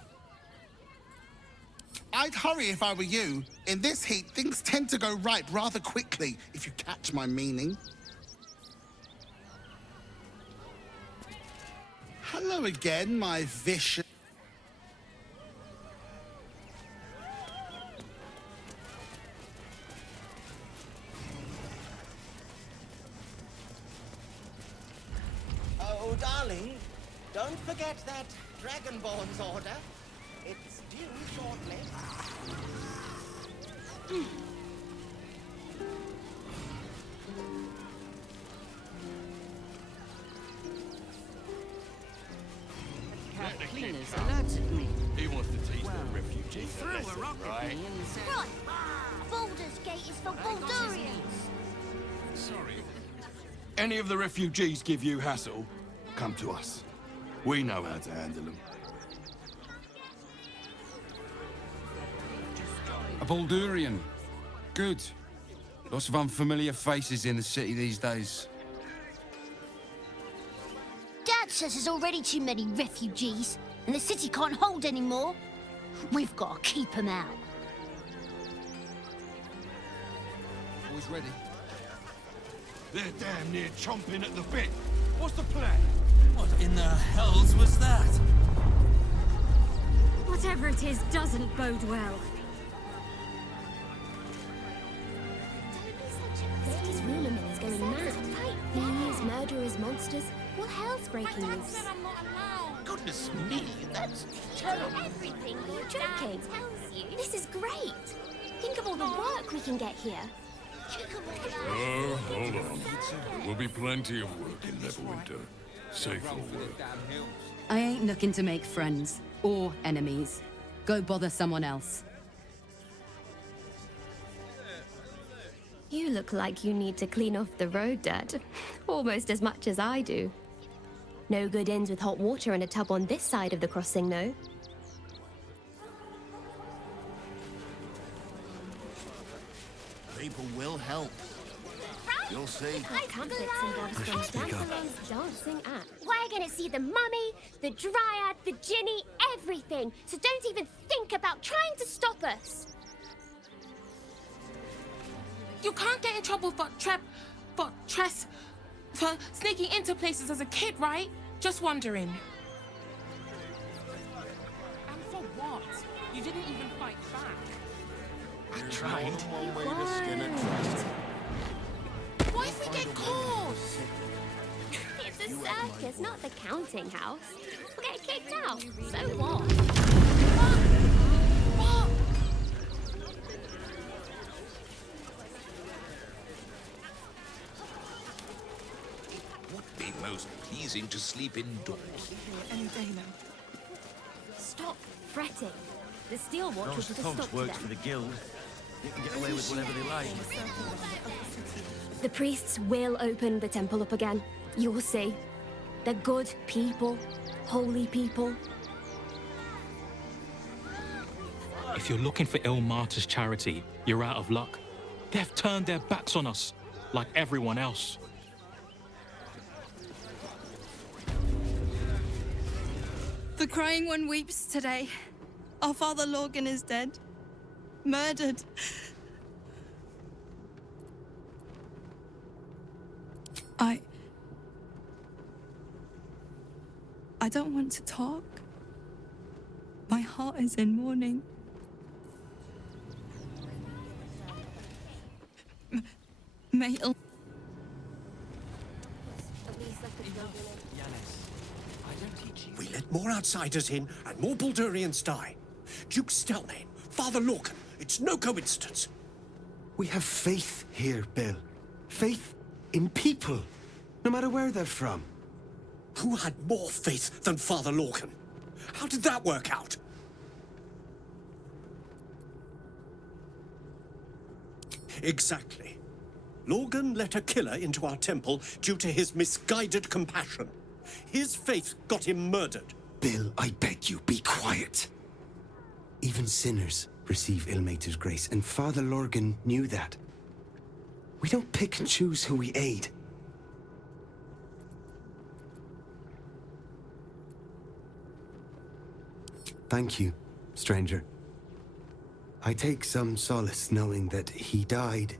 I'd hurry if I were you. In this heat, things tend to go right rather quickly, if you catch my meaning. Hello again, my vicious... Oh, darling, don't forget that Dragonborn's order. It's due shortly. Cat cleaners alerted me. He wants to teach the refugees a Threw a lesson, rock at right? me and said... Right! Baldur's Gate is for Baldurians! Sorry. Any of the refugees give you hassle, come to us. We know how to handle them. A Baldurian. Good. Lots of unfamiliar faces in the city these days. Dad says there's already too many refugees, and the city can't hold any more. We've got to keep them out. Always ready. They're damn near chomping at the bit. What's the plan? What in the hells was that? Whatever it is doesn't bode well. City's rumour mill's going mad. Thieves, murderers, monsters. Well, hell's breaking loose. Goodness me, that's Terrible. Everything your joking. Tells you. This is great. Think of all the work we can get here. Oh, hold on. There will be plenty of work in Neverwinter. Safer work. I ain't looking to make friends or enemies. Go bother someone else. You look like you need to clean off the road dirt. Almost as much as I do. No good inns with hot water in a tub on this side of the crossing, no. People will help. You'll see. Dancing at. We're gonna see the mummy, the dryad, the ginny, everything. So don't even think about trying to stop us. You can't get in trouble for sneaking into places as a kid, right? Just wondering. And for what? You didn't even fight back. I tried. One way to skin a trust. What if we get caught? It's a circus, not the counting house. We'll get kicked out. So what? What? Would be most pleasing to sleep indoors. Any day now. Stop fretting. The Steel Watch will Those put a thugs stop work to for them. the guild. They can get away with whatever they like. The priests will open the temple up again. You'll see. They're good people. Holy people. If you're looking for Ilmater's charity, you're out of luck. They've turned their backs on us, like everyone else. The Crying One weeps today. Our father Lorgan is dead. Murdered. I don't want to talk. My heart is in mourning. May We let more outsiders in, and more Baldurians die. Duke Stelmane, Father Lorcan, it's no coincidence. We have faith here, Bill. Faith in people, no matter where they're from. Who had more faith than Father Lorcan? How did that work out? Exactly. Lorgan let a killer into our temple due to his misguided compassion. His faith got him murdered. Bill, I beg you, be quiet. Even sinners receive Ilmater's grace, and Father Lorgan knew that. We don't pick and choose who we aid. Thank you, stranger. I take some solace knowing that he died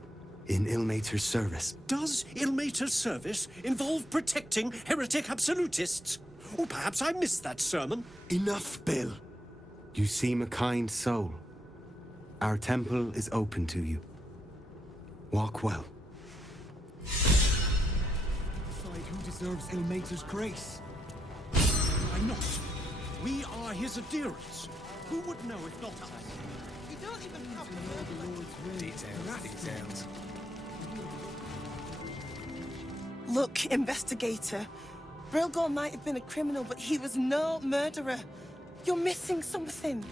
in Ilmater's service. Does Ilmater's service involve protecting heretic absolutists? Or perhaps I missed that sermon. Enough, Bill. You seem a kind soul. Our temple is open to you. Walk well. Decide who deserves Ilmater's grace. Why not? We are his adherents. Who would know if not us? We don't even have the Lord's will. Details. Look, investigator. Brilgor might have been a criminal, but he was no murderer. You're missing something.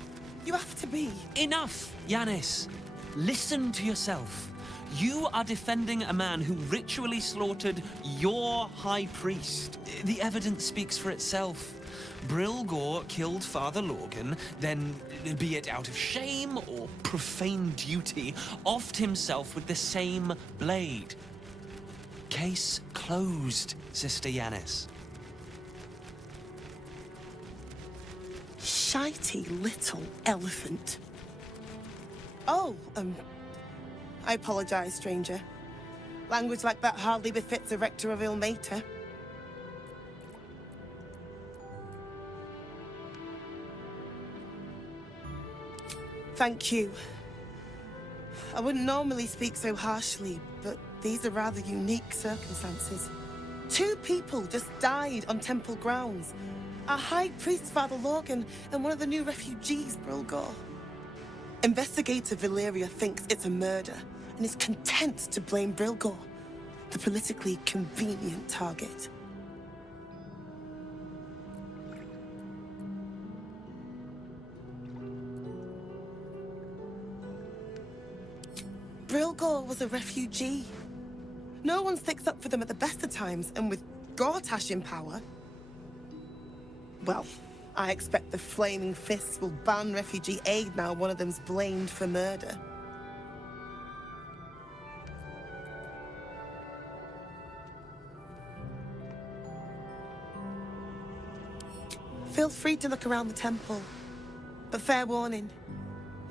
You have to be. Enough, Yanis. Listen to yourself. You are defending a man who ritually slaughtered your high priest. The evidence speaks for itself. Brilgor killed Father Lorgan, then, be it out of shame or profane duty, offed himself with the same blade. Case closed, Sister Yanis. Shitey little elephant. Oh, I apologize, stranger. Language like that hardly befits a rector of Ilmater. Thank you. I wouldn't normally speak so harshly, but these are rather unique circumstances. 2 people just died on temple grounds. Our High Priest, Father Lorgan, and one of the new refugees, Brilgor. Investigator Valeria thinks it's a murder, and is content to blame Brilgor, the politically convenient target. Brilgor was a refugee. No one sticks up for them at the best of times, and with Gortash in power, well, I expect the Flaming Fists will ban refugee aid now one of them's blamed for murder. Feel free to look around the temple, but fair warning,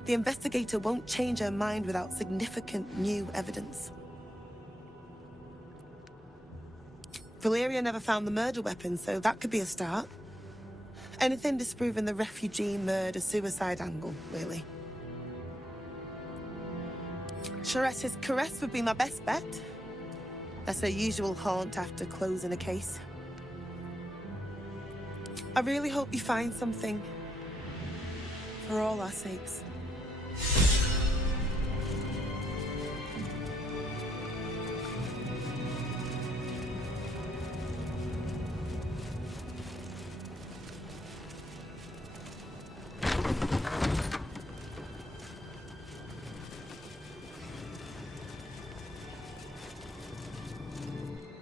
the investigator won't change her mind without significant new evidence. Valeria never found the murder weapon, so that could be a start. Anything disproving the refugee murder-suicide angle, really. Charette's caress would be my best bet. That's her usual haunt after closing a case. I really hope you find something. For all our sakes.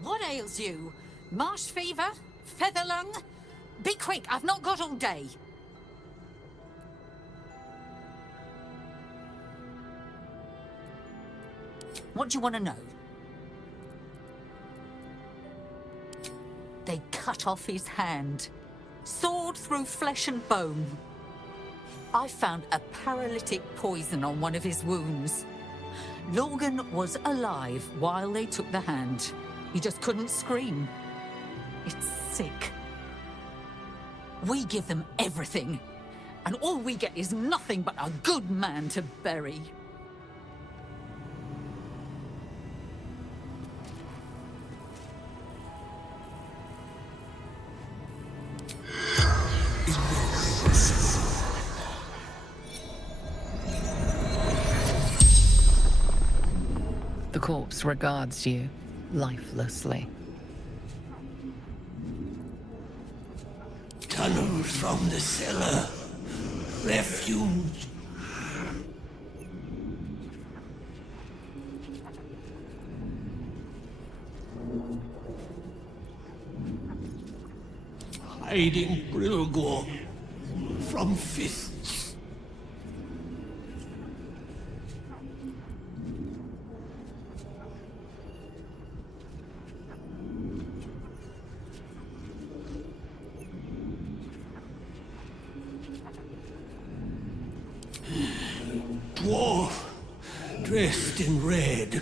What ails you? Marsh fever? Feather lung? Be quick, I've not got all day. What do you want to know? They cut off his hand. Sword through flesh and bone. I found a paralytic poison on one of his wounds. Lorgan was alive while they took the hand. He just couldn't scream. It's sick. We give them everything, and all we get is nothing but a good man to bury. The corpse regards you lifelessly. Tunnels from the cellar. Refuge. Hiding Brilgor from fists. Dwarf, dressed in red.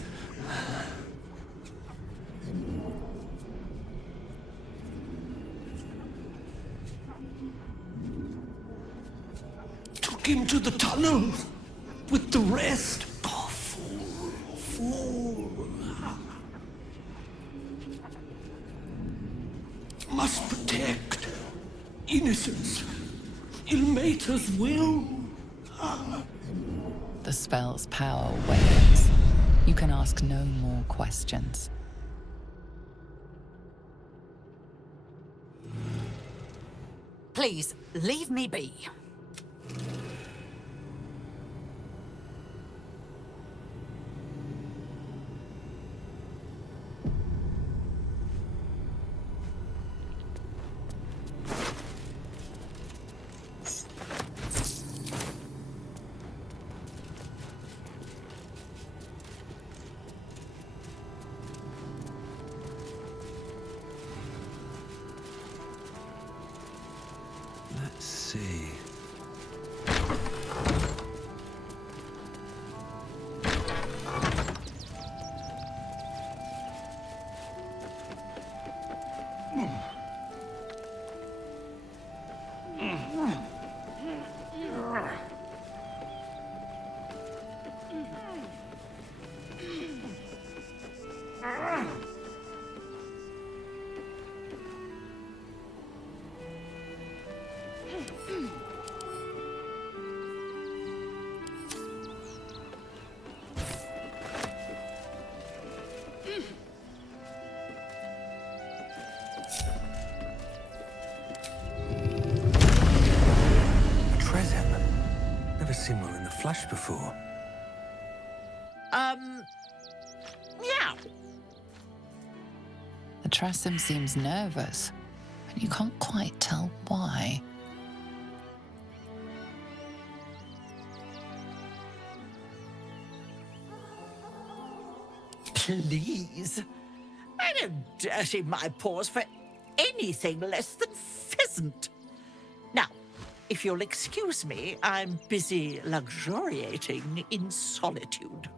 Took him to the tunnel with the rest. Oh, fool. Must protect innocence. Ilmater's will. The spell's power wanes. You can ask no more questions. Please, leave me be. Let's see. never seen one in the flesh before. Yeah. The Trasim seems nervous, but you can't quite tell why. Please. I don't dirty my paws for anything less than pheasant. Now, if you'll excuse me, I'm busy luxuriating in solitude.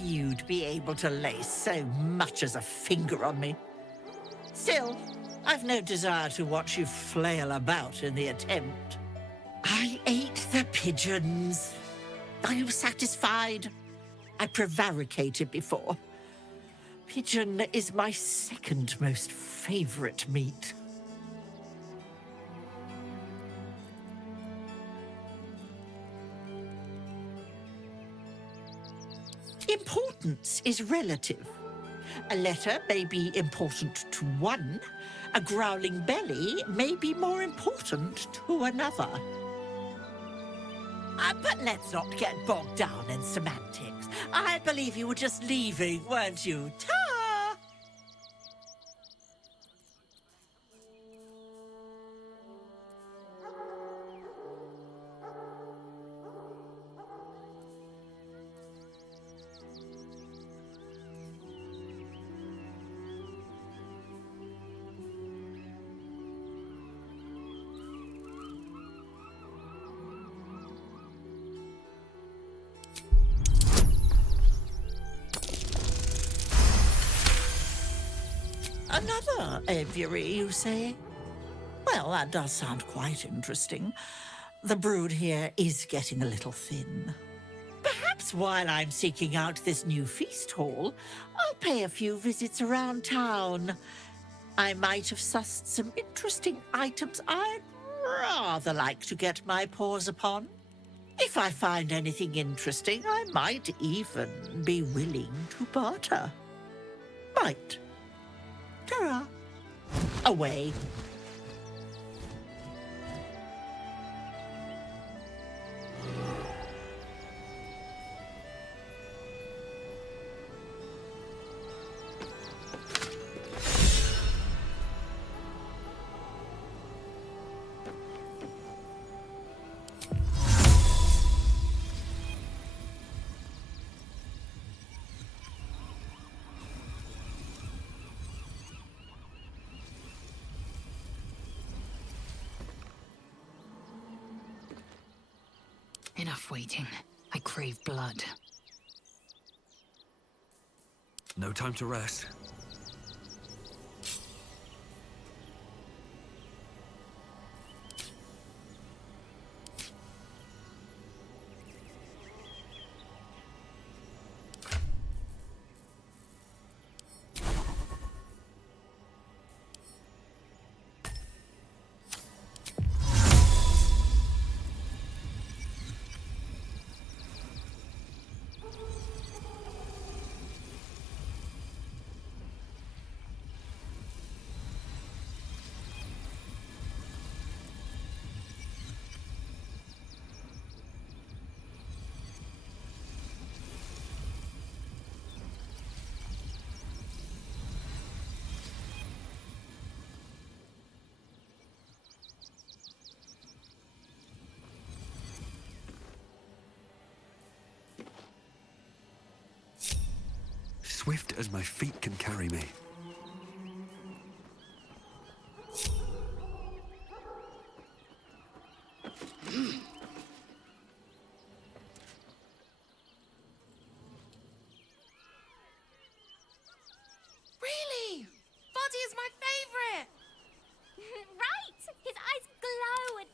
You'd be able to lay so much as a finger on me. Still, I've no desire to watch you flail about in the attempt. I ate the pigeons. Are you satisfied? I prevaricated before. Pigeon is my second most favorite meat. Importance is relative. A letter may be important to one. A growling belly may be more important to another. But let's not get bogged down in semantics. I believe you were just leaving, weren't you? Ta! Another aviary, you say? Well, that does sound quite interesting. The brood here is getting a little thin. Perhaps while I'm seeking out this new feast hall, I'll pay a few visits around town. I might have sussed some interesting items I'd rather like to get my paws upon. If I find anything interesting, I might even be willing to barter. Might. Ta-ra. Away. Enough waiting. I crave blood. No time to rest. Swift as my feet can carry me. Really? Buddy is my favorite! Right! His eyes glow and...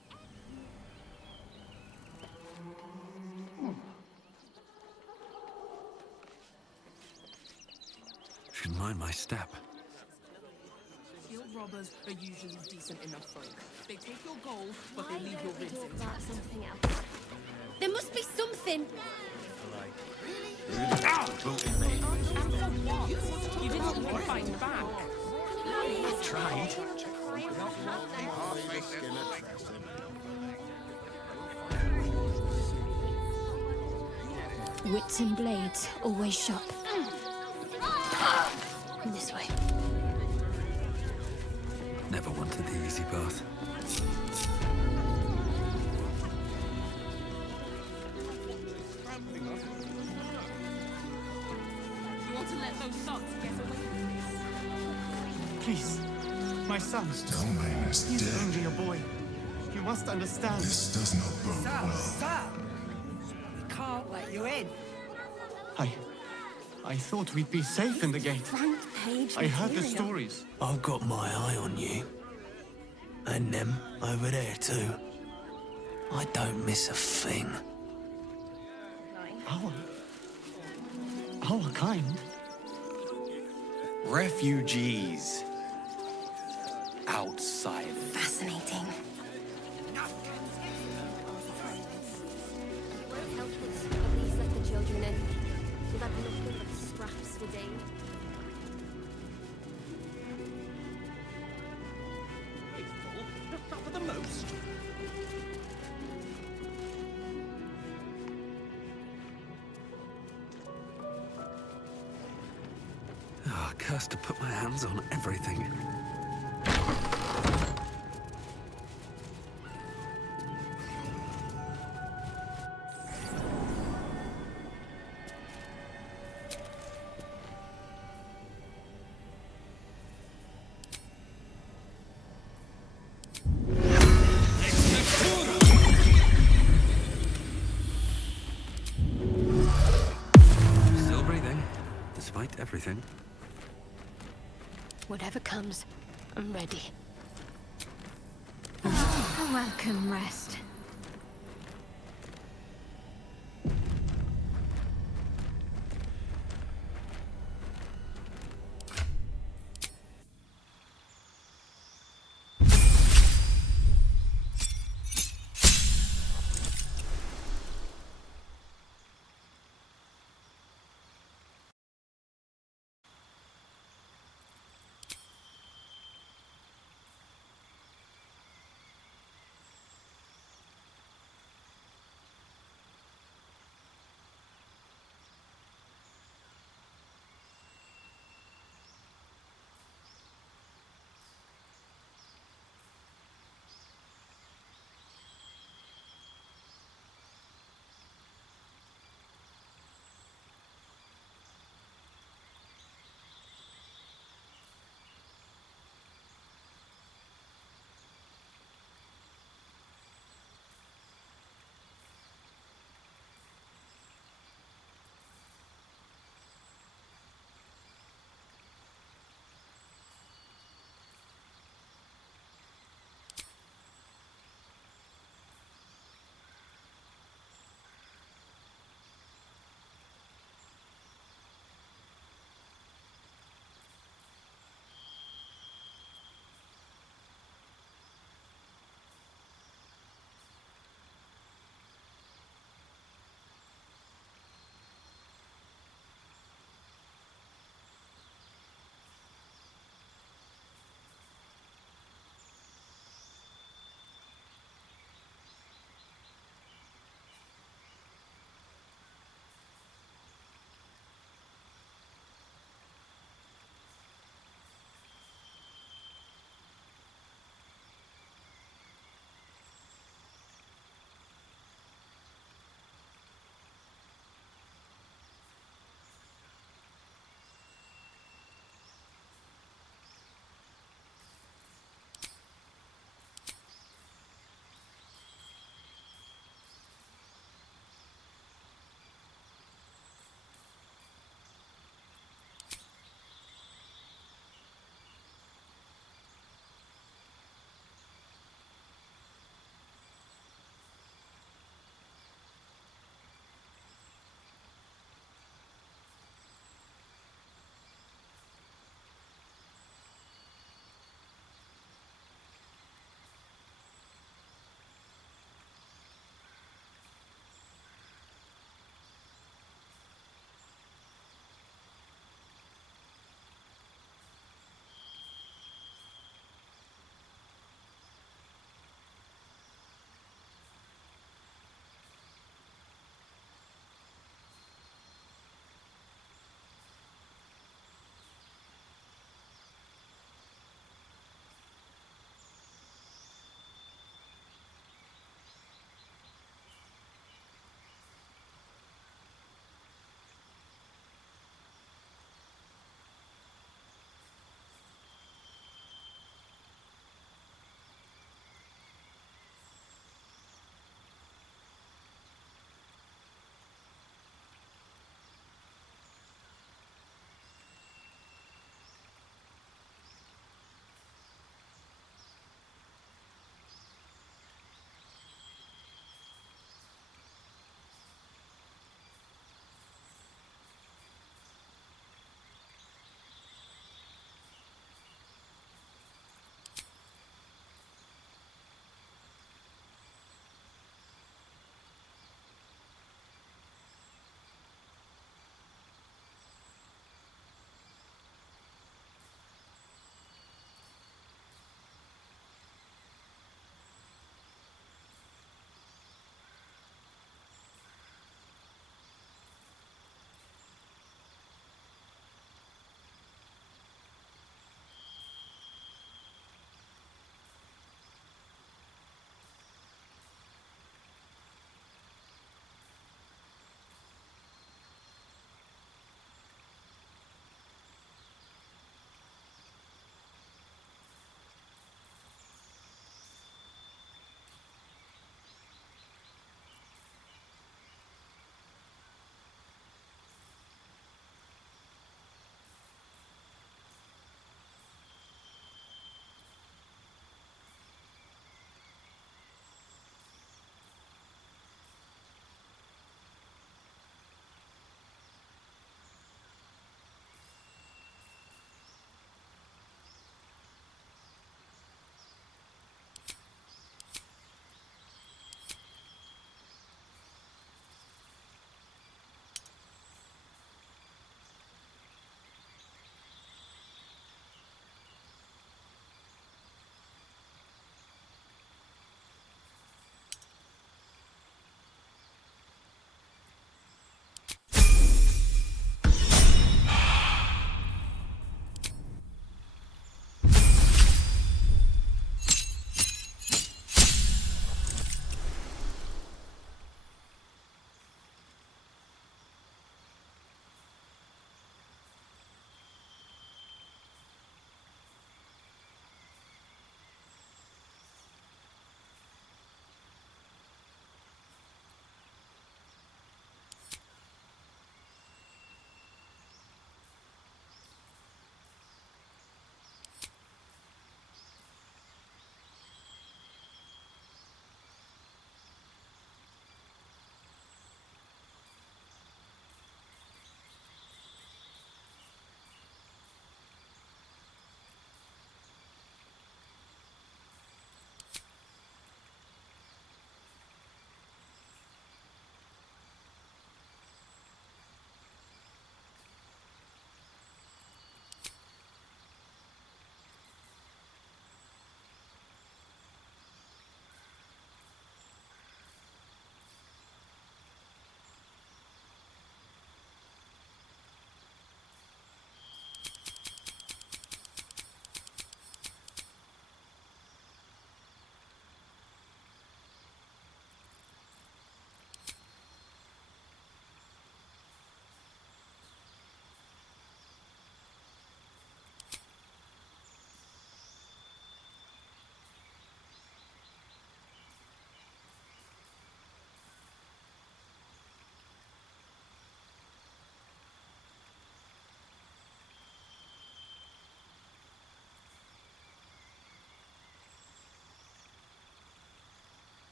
Should mind my step. Guild robbers are usually decent enough folk. They take your gold, but they leave your ribs intact. Something else. There must be something. And for what? You didn't even fight back. I tried. Wits and blades, always sharp. This way. Never wanted the easy path. You want to let those thugs get away with this? Please, my son. Stelmane is He's dead. only a boy. You must understand. This does not bode well. Sir! We can't let you in. I thought we'd be safe in the gate. Front page I heard the material. stories. I've got my eye on you. And them over there too. I don't miss a thing. Our kind? Refugees. Outsiders. Fascinating. Won't help us. At least let the children in. We'll have nothing but scraps for days. For the most. Oh, cursed to put my hands on everything. Still breathing, despite everything. Whatever comes, I'm ready. A welcome rest.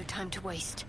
no time to waste.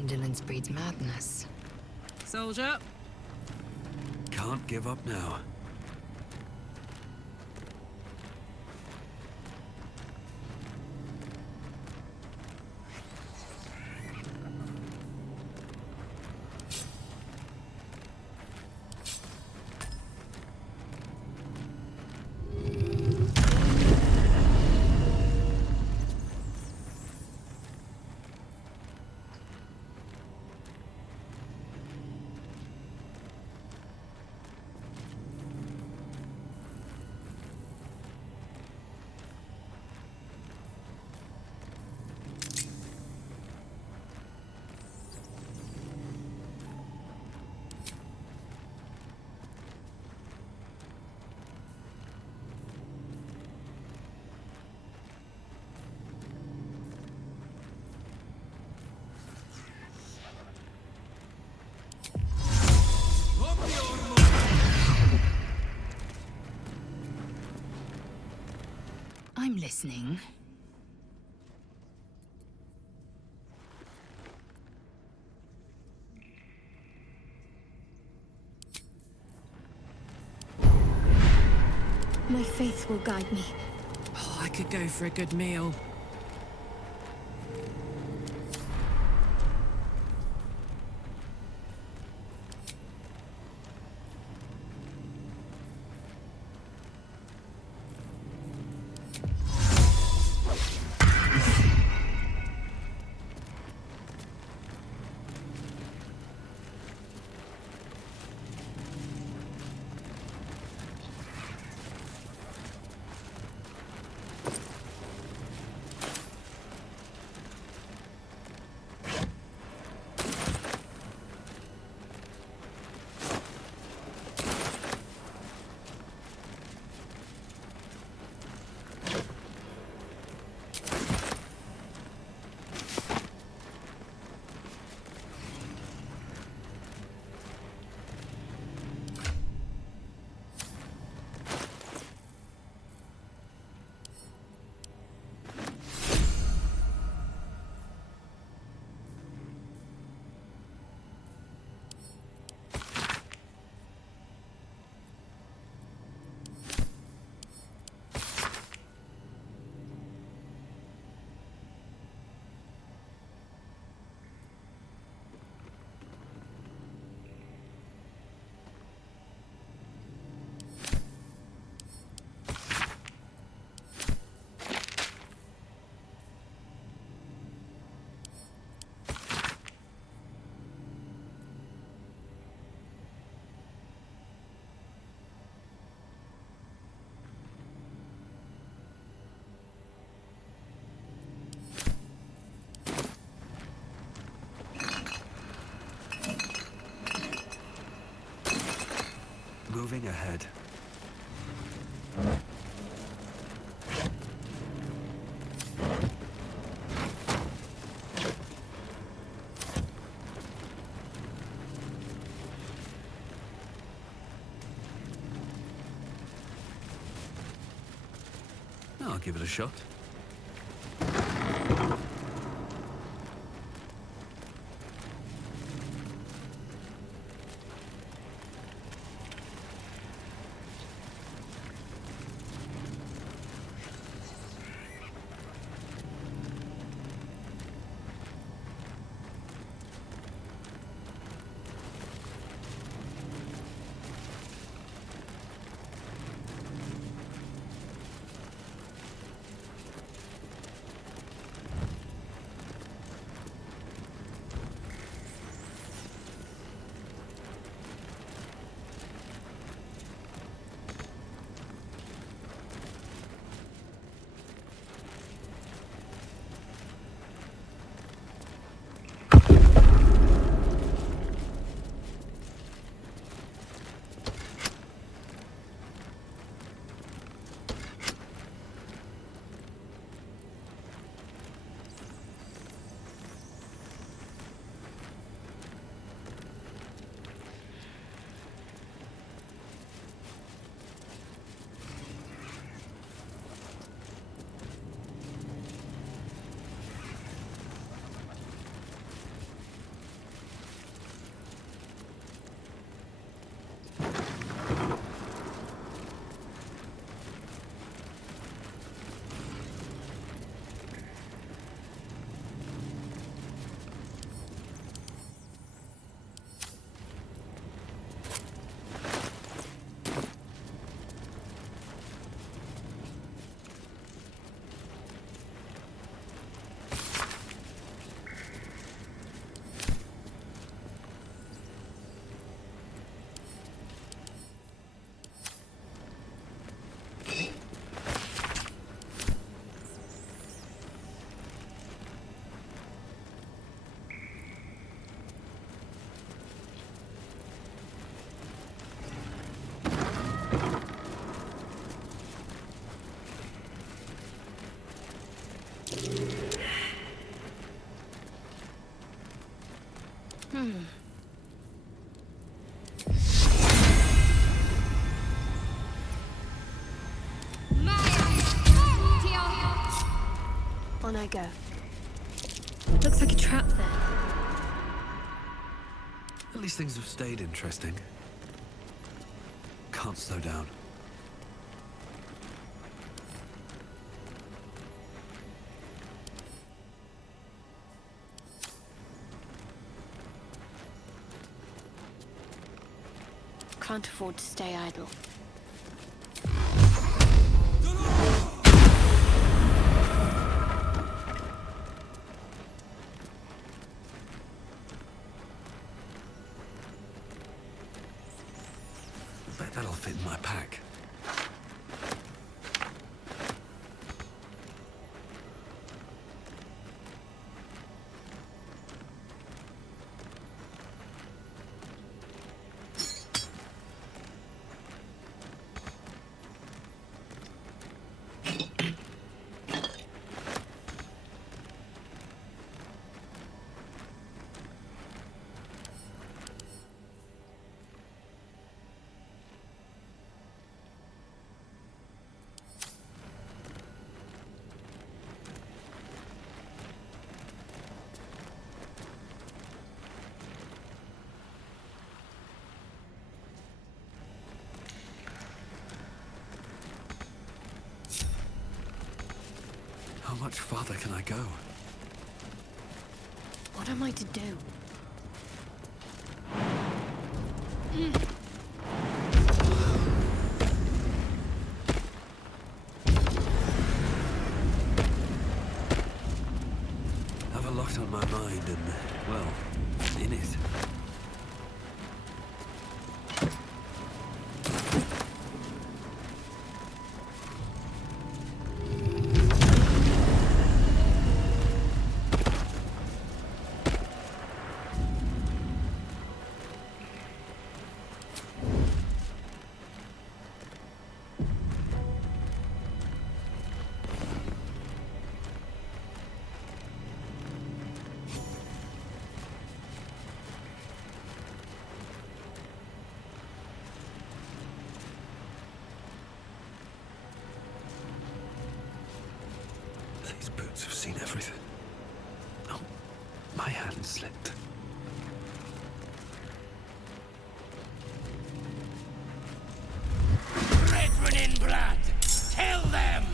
Indolence breeds madness. Soldier. Can't give up now. I'm listening. My faith will guide me. Oh, I could go for a good meal. Moving ahead. I'll give it a shot. On I go. Looks like a trap there. At least things have stayed interesting. Can't slow down. Can't afford to stay idle. Bet that'll fit in my pack. How much farther can I go? What am I to do? Have a lot on my mind and, well, in it. These boots have seen everything. Oh, my hand slipped. Brethren in blood, tell them!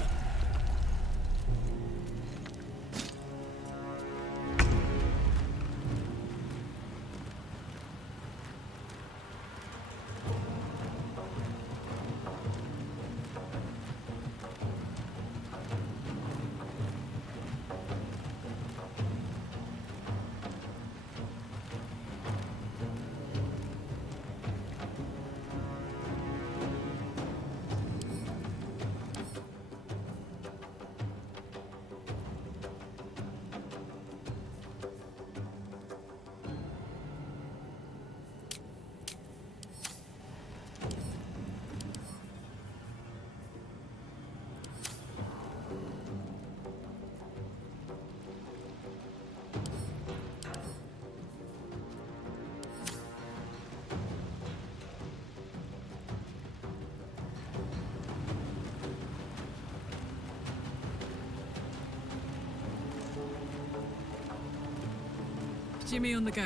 Jimmy on the go.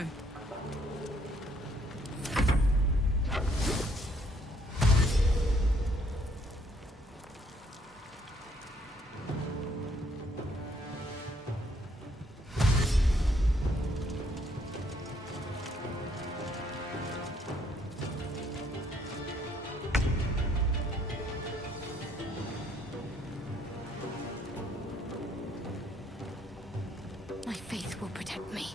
My faith will protect me.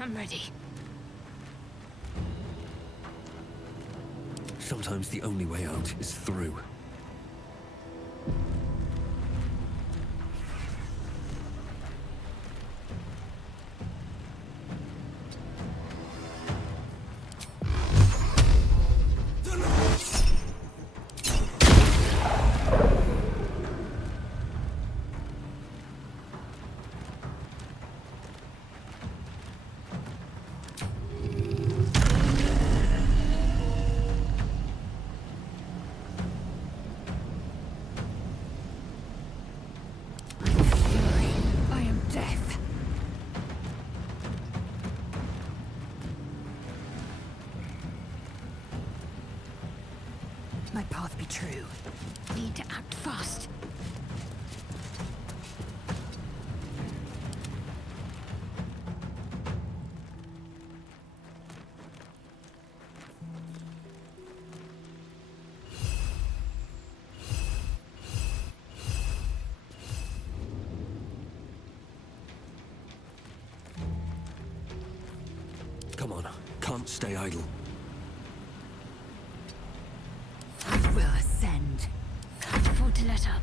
I'm ready. Sometimes the only way out is through. my path be true. Need to act fast. Come on, can't stay idle. I will ascend. Can't afford to let up.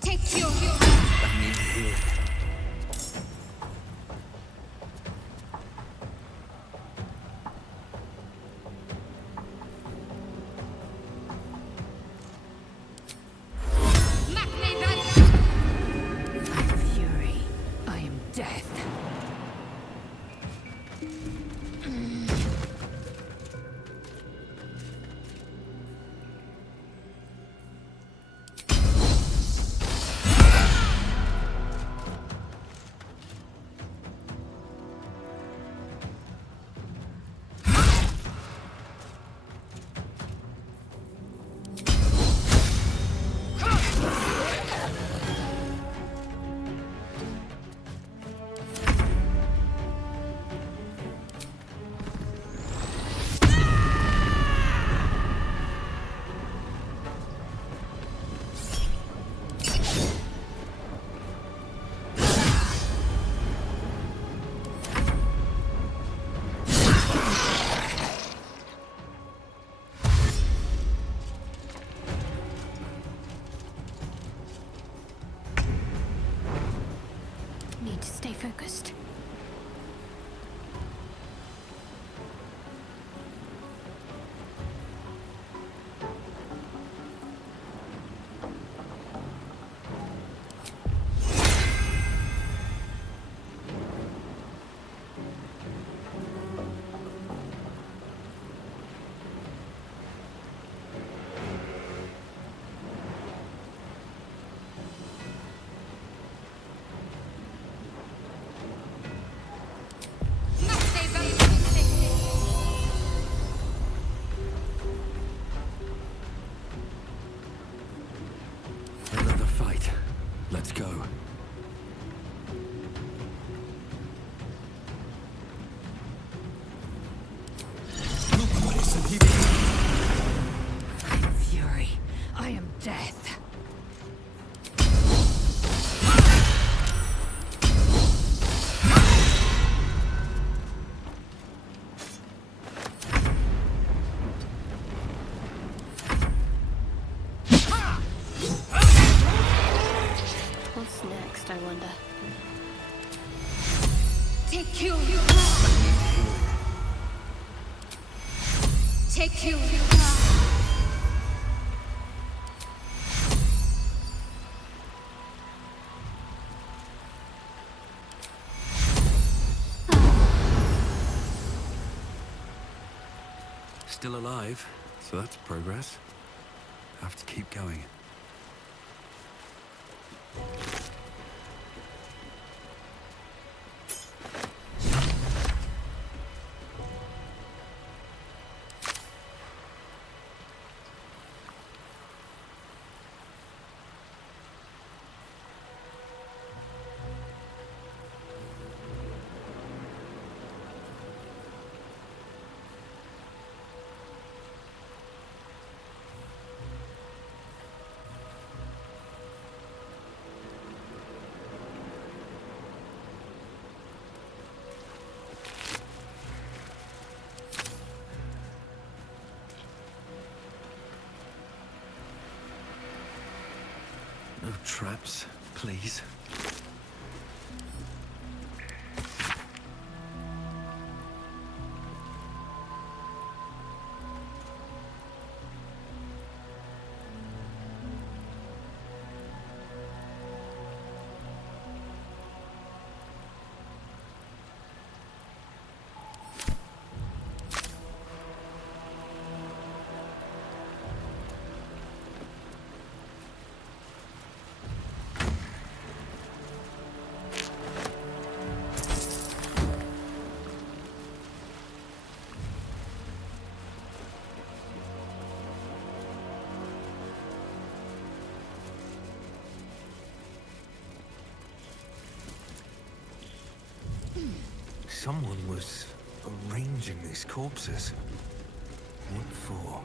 Take your... I'm fury. I am death. Need to stay focused. Another fight. Let's go. I'm fury. I am death. What's next, I wonder? Take you. Take you. Still alive, so that's progress. Have to keep going. No traps, please. Someone was arranging these corpses. What for?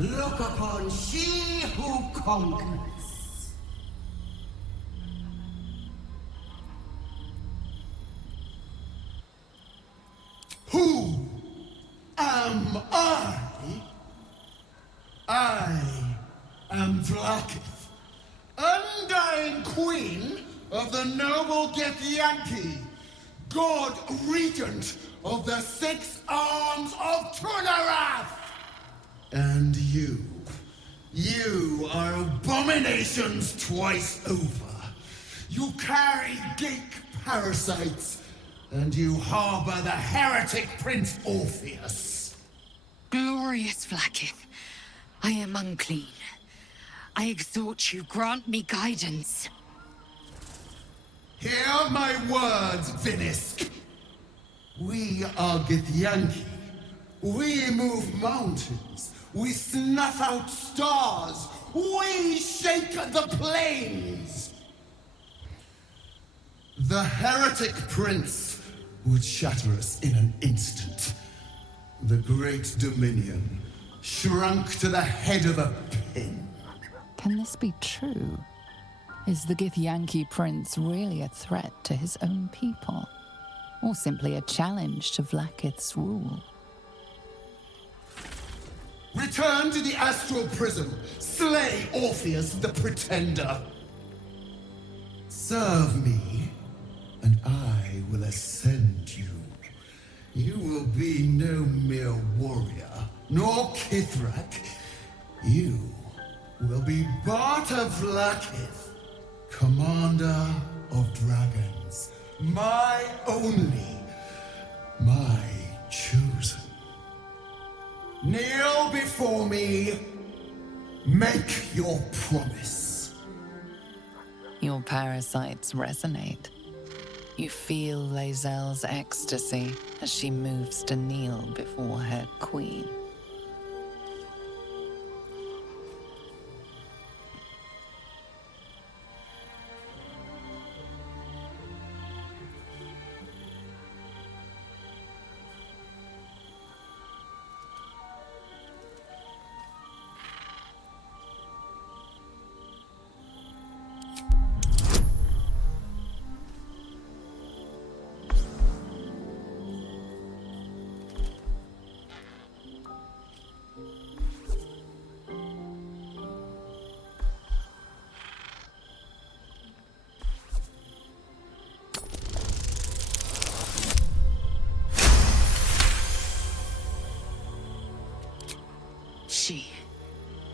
Look upon she who conquers. I am Vlaakith, undying queen of the noble Githyanki, god regent of the 6 arms of Tunarath. And you are abominations twice over. You carry geek parasites, and you harbor the heretic Prince Orpheus. Glorious Vlaakith, I am unclean. I exhort you, grant me guidance. Hear my words, Vinisk. We are Githyanki. We move mountains. We snuff out stars. We shake the plains. The heretic prince would shatter us in an instant. The great dominion shrunk to the head of a pin. Can this be true? Is the Githyanki prince really a threat to his own people? Or simply a challenge to Vlaakith's rule? Return to the astral prism. Slay Orpheus the Pretender. Serve me, and I will ascend you. You will be no mere warrior, nor Kithrak. You will be Barta Vlaakith, commander of dragons. My only, my chosen. Kneel before me. Make your promise. Your parasites resonate. You feel Lae'zel's ecstasy as she moves to kneel before her queen.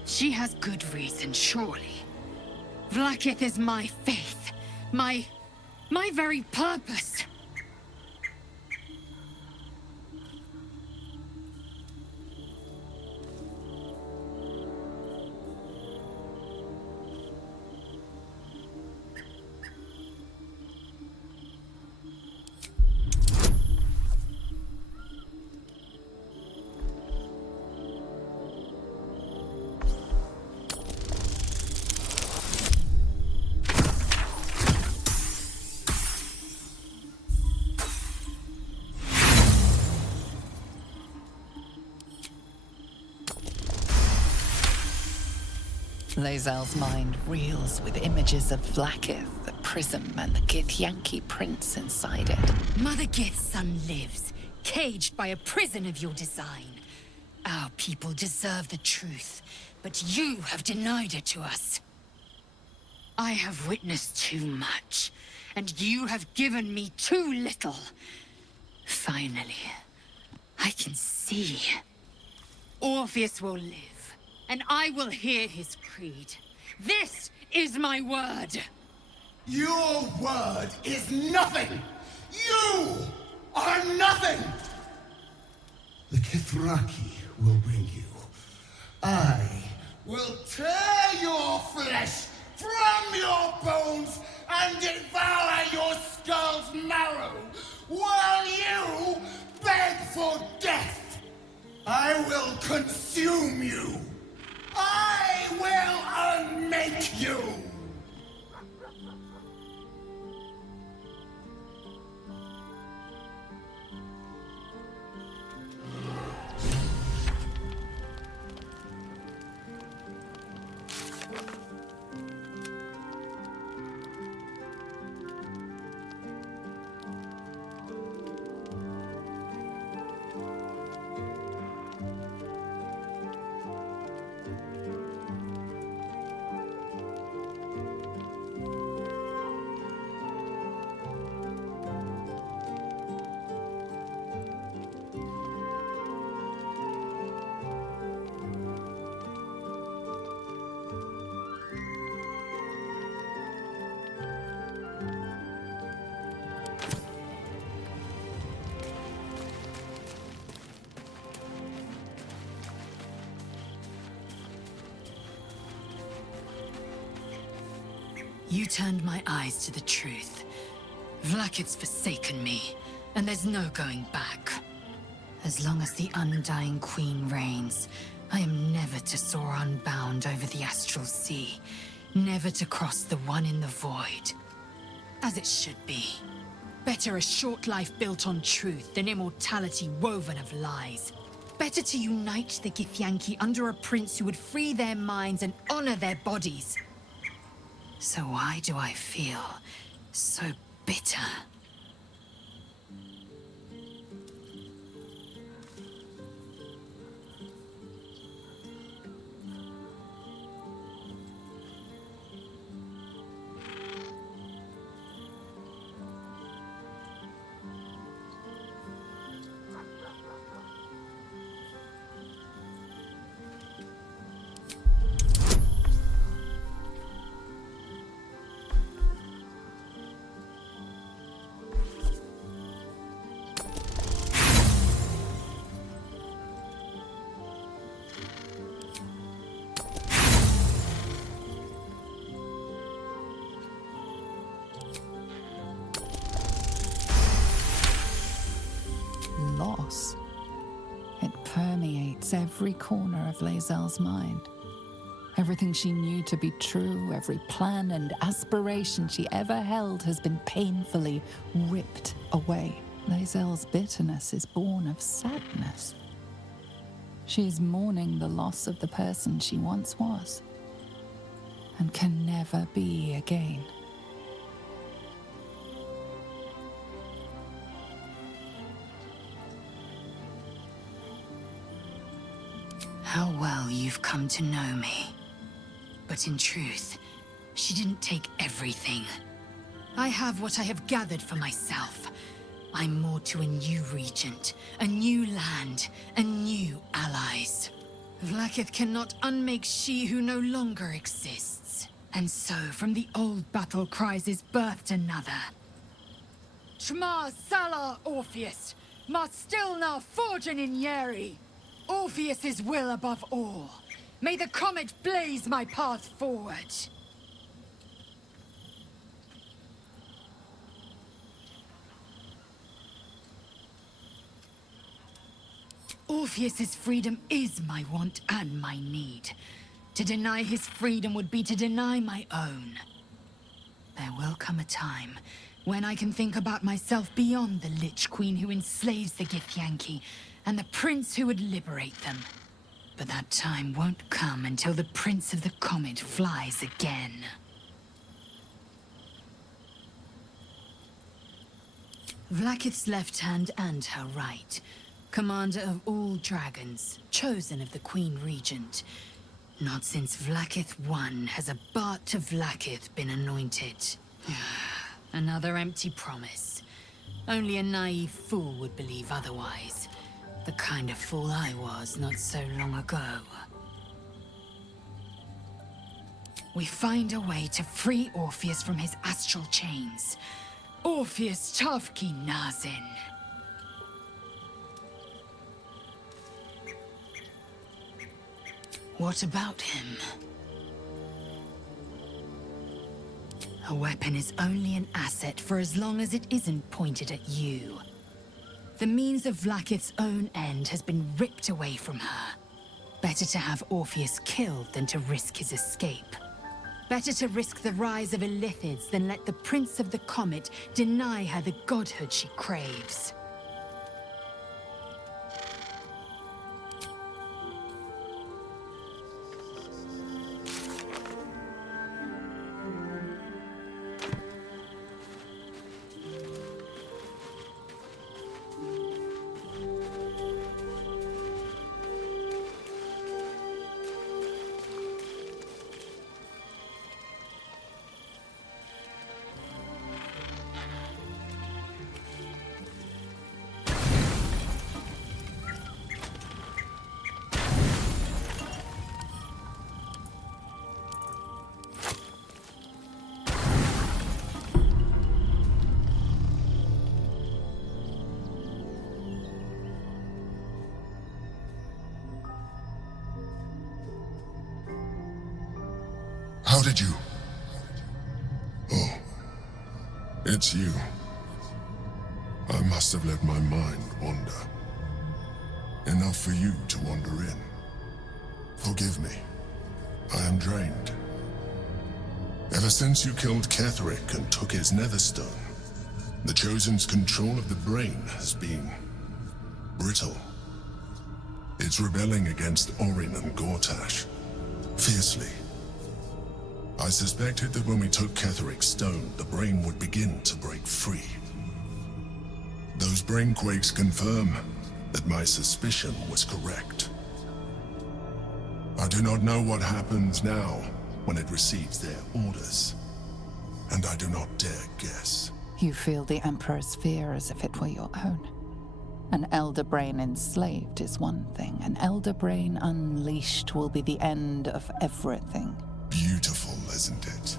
She has good reason, surely. Vlaakith is my faith, my very purpose. Lae'zel's mind reels with images of Vlaakith, the prism, and the Githyanki prince inside it. Mother Gith's son lives, caged by a prison of your design. Our people deserve the truth, but you have denied it to us. I have witnessed too much, and you have given me too little. Finally, I can see. Orpheus will live, and I will hear his creed. This is my word! Your word is nothing! You are nothing! The Kithraki will bring you. I will tear your flesh from your bones and devour your skull's marrow, while you beg for death. I will consume you. I will unmake you. You turned my eyes to the truth. Vlakith's forsaken me, and there's no going back. As long as the Undying Queen reigns, I am never to soar unbound over the astral sea, never to cross the one in the void. As it should be. Better a short life built on truth than immortality woven of lies. Better to unite the Githyanki under a prince who would free their minds and honor their bodies. So why do I feel so bitter? Loss. It permeates every corner of Lae'zel's mind. Everything she knew to be true, every plan and aspiration she ever held has been painfully ripped away. Lae'zel's bitterness is born of sadness. She is mourning the loss of the person she once was, and can never be again. How well you've come to know me. But in truth, she didn't take everything. I have what I have gathered for myself. I'm moored to a new regent, a new land, and new allies. Vlakith cannot unmake she who no longer exists. And so, from the old battle cries is birthed another. Shma Salar Orpheus, Ma Stilna Forgin in Yeri. Orpheus's will above all. May the comet blaze my path forward. Orpheus's freedom is my want and my need. To deny his freedom would be to deny my own. There will come a time when I can think about myself beyond the Lich Queen who enslaves the Githyanki and the prince who would liberate them. But that time won't come until the Prince of the Comet flies again. Vlakith's left hand and her right. Commander of all dragons, chosen of the Queen Regent. Not since Vlakith I has a Bart to Vlakith been anointed. Another empty promise. Only a naive fool would believe otherwise. The kind of fool I was not so long ago. We find a way to free Orpheus from his astral chains. Orpheus Tavki Nazin. What about him? A weapon is only an asset for as long as it isn't pointed at you. The means of Vlakith's own end has been ripped away from her. Better to have Orpheus killed than to risk his escape. Better to risk the rise of Illithids than let the Prince of the Comet deny her the godhood she craves. How did you... It's you. I must have let my mind wander. Enough for you to wander in. Forgive me. I am drained. Ever since you killed Ketheric and took his netherstone, the Chosen's control of the brain has been brittle. It's rebelling against Orin and Gortash, fiercely. I suspected that when we took Ketheric's stone, the brain would begin to break free. Those brainquakes confirm that my suspicion was correct. I do not know what happens now when it receives their orders, and I do not dare guess. You feel the Emperor's fear as if it were your own. An Elder Brain enslaved is one thing. An Elder Brain unleashed will be the end of everything. Beautiful, isn't it?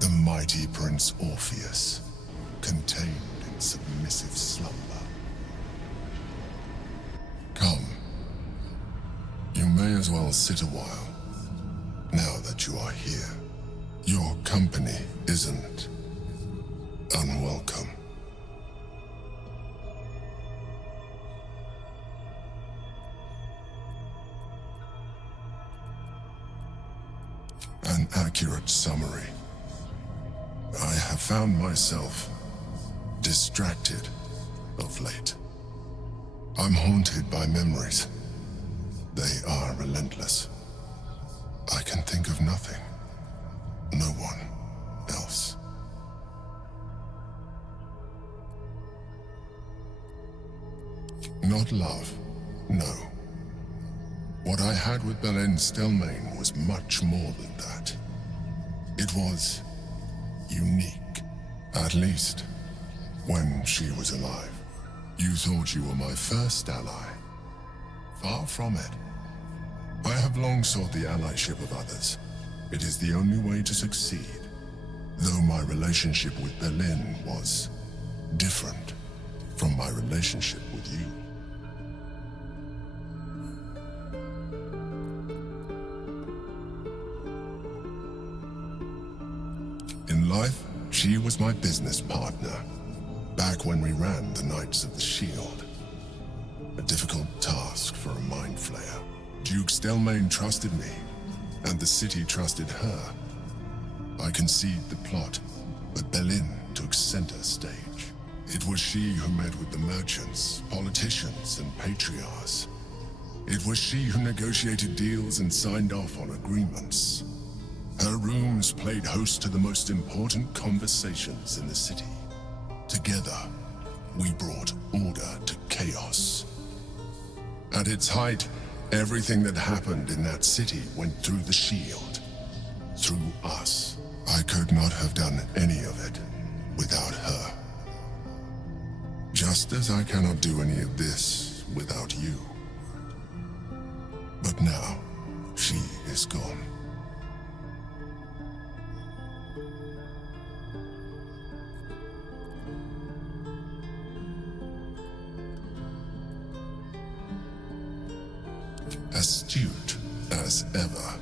The mighty Prince Orpheus, contained in submissive slumber. Come. You may as well sit a while, now that you are here. Your company isn't unwelcome. An accurate summary. I have found myself distracted of late. I'm haunted by memories. They are relentless. I can think of nothing. No one else. Not love, no. What I had with Belen Stelmane was much more than that. It was unique. At least, when she was alive. You thought you were my first ally. Far from it. I have long sought the allyship of others. It is the only way to succeed. Though my relationship with Belen was different from my relationship with you. In life, she was my business partner, back when we ran the Knights of the Shield. A difficult task for a mind flayer. Duke Stelmane trusted me, and the city trusted her. I conceived the plot, but Belen took center stage. It was she who met with the merchants, politicians, and patriarchs. It was she who negotiated deals and signed off on agreements. Her rooms played host to the most important conversations in the city. Together, we brought order to chaos. At its height, everything that happened in that city went through the shield. Through us. I could not have done any of it without her. Just as I cannot do any of this without you. But now, she is gone. Astute as ever.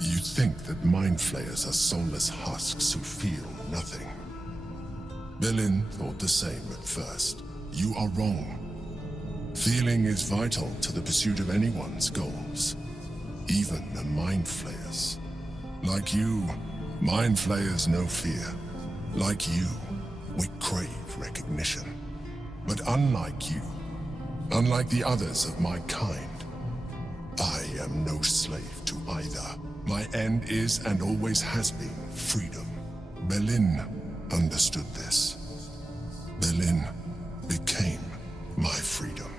You think that mind flayers are soulless husks who feel nothing. Belen thought the same at first. You are wrong. Feeling is vital to the pursuit of anyone's goals, even a mind flayer's. Like you, mind flayers know fear. Like you, we crave recognition. But unlike you, unlike the others of my kind, I am no slave to either. My end is and always has been freedom. Belen understood this. Belen became my freedom.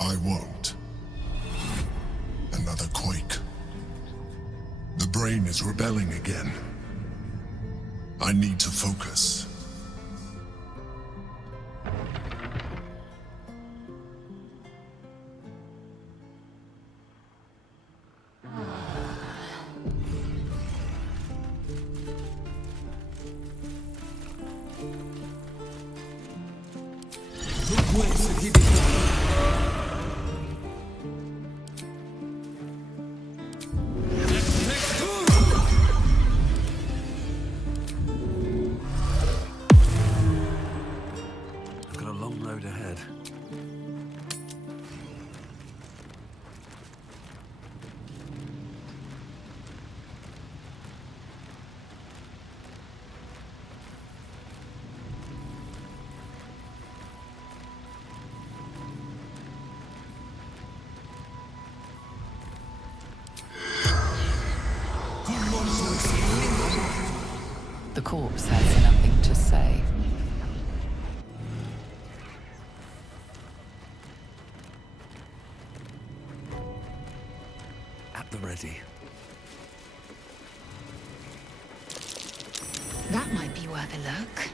I won't. Another quake. The brain is rebelling again. I need to focus. Look where The corpse has nothing to say. At the ready. That might be worth a look.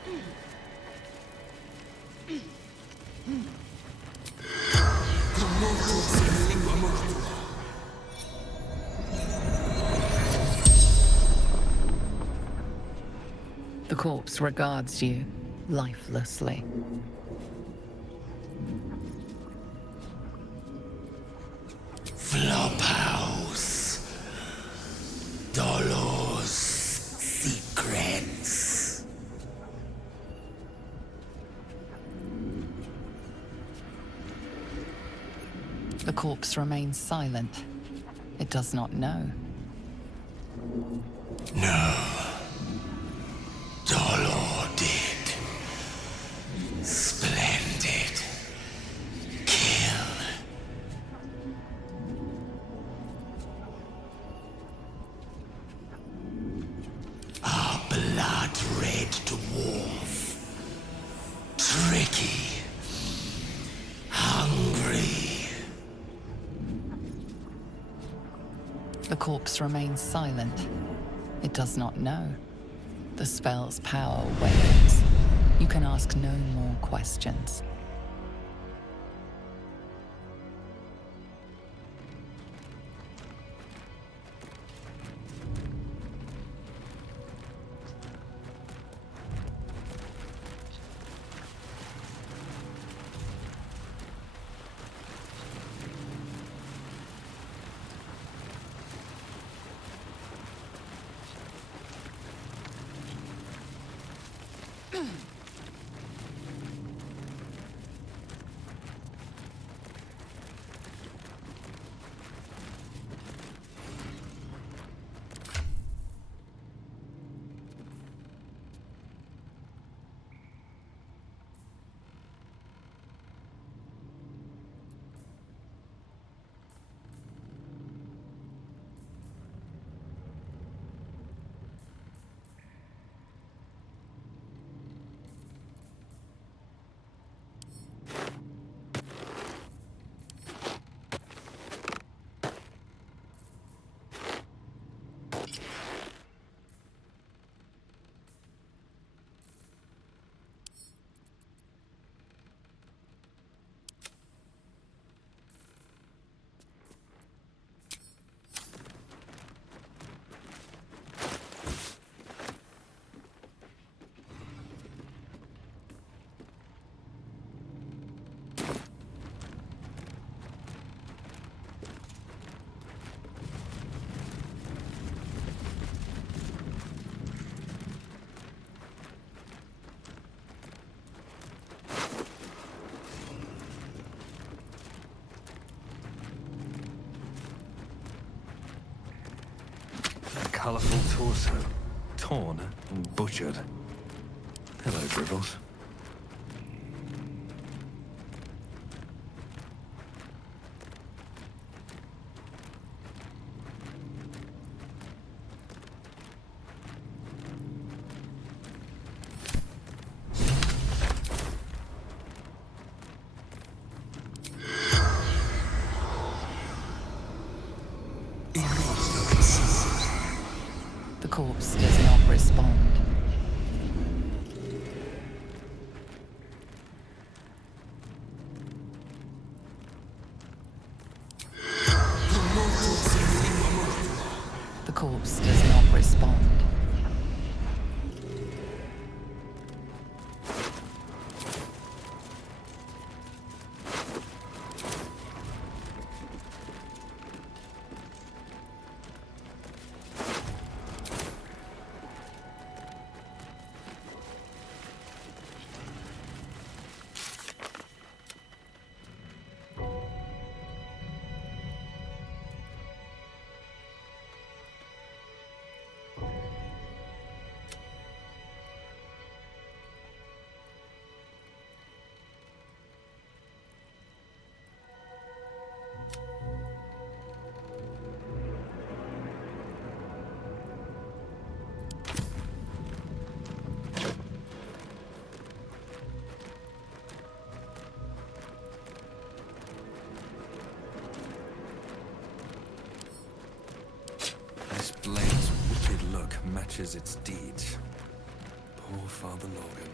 The corpse regards you lifelessly. Flophouse. Dolor's secrets. The corpse remains silent. It does not know. No. Dolor did. Splendid. Kill. Our blood-red dwarf. Tricky. Hungry. The corpse remains silent. It does not know. The spell's power wanes. You can ask no more questions. Colourful torso. Torn and butchered. Hello, Gribbles. The corpse does not respond. The corpse does not respond. as its deeds. Poor Father Logan.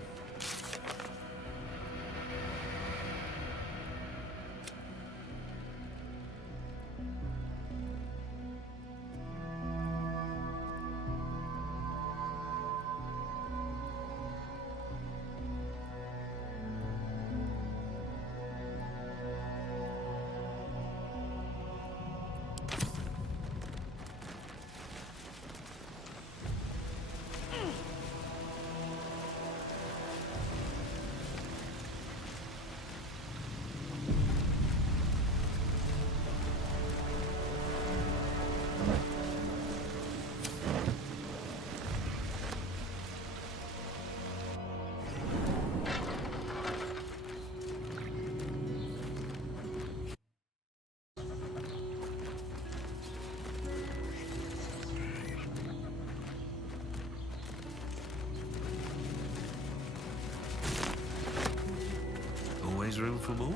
Always room for more?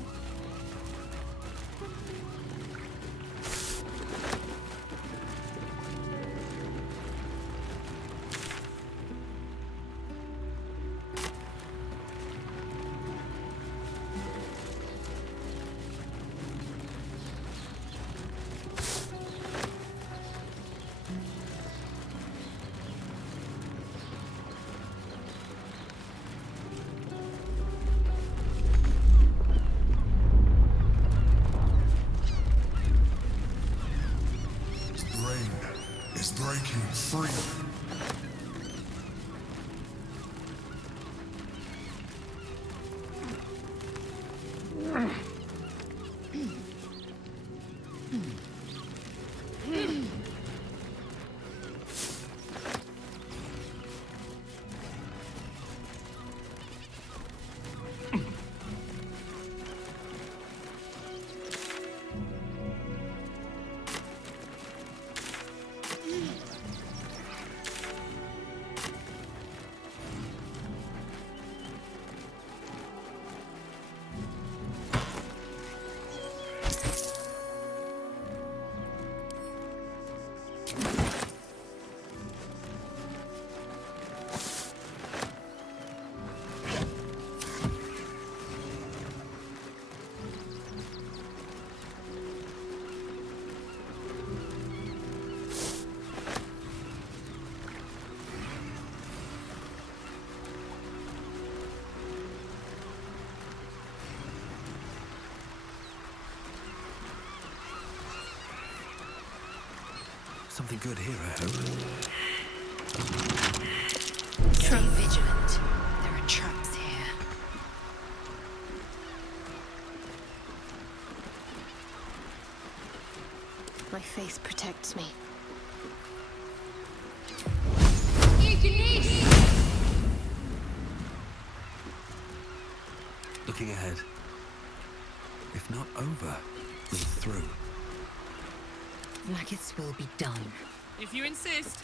Is breaking free. Something good here, I hope. Stay vigilant. There are traps here. My faith protects me. Looking ahead. If not over, then through. Like its will be done. If you insist.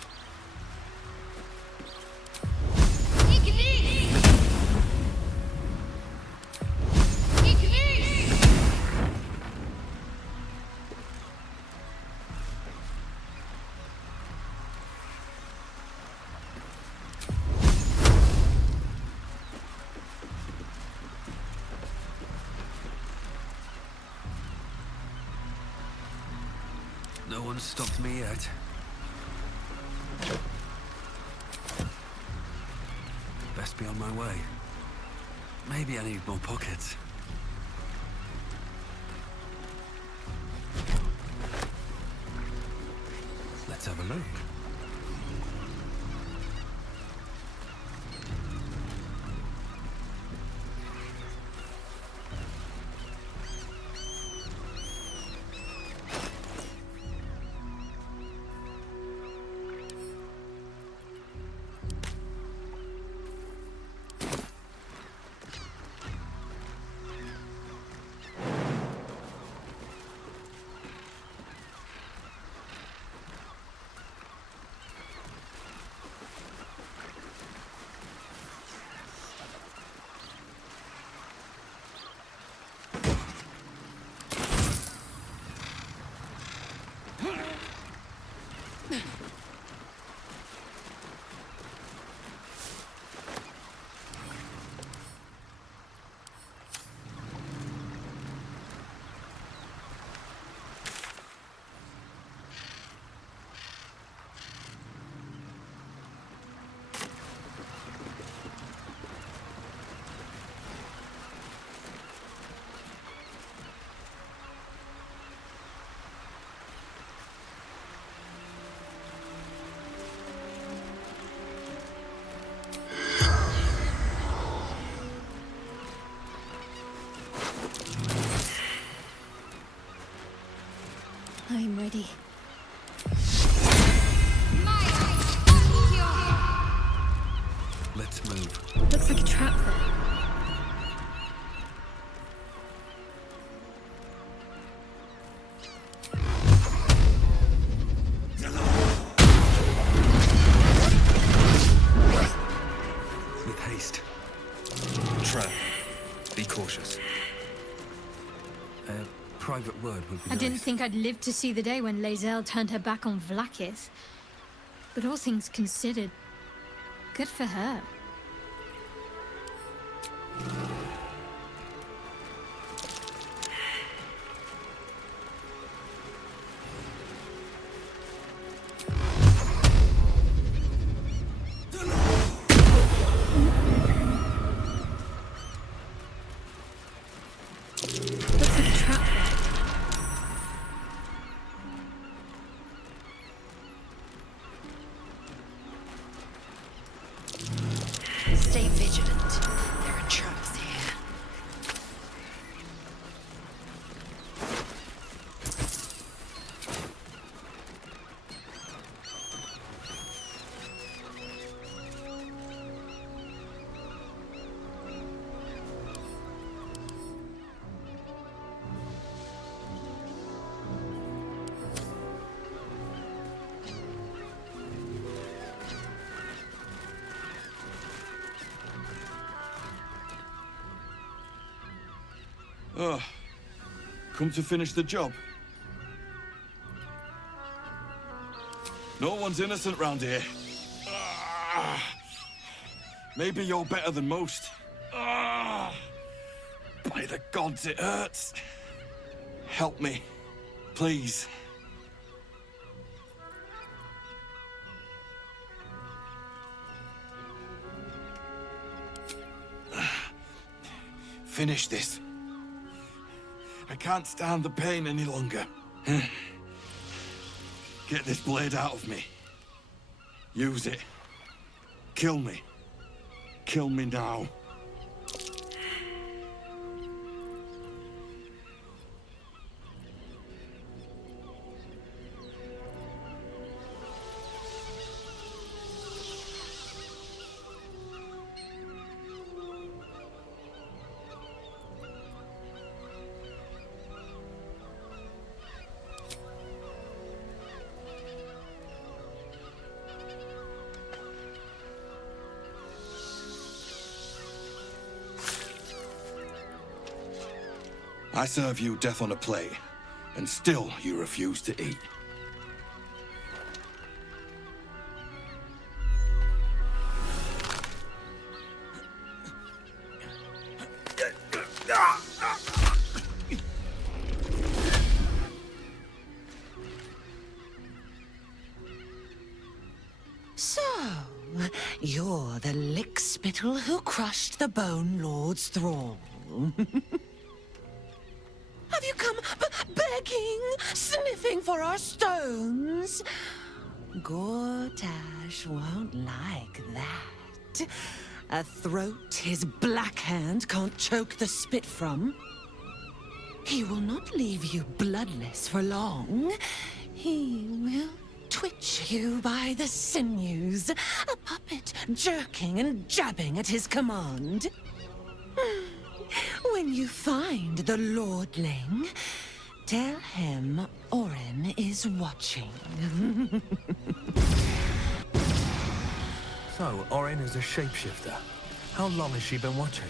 No one's stopped me yet. Best be on my way. Maybe I need more pockets. Let's have a look. already. Let's move. Looks like a trap there. With haste. Trap. Be cautious. A private word would be I didn't nice. think I'd live to see the day when Lae'zel turned her back on Vlaakith. But all things considered, good for her. Looks like a trap there. Stay vigilant. There are traps here. Oh, come to finish the job. No one's innocent round here. Maybe you're better than most. By the gods, it hurts. Help me, please. Finish this. I can't stand the pain any longer. Get this blade out of me. Use it. Kill me. Kill me now. I serve you death on a plate, and still you refuse to eat. So, you're the lickspittle who crushed the Bone Lord's thrall. Have you come begging, sniffing for our stones? Gortash won't like that. A throat his black hand can't choke the spit from. He will not leave you bloodless for long. He will twitch you by the sinews, a puppet jerking and jabbing at his command. When you find the Lordling, tell him Orin is watching. So, Orin is a shapeshifter. How long has she been watching?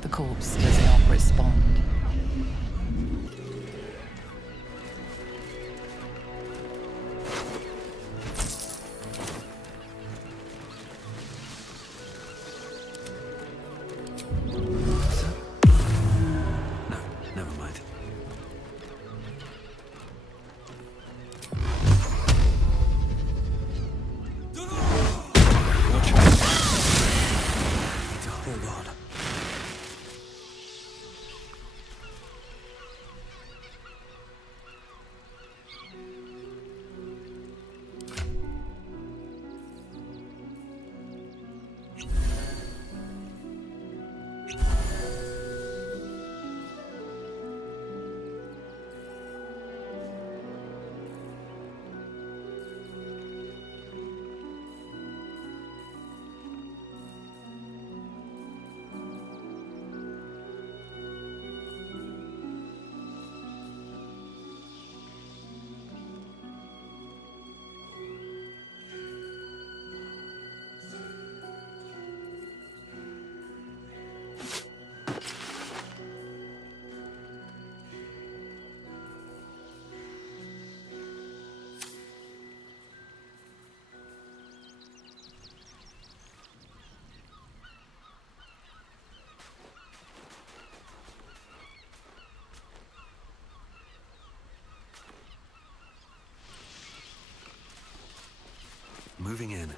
The corpse does not respond. Never mind. Watch out. Need to hold on. Moving in.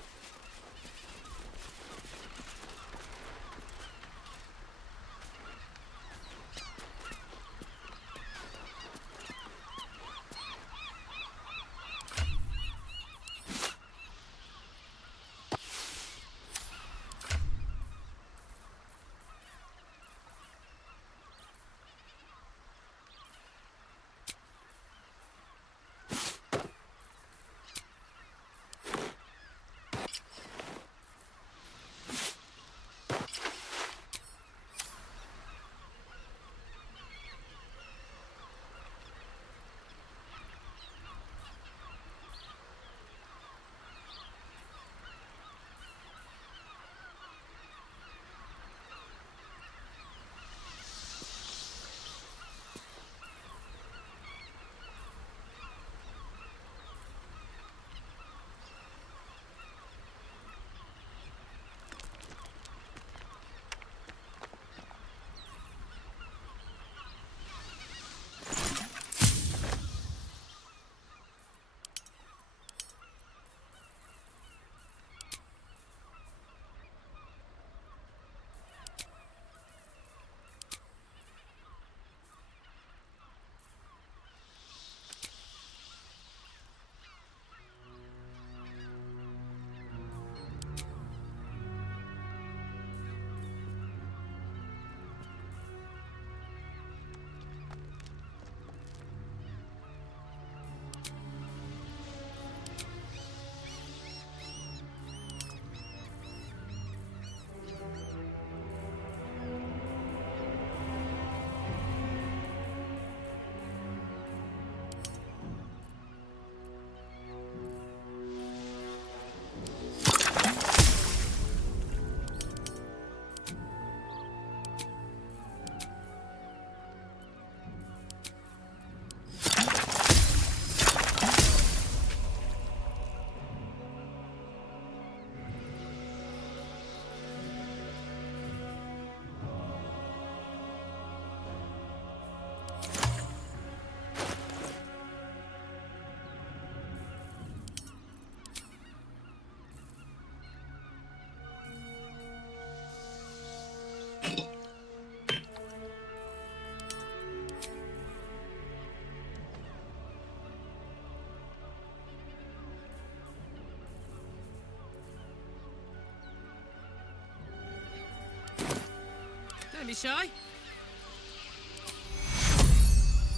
Don't be shy.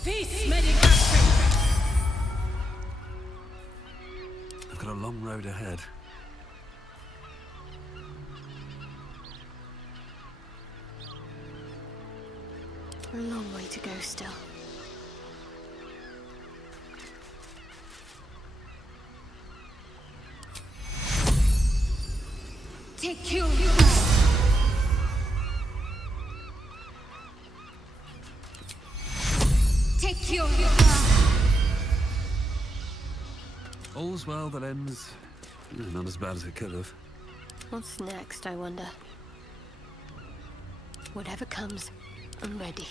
Feast medication! I've got a long road ahead. A long way to go still. Take you! Take you! All's well that ends not as bad as it could have. What's next, I wonder? Whatever comes, I'm ready.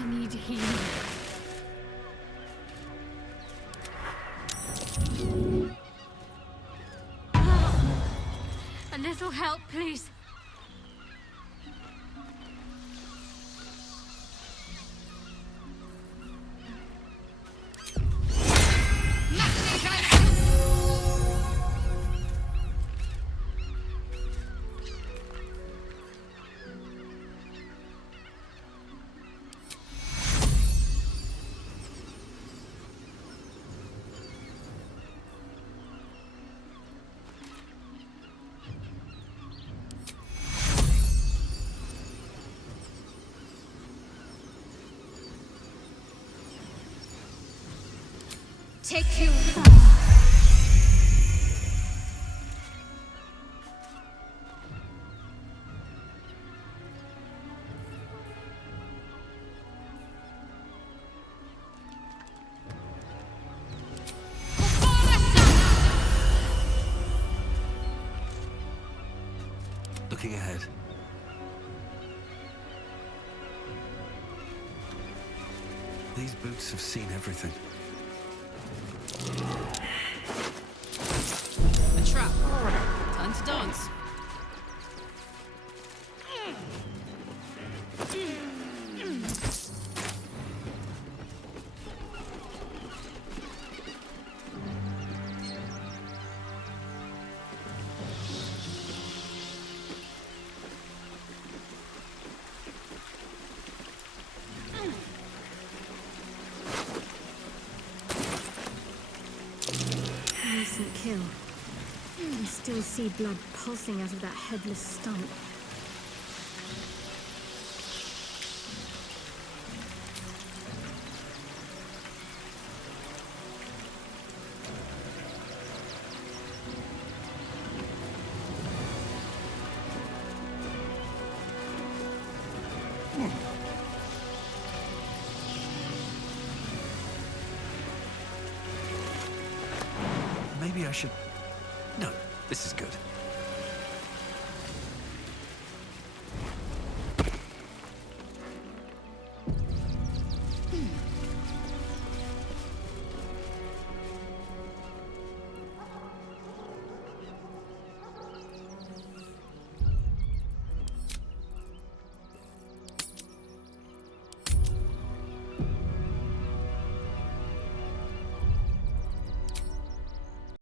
I need healing. A little help, please. Take you! Looking ahead. These boots have seen everything. A trap. Time to dance. Recent kill. I still see blood pulsing out of that headless stump. Maybe I should... No, this is good.